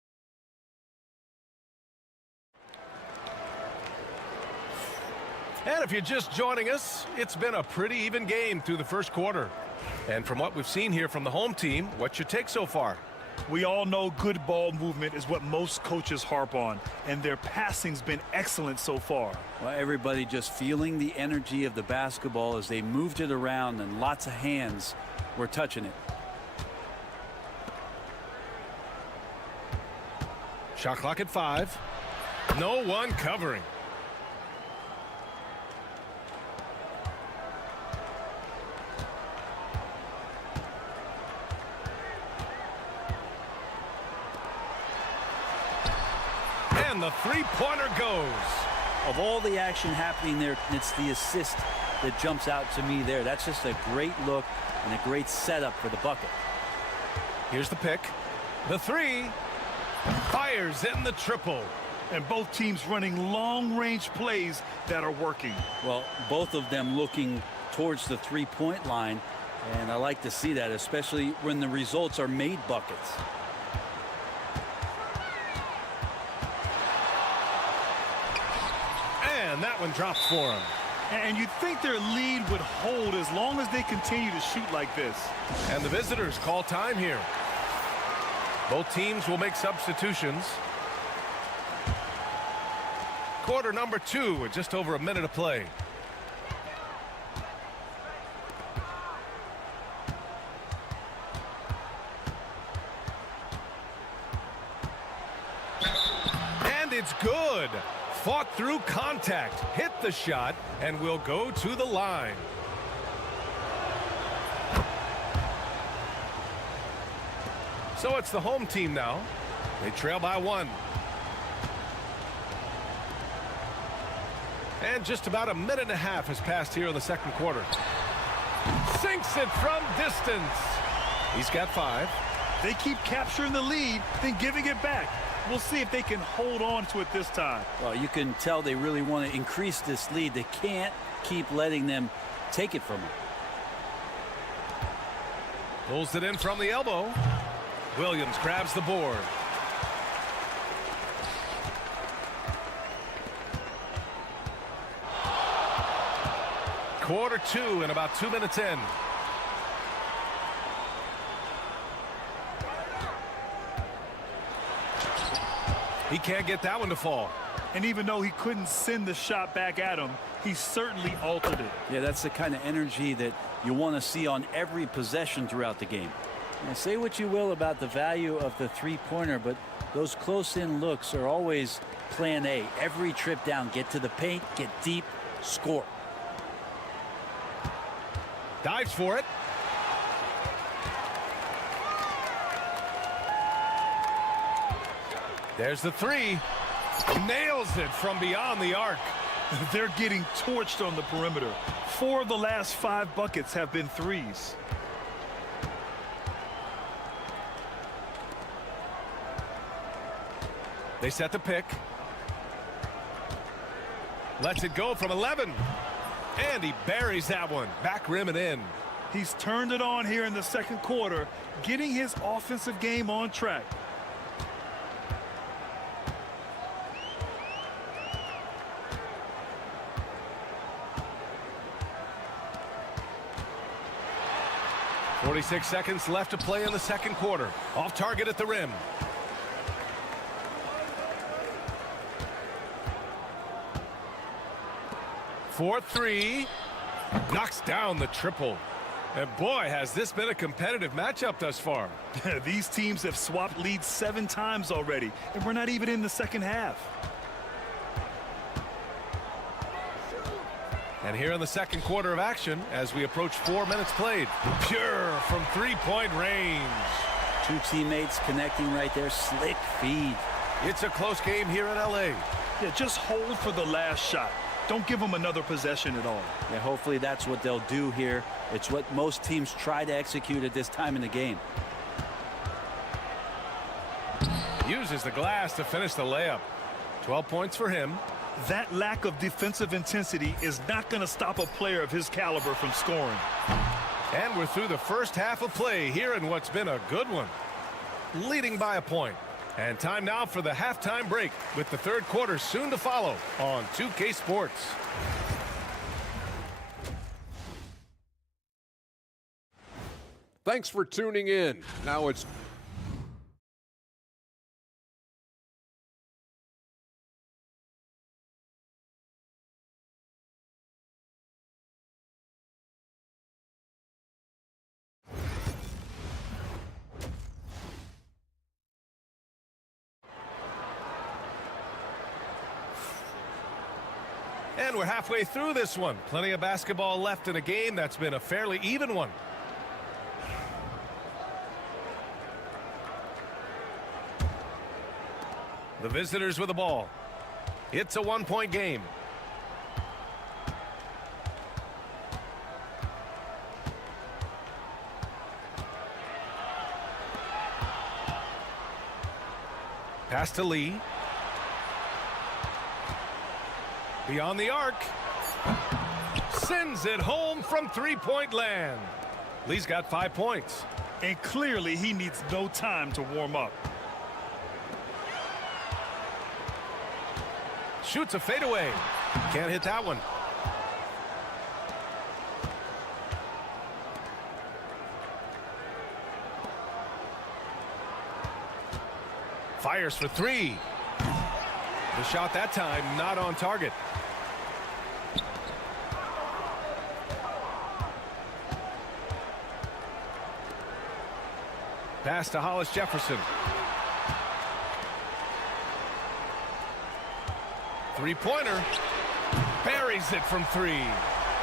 And if you're just joining us, it's been a pretty even game through the first quarter. And from what we've seen here from the home team, what's your take so far? We all know good ball movement is what most coaches harp on, and their passing's been excellent so far. Well, everybody just feeling the energy of the basketball as they moved it around, and lots of hands were touching it. Shot clock at 5. No one covering. And the three-pointer goes. Of all the action happening there, it's the assist that jumps out to me there. That's just a great look and a great setup for the bucket. Here's the pick. The 3. Fires in the triple. And both teams running long-range plays that are working. Well, both of them looking towards the three-point line, and I like to see that, especially when the results are made buckets. And that one drops for him. And you'd think their lead would hold as long as they continue to shoot like this. And the visitors call time here. Both teams will make substitutions. Quarter number 2 with just over a minute of play. It's good. Fought through contact, hit the shot, and will go to the line. So it's the home team now. They trail by 1. And just about a minute and a half has passed here in the second quarter. Sinks it from distance. He's got 5. They keep capturing the lead, then giving it back. We'll see if they can hold on to it this time. Well, you can tell they really want to increase this lead. They can't keep letting them take it from them. Pulls it in from the elbow. Williams grabs the board. Quarter 2 and about 2 minutes in. He can't get that one to fall. And even though he couldn't send the shot back at him, he certainly altered it. Yeah, that's the kind of energy that you want to see on every possession throughout the game. Now, say what you will about the value of the three-pointer, but those close-in looks are always plan A. Every trip down, get to the paint, get deep, score. Dives for it. There's the 3. Nails it from beyond the arc. They're getting torched on the perimeter. 4 of the last 5 buckets have been threes. They set the pick. Lets it go from 11. And he buries that one. Back rim and in. He's turned it on here in the second quarter, getting his offensive game on track. .46 seconds left to play in the second quarter. Off target at the rim. For 3. Knocks down the triple. And boy, has this been a competitive matchup thus far. These teams have swapped leads 7 times already, and we're not even in the second half. And here in the second quarter of action, as we approach 4 minutes played. Pure from three-point range. 2 teammates connecting right there. Slick feed. It's a close game here in LA. Yeah, just hold for the last shot. Don't give them another possession at all. Yeah, hopefully that's what they'll do here. It's what most teams try to execute at this time in the game. Uses the glass to finish the layup. 12 points for him. That lack of defensive intensity is not going to stop a player of his caliber from scoring. And we're through the first half of play here in what's been a good one. Leading by a point. And time now for the halftime break, with the third quarter soon to follow on 2K Sports. Thanks for tuning in. Now it's And we're halfway through this one. Plenty of basketball left in a game that's been a fairly even one. The visitors with the ball. It's a one-point game. Pass to Lee. Beyond the arc. Sends it home from three-point land. Lee's got 5 points. And clearly he needs no time to warm up. Shoots a fadeaway. Can't hit that one. Fires for 3. The shot that time not on target. Pass to Hollis Jefferson. Three-pointer. Buries it from three.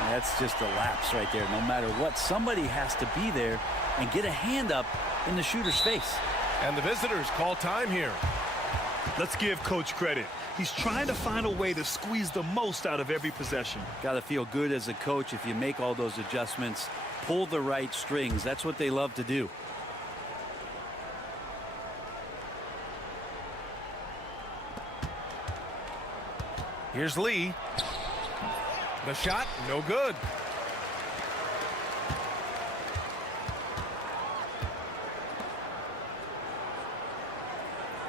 That's just a lapse right there. No matter what, somebody has to be there and get a hand up in the shooter's face. And the visitors call time here. Let's give Coach credit. He's trying to find a way to squeeze the most out of every possession. Got to feel good as a coach if you make all those adjustments, pull the right strings. That's what they love to do. Here's Lee. The shot, no good.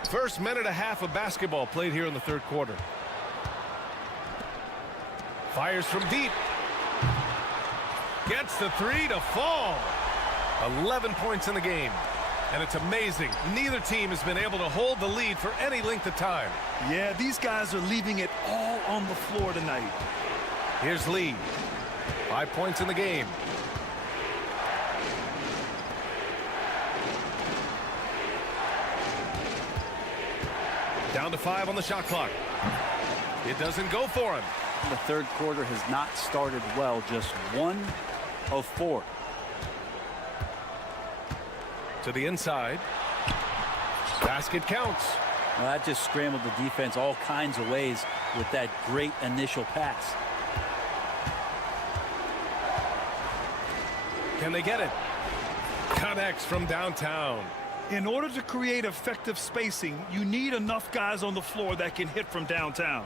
First minute and a half of basketball played here in the third quarter. Fires from deep. Gets the three to fall. 11 points in the game. And it's amazing. Neither team has been able to hold the lead for any length of time. Yeah, these guys are leaving it all on the floor tonight. Here's Lee. 5 points in the game. Down to 5 on the shot clock. It doesn't go for him. The third quarter has not started well. Just 1 of 4. To the inside. Basket counts. Well, that just scrambled the defense all kinds of ways with that great initial pass. Can they get it? Connects from downtown. In order to create effective spacing, you need enough guys on the floor that can hit from downtown.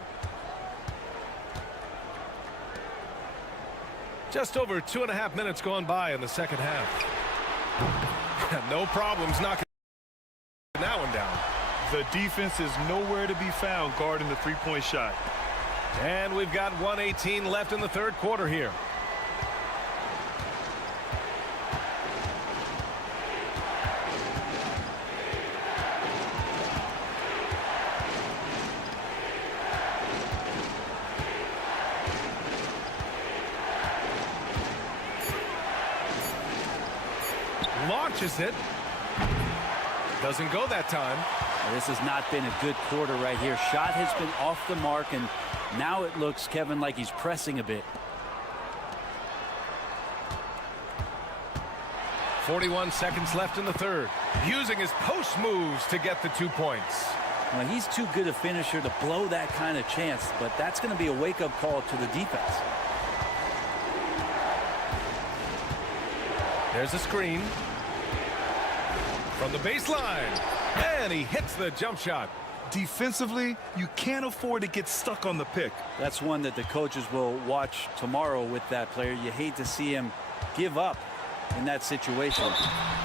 Just over 2.5 minutes gone by in the second half. No problems knocking that one down. The defense is nowhere to be found guarding the three-point shot. And we've got 1:18 left in the third quarter here. Launches it. Doesn't go that time. This has not been a good quarter right here. Shot has been off the mark, and now it looks, Kevin, like he's pressing a bit. 41 seconds left in the third. Using his post moves to get the 2 points. Well, he's too good a finisher to blow that kind of chance, but that's going to be a wake-up call to the defense. There's a screen. From the baseline. And he hits the jump shot. Defensively, you can't afford to get stuck on the pick. That's one that the coaches will watch tomorrow with that player. You hate to see him give up in that situation.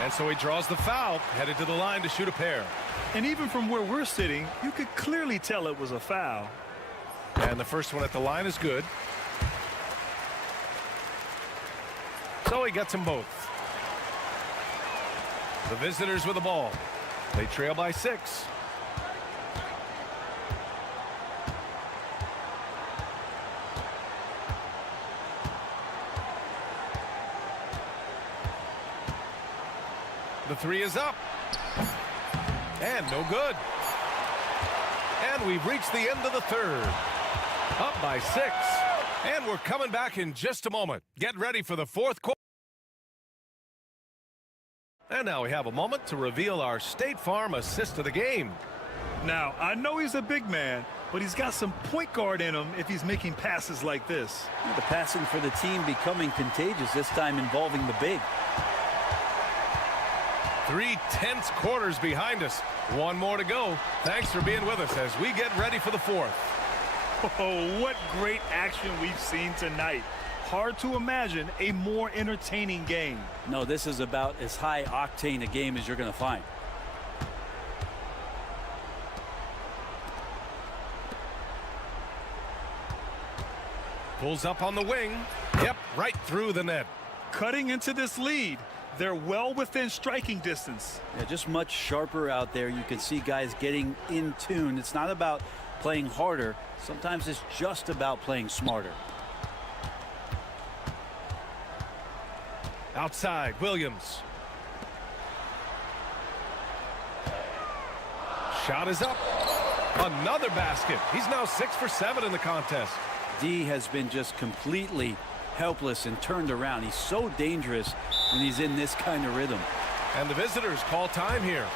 And so he draws the foul, headed to the line to shoot a pair. And even from where we're sitting, you could clearly tell it was a foul. And the first one at the line is good. So he gets them both. The visitors with the ball. They trail by 6. The three is up. And no good. And we've reached the end of the third. Up by 6. And we're coming back in just a moment. Get ready for the fourth quarter. And now we have a moment to reveal our State Farm assist of the game. Now, I know he's a big man, but he's got some point guard in him if he's making passes like this. The passing for the team becoming contagious, this time involving the big. 3 tense quarters behind us. One more to go. Thanks for being with us as we get ready for the fourth. Oh, what great action we've seen tonight. Hard to imagine a more entertaining game. No, this is about as high octane a game as you're going to find. Pulls up on the wing. Yep, right through the net. Cutting into this lead. They're well within striking distance. Yeah, just much sharper out there. You can see guys getting in tune. It's not about playing harder. Sometimes it's just about playing smarter. Outside, Williams. Shot is up. Another basket. He's now 6 for 7 in the contest. D has been just completely helpless and turned around. He's so dangerous when he's in this kind of rhythm. And the visitors call time here.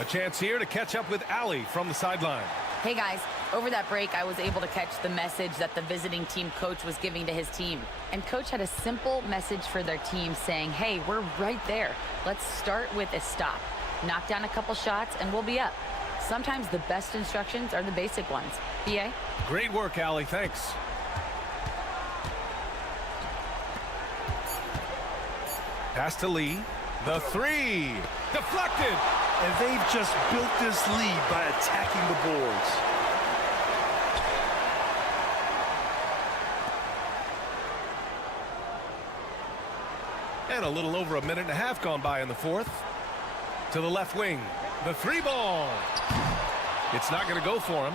A chance here to catch up with Allie from the sideline. Hey guys, over that break, I was able to catch the message that the visiting team coach was giving to his team. And coach had a simple message for their team saying, hey, we're right there. Let's start with a stop. Knock down a couple shots and we'll be up. Sometimes the best instructions are the basic ones. BA? Great work, Allie. Thanks. Pass to Lee. The three. Deflected. And they've just built this lead by attacking the boards. And a little over a minute and a half gone by in the fourth. To the left wing. The three ball. It's not going to go for him.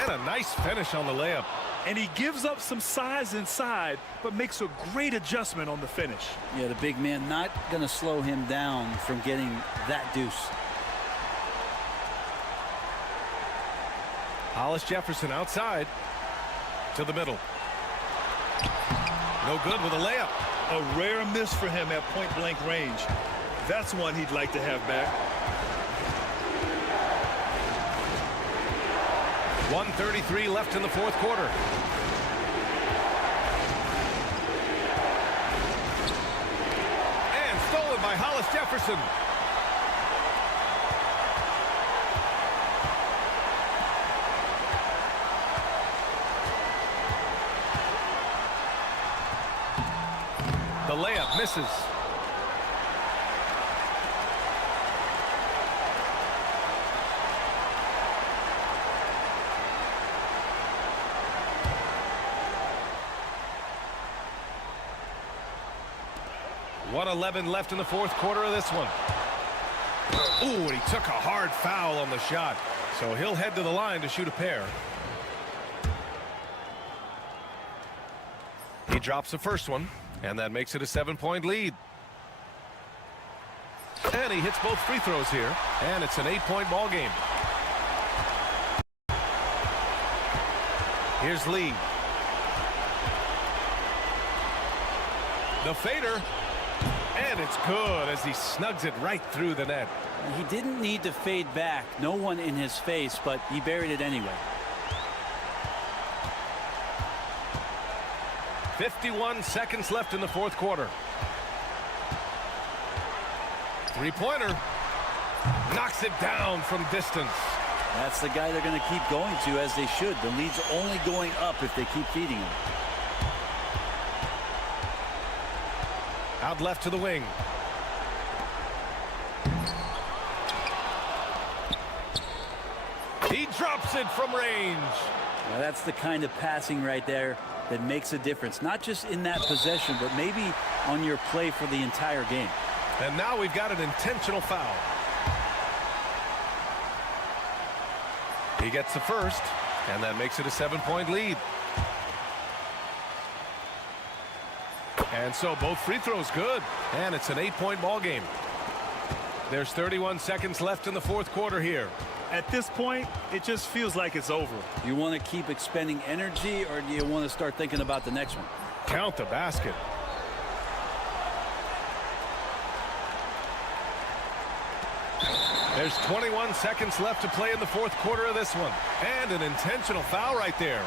And a nice finish on the layup. And he gives up some size inside, but makes a great adjustment on the finish. Yeah, the big man not going to slow him down from getting that deuce. Hollis Jefferson outside to the middle. No good with a layup. A rare miss for him at point-blank range. That's one he'd like to have back. 1:33 left in the fourth quarter. And stolen by Hollis Jefferson. The layup misses. .11 left in the fourth quarter of this one. Ooh, and he took a hard foul on the shot. So he'll head to the line to shoot a pair. He drops the first one, and that makes it a 7-point lead. And he hits both free throws here, and it's an 8-point ball game. Here's Lee. The fader. And it's good as he snugs it right through the net. He didn't need to fade back. No one in his face, but he buried it anyway. 51 seconds left in the fourth quarter. Three-pointer. Knocks it down from distance. That's the guy they're going to keep going to, as they should. The lead's only going up if they keep feeding him. Out left to the wing. He drops it from range. Now that's the kind of passing right there that makes a difference. Not just in that possession, but maybe on your play for the entire game. And now we've got an intentional foul. He gets the first, and that makes it a 7-point lead. And so both free throws good, and it's an 8-point ball game. There's 31 seconds left in the fourth quarter here. At this point, it just feels like it's over. You want to keep expending energy, or do you want to start thinking about the next one? Count the basket. There's 21 seconds left to play in the fourth quarter of this one. And an intentional foul right there.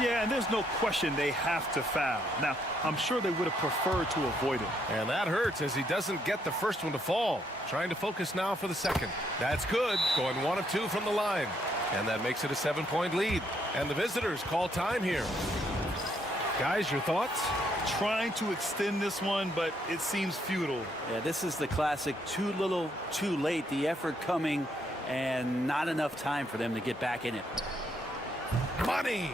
Yeah, and there's no question they have to foul. Now, I'm sure they would have preferred to avoid it. And that hurts as he doesn't get the first one to fall. Trying to focus now for the second. That's good. Going 1 of 2 from the line. And that makes it a 7-point lead. And the visitors call time here. Guys, your thoughts? Trying to extend this one, but it seems futile. Yeah, this is the classic too little, too late. The effort coming and not enough time for them to get back in it. Money!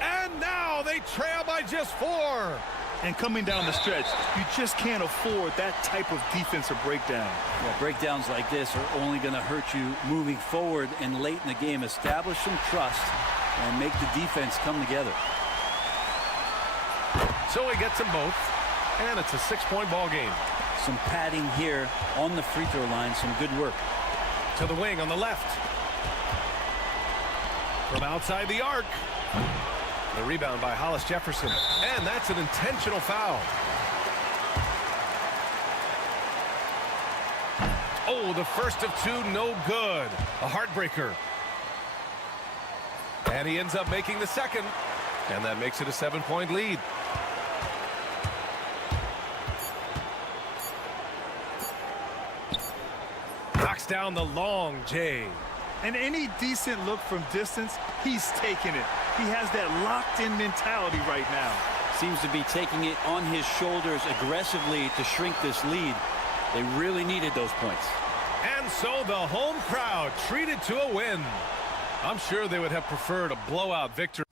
And now they trail by just 4. And coming down the stretch, you just can't afford that type of defensive breakdown. Yeah, breakdowns like this are only going to hurt you moving forward and late in the game. Establish some trust and make the defense come together. So he gets them both, and it's a 6-point ball game. Some padding here on the free throw line. Some good work. To the wing on the left. From outside the arc. The rebound by Hollis Jefferson. And that's an intentional foul. Oh, the first of two, no good. A heartbreaker. And he ends up making the second. And that makes it a 7-point lead. Knocks down the long J. And any decent look from distance, he's taking it. He has that locked-in mentality right now. Seems to be taking it on his shoulders aggressively to shrink this lead. They really needed those points. And so the home crowd treated to a win. I'm sure they would have preferred a blowout victory.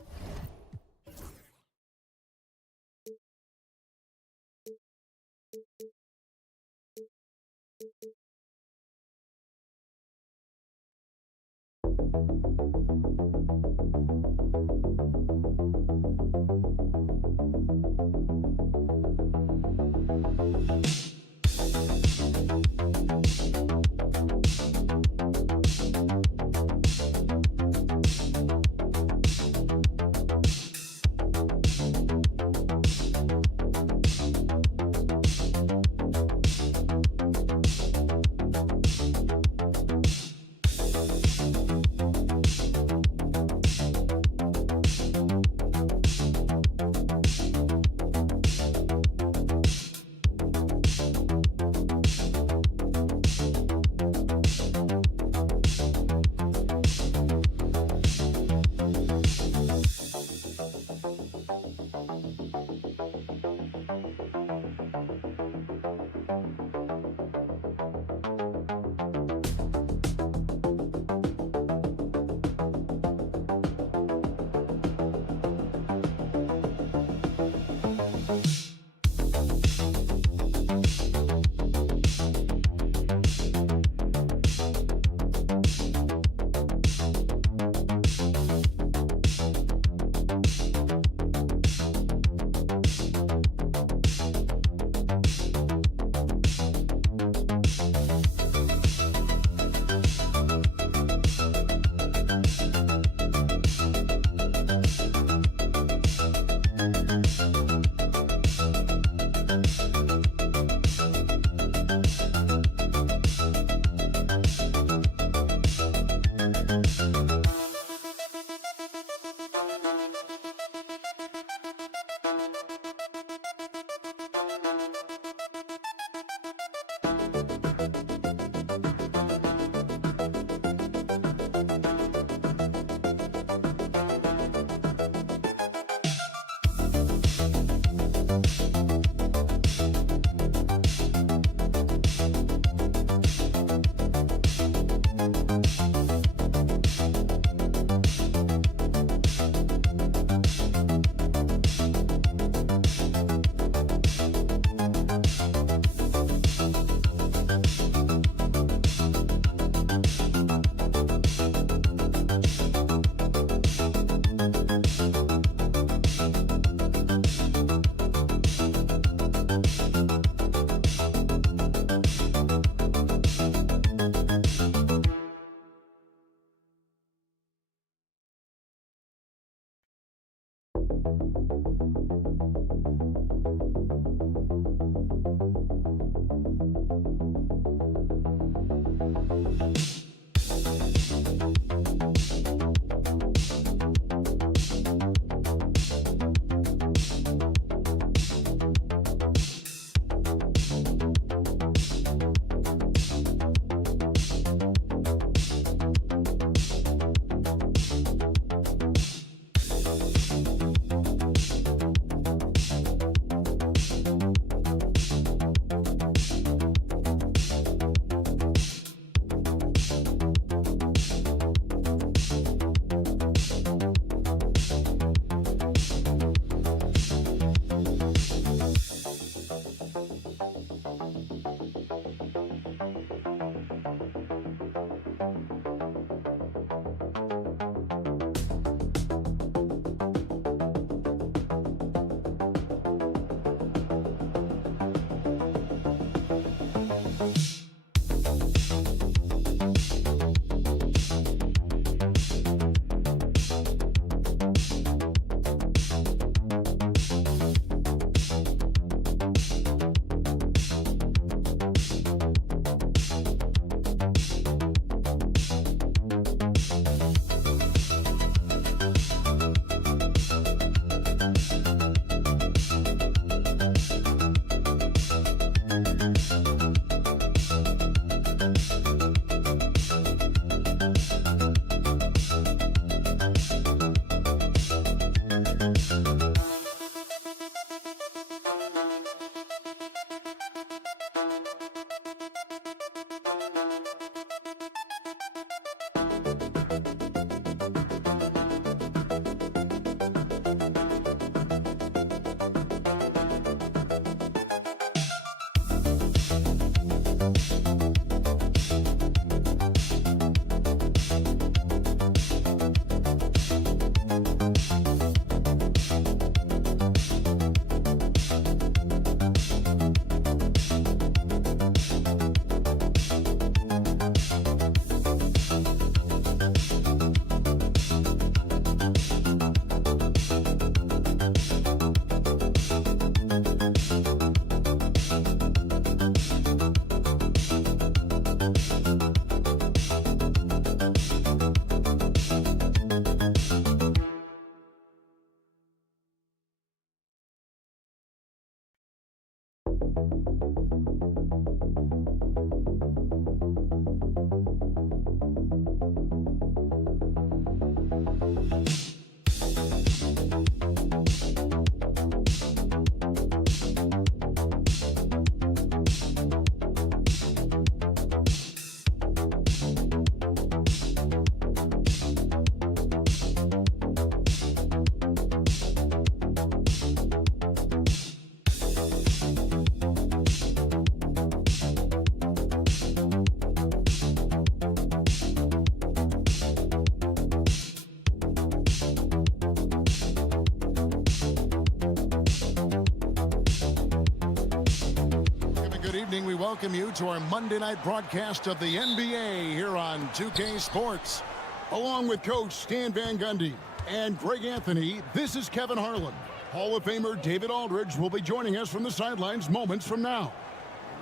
We welcome you to our Monday night broadcast of the NBA here on 2K Sports. Along with Coach Stan Van Gundy and Greg Anthony, this is Kevin Harlan. Hall of Famer David Aldridge will be joining us from the sidelines moments from now.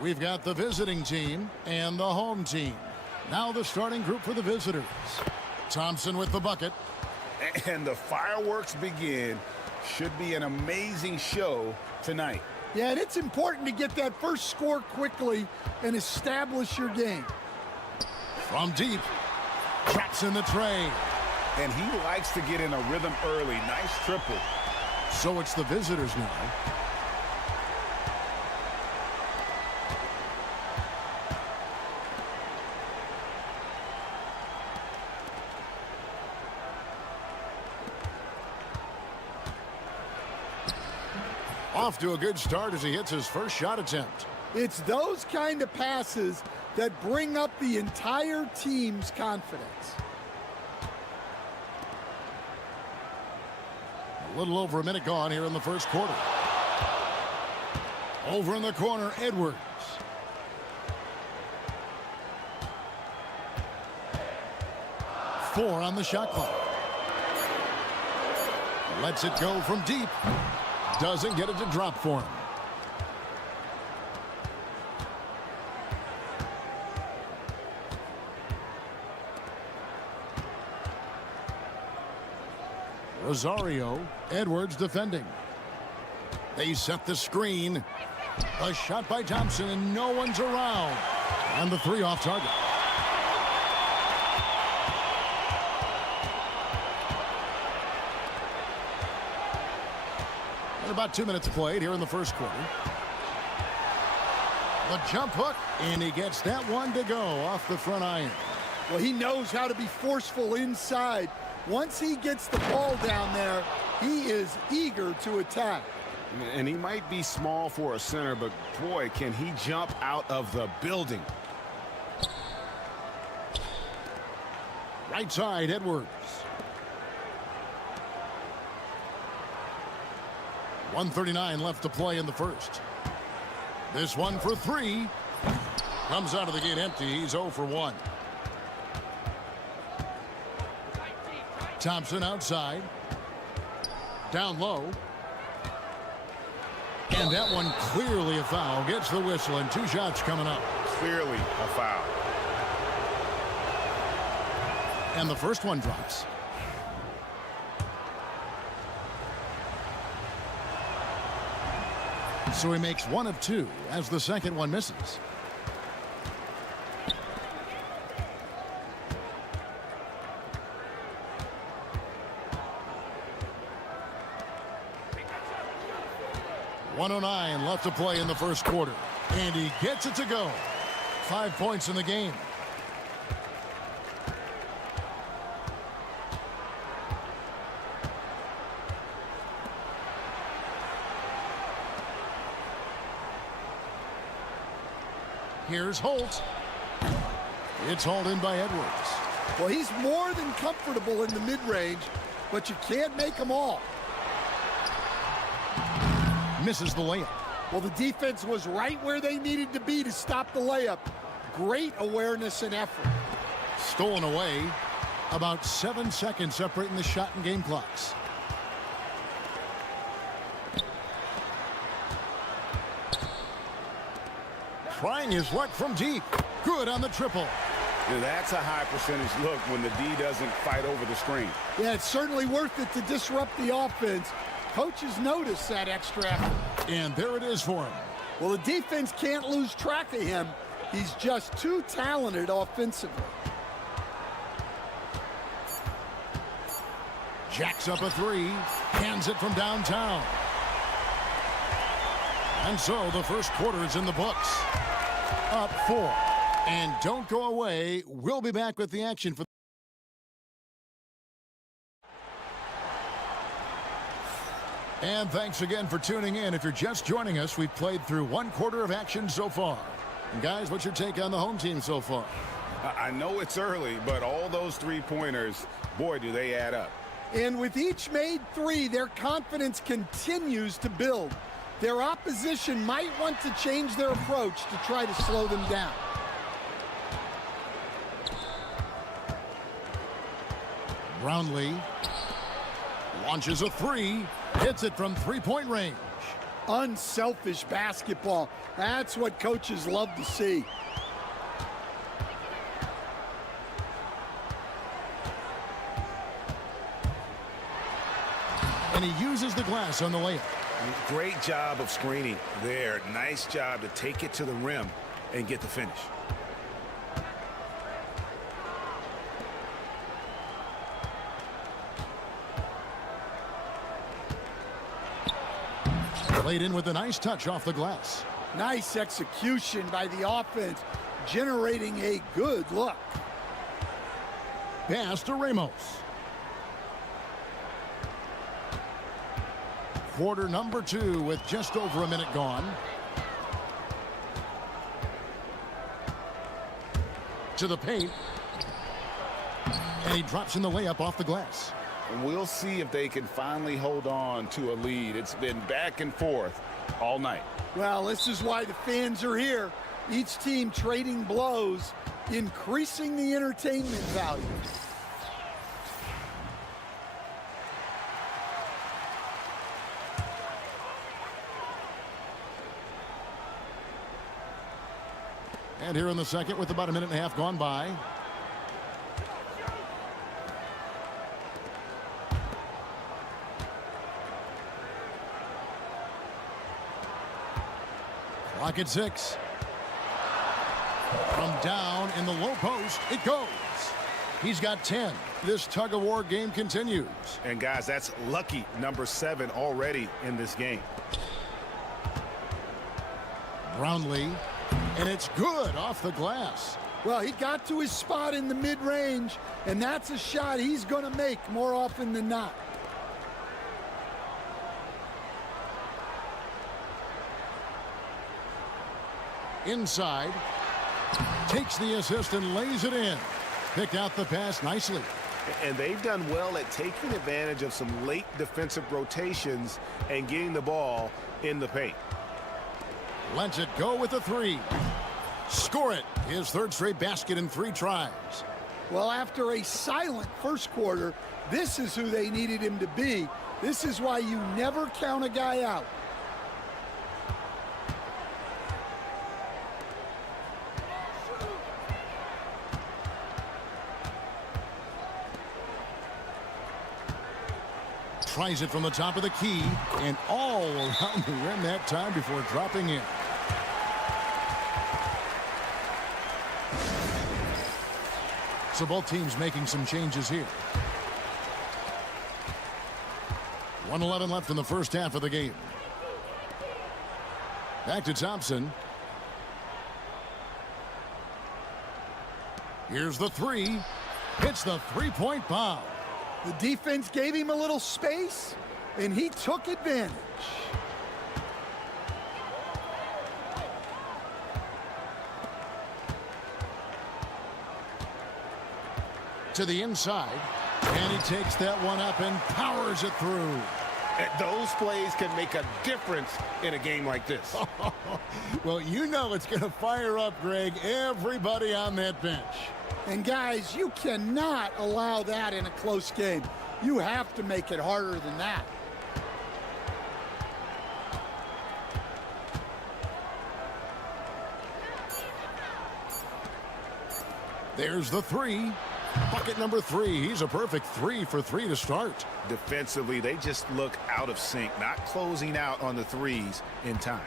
We've got the visiting team and the home team. Now the starting group for the visitors. Thompson with the bucket. And the fireworks begin. Should be an amazing show tonight. Yeah, and it's important to get that first score quickly and establish your game. From deep, traps in the tray. And he likes to get in a rhythm early. Nice triple. So it's the visitors now. Off to a good start as he hits his first shot attempt. It's those kind of passes that bring up the entire team's confidence. A little over a minute gone here in the first quarter. Over in the corner, Edwards. Four on the shot clock. Lets it go from deep. Doesn't get it to drop for him. Rosario, Edwards defending. They set the screen. A shot by Thompson and no one's around. And the three off target. About 2 minutes played here in the first quarter. The jump hook, and he gets that one to go off the front iron. Well, he knows how to be forceful inside. Once he gets the ball down there, he is eager to attack. And he might be small for a center, but boy, can he jump out of the building. Right side, Edwards. 1:39 left to play in the first. This one for three. Comes out of the gate empty. He's 0 for 1. Thompson outside. Down low. And that one clearly a foul. Gets the whistle and 2 shots coming up. Clearly a foul. And the first one drops. So he makes 1 of 2 as the second one misses. .109 left to play in the first quarter. And he gets it to go. 5 points in the game. Here's Holt. It's hauled in by Edwards. Well, he's more than comfortable in the mid-range, but you can't make them all. Misses the layup. Well, the defense was right where they needed to be to stop the layup. Great awareness and effort. Stolen away. About 7 seconds separating the shot and game clocks. Trying his luck from deep. Good on the triple. Yeah, that's a high percentage look when the D doesn't fight over the screen. Yeah, it's certainly worth it to disrupt the offense. Coaches notice that extra effort. And there it is for him. Well, the defense can't lose track of him. He's just too talented offensively. Jacks up a three, hands it from downtown. And so the first quarter is in the books. Up 4. And don't go away. We'll be back with the action for. And thanks again for tuning in. If you're just joining us, we've played through one quarter of action so far. And guys, what's your take on the home team so far? I know it's early, but all those three-pointers, boy, do they add up. And with each made three, their confidence continues to build. Their opposition might want to change their approach to try to slow them down. Brownlee launches a three, hits it from three-point range. Unselfish basketball. That's what coaches love to see. And he uses the glass on the layup. Great job of screening there. Nice job to take it to the rim and get the finish. Played in with a nice touch off the glass. Nice execution by the offense, generating a good look. Pass to Ramos. Quarter number 2 with just over a minute gone. To the paint. And he drops in the layup off the glass. We'll see if they can finally hold on to a lead. It's been back and forth all night. Well, this is why the fans are here. Each team trading blows, increasing the entertainment value. And here in the second with about a minute and a half gone by. Clock at 6. From down in the low post, it goes. He's got 10. This tug-of-war game continues. And guys, that's lucky number 7 already in this game. Brownlee, and it's good off the glass. Well, he got to his spot in the mid-range, and that's a shot he's going to make more often than not. Inside, takes the assist and lays it in. Picked out the pass nicely. And they've done well at taking advantage of some late defensive rotations and getting the ball in the paint. Lets it go with a 3. Score it. His third straight basket in 3 tries. Well, after a silent first quarter, this is who they needed him to be. This is why you never count a guy out. Tries it from the top of the key and all around the rim that time before dropping in. So both teams making some changes here. 1:11 left in the first half of the game. Back to Thompson. Here's the 3. Hits the three-point bomb. The defense gave him a little space, and he took advantage. To the inside, and he takes that one up and powers it through. Those plays can make a difference in a game like this. Well, you know it's going to fire up, Greg, everybody on that bench. And guys, you cannot allow that in a close game. You have to make it harder than that. There's the 3. Bucket number 3. He's a perfect 3 for 3 to start. Defensively, they just look out of sync, not closing out on the threes in time.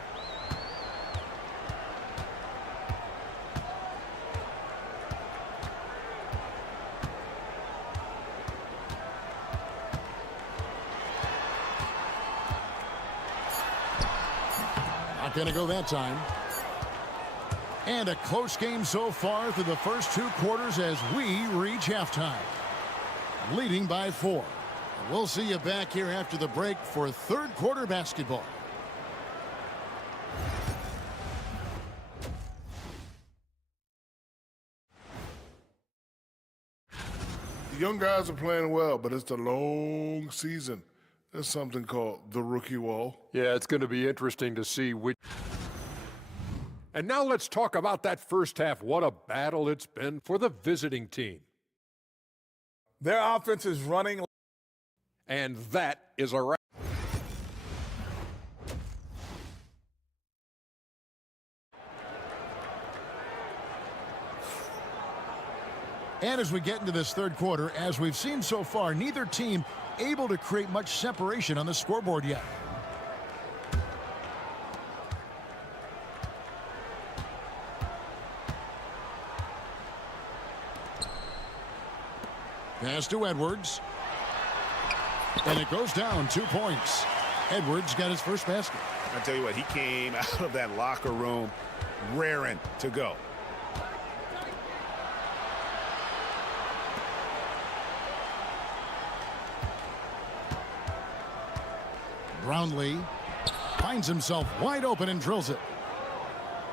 Not going to go that time. And a close game so far through the first 2 quarters as we reach halftime. Leading by 4. We'll see you back here after the break for third quarter basketball. The young guys are playing well, but it's a long season. There's something called the rookie wall. Yeah, it's going to be interesting to see which. And now let's talk about that first half. What a battle it's been for the visiting team. Their offense is running. And that is a wrap. And as we get into this third quarter, as we've seen so far, neither team able to create much separation on the scoreboard yet. Pass to Edwards. And it goes down 2 points. Edwards got his first basket. I tell you what, he came out of that locker room raring to go. Brownlee finds himself wide open and drills it.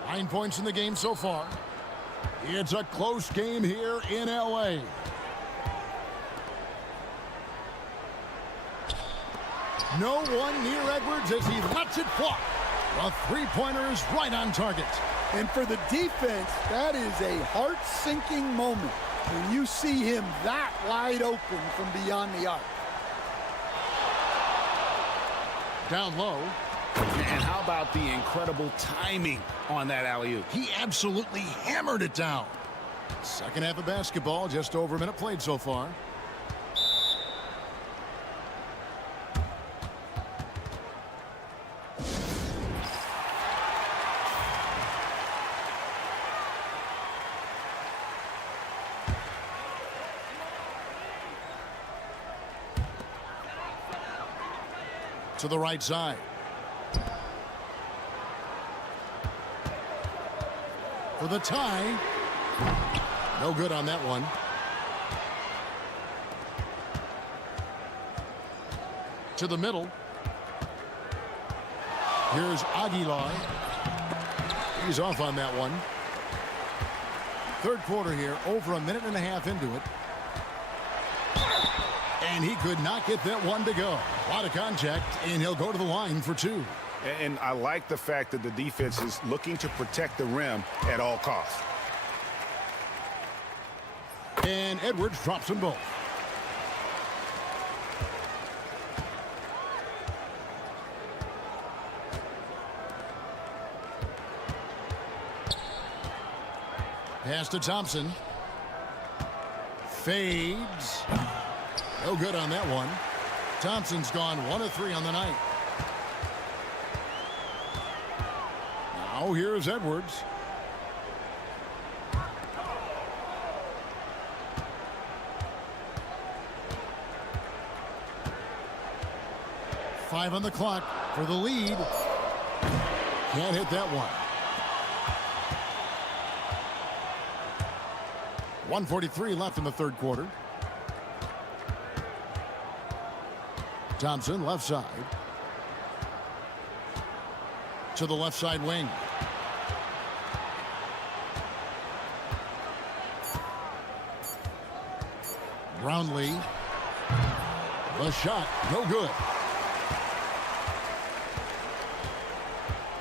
9 points in the game so far. It's a close game here in LA. No one near Edwards as he lets it fly. A three-pointer is right on target. And for the defense, that is a heart-sinking moment when you see him that wide open from beyond the arc. Down low. And how about the incredible timing on that alley-oop? He absolutely hammered it down. Second half of basketball, just over a minute played so far. To the right side. For the tie. No good on that one. To the middle. Here's Aguilar. He's off on that one. Third quarter here, over a minute and a half into it. And he could not get that one to go. A lot of contact, and he'll go to the line for 2. And I like the fact that the defense is looking to protect the rim at all costs. And Edwards drops them both. Pass to Thompson. Fades. No good on that one. Thompson's gone 1 of 3 on the night. Now here's Edwards. Five on the clock for the lead. Can't hit that one. 1:43 left in the third quarter. Thompson, left side. To the left side wing. Brownlee. The shot, no good.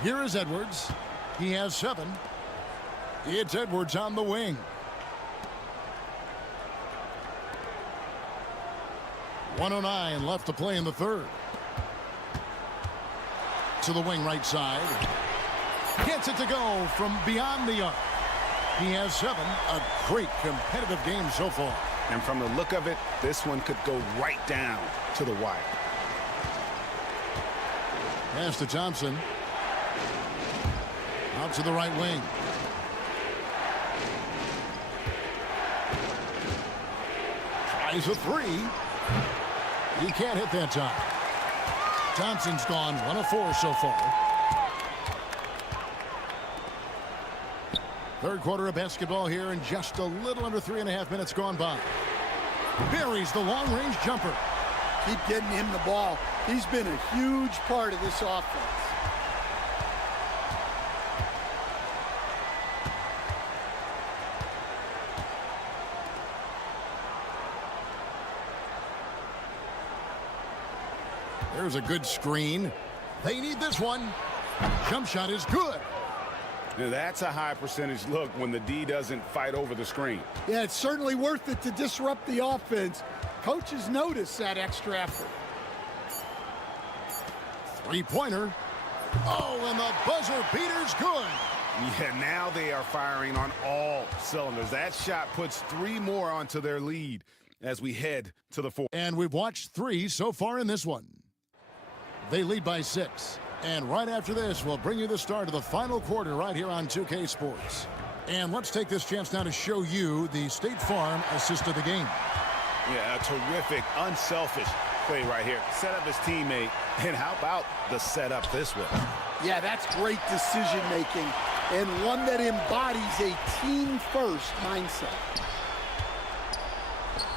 Here is Edwards. He has 7. It's Edwards on the wing. 1:09 left to play in the third. To the wing right side. Gets it to go from beyond the arc. He has 7. A great competitive game so far. And from the look of it, this one could go right down to the wire. Pass to Thompson. Out to the right wing. Tries a 3. He can't hit that time. Thompson's gone 1 of 4 so far. Third quarter of basketball here, and just a little under 3.5 minutes gone by. Buries the long-range jumper. Keep getting him the ball. He's been a huge part of this offense. There's a good screen. They need this one. Jump shot is good. Now that's a high percentage look when the D doesn't fight over the screen. Yeah, it's certainly worth it to disrupt the offense. Coaches notice that extra effort. Three-pointer. Oh, and the buzzer beater's good. Yeah, now they are firing on all cylinders. That shot puts 3 more onto their lead as we head to the fourth. And we've watched 3 so far in this one. They lead by 6. And right after this, we'll bring you the start of the final quarter right here on 2K Sports. And let's take this chance now to show you the State Farm assist of the game. Yeah, a terrific, unselfish play right here. Set up his teammate, and how about the setup this way? Yeah, that's great decision-making, and one that embodies a team-first mindset.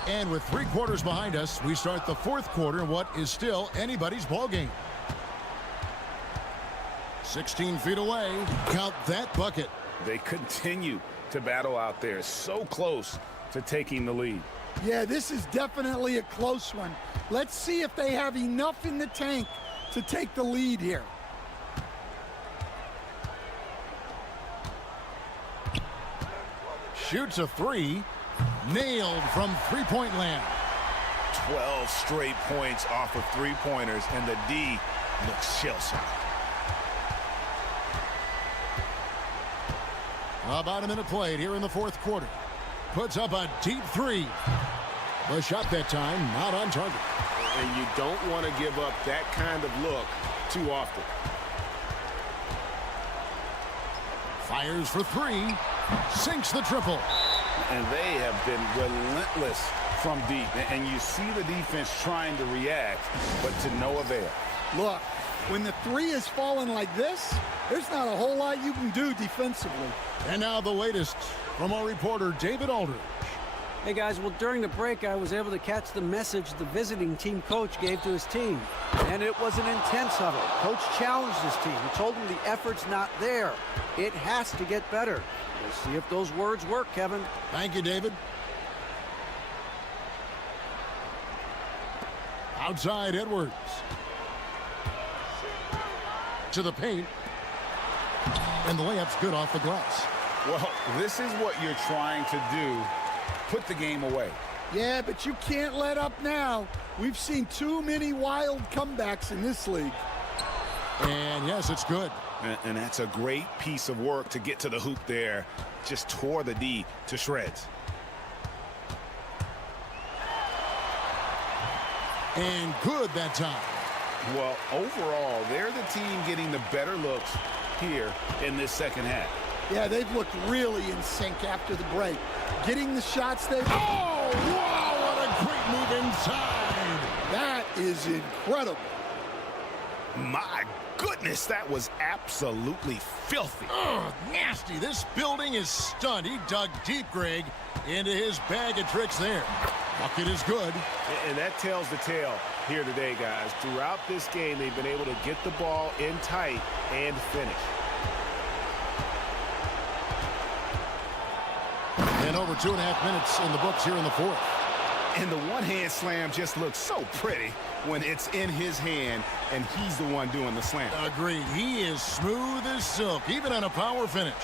And with 3 quarters behind us, we start the fourth quarter in what is still anybody's ball game. 16 feet away. Count that bucket. They continue to battle out there, so close to taking the lead. Yeah, this is definitely a close one. Let's see if they have enough in the tank to take the lead here. Shoots a 3. Nailed from three-point land. 12 straight points off of three-pointers, and the D looks shell-shocked. About a minute played here in the fourth quarter. Puts up a deep 3. The shot that time not on target. And you don't want to give up that kind of look too often. Fires for 3. Sinks the triple. And they have been relentless from deep. And you see the defense trying to react, but to no avail. Look, when the 3 is falling like this, there's not a whole lot you can do defensively. And now the latest from our reporter, David Aldridge. Hey, guys, well, during the break, I was able to catch the message the visiting team coach gave to his team. And it was an intense huddle. Coach challenged his team. He told them the effort's not there. It has to get better. We'll see if those words work, Kevin. Thank you, David. Outside Edwards. To the paint. And the layup's good off the glass. Well, this is what you're trying to do. Put the game away. Yeah, but you can't let up now. We've seen too many wild comebacks in this league. And yes, it's good. And that's a great piece of work to get to the hoop there. Just tore the D to shreds. And good that time. Well, overall, they're the team getting the better looks here in this second half. Yeah, they've looked really in sync after the break. Getting the shots they... Oh, wow, what a great move inside. That is incredible. My goodness, that was absolutely filthy. Oh, nasty. This building is stunned. He dug deep, Greg, into his bag of tricks there. Bucket is good. And that tells the tale here today, guys. Throughout this game, they've been able to get the ball in tight and finish. And over 2.5 minutes in the books here in the fourth. And the one-hand slam just looks so pretty when it's in his hand and he's the one doing the slam. Agreed. He is smooth as silk, even on a power finish.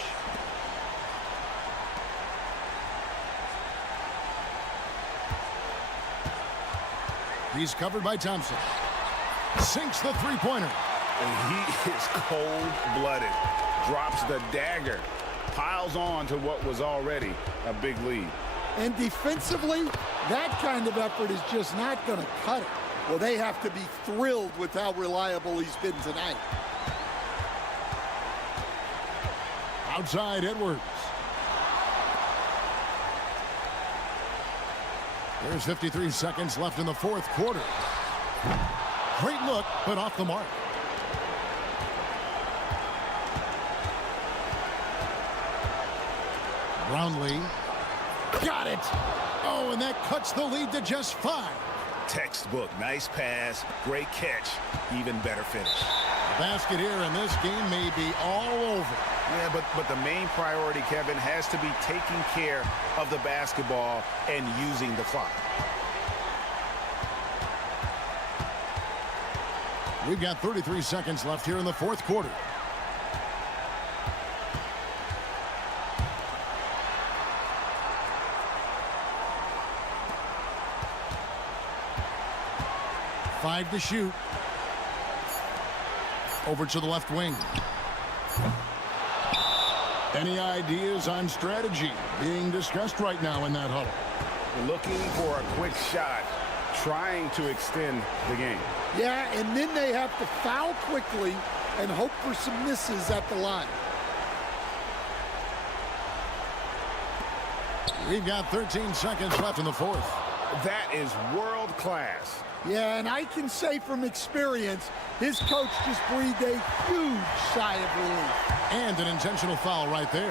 He's covered by Thompson. Sinks the three-pointer. And he is cold-blooded. Drops the dagger. Piles on to what was already a big lead. And defensively, that kind of effort is just not going to cut it. Well, they have to be thrilled with how reliable he's been tonight. Outside Edwards. There's 53 seconds left in the fourth quarter. Great look, but off the mark. Brownlee. Got it. Oh, and that cuts the lead to just 5. Textbook. Nice pass. Great catch. Even better finish. The basket here in this game may be all over. Yeah, but the main priority, Kevin, has to be taking care of the basketball and using the clock. We've got 33 seconds left here in the fourth quarter. Five to shoot. Over to the left wing. Any ideas on strategy being discussed right now in that huddle? Looking for a quick shot, trying to extend the game. Yeah, and then they have to foul quickly and hope for some misses at the line. We've got 13 seconds left in the fourth. That is world class. Yeah, and I can say from experience, his coach just breathed a huge sigh of relief. And an intentional foul right there.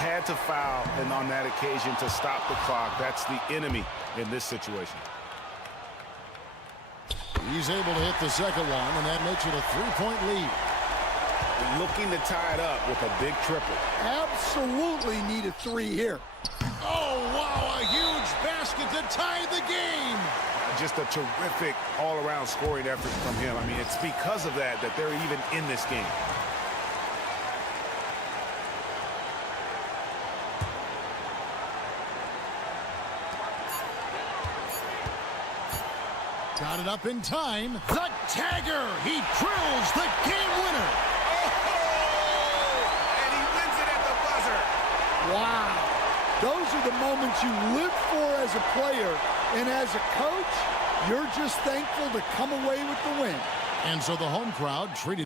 Had to foul, and on that occasion to stop the clock. That's the enemy in this situation. He's able to hit the second one, and that makes it a 3-point lead. Looking to tie it up with a big triple. Absolutely need a 3 here. Oh, wow, a huge basket to tie the game. Just a terrific all-around scoring effort from him. I mean, it's because of that they're even in this game. Got it up in time. The tagger. He drills the game winner. Oh! And he wins it at the buzzer. Wow. Those are the moments you live for as a player. And as a coach, you're just thankful to come away with the win. And so the home crowd treated.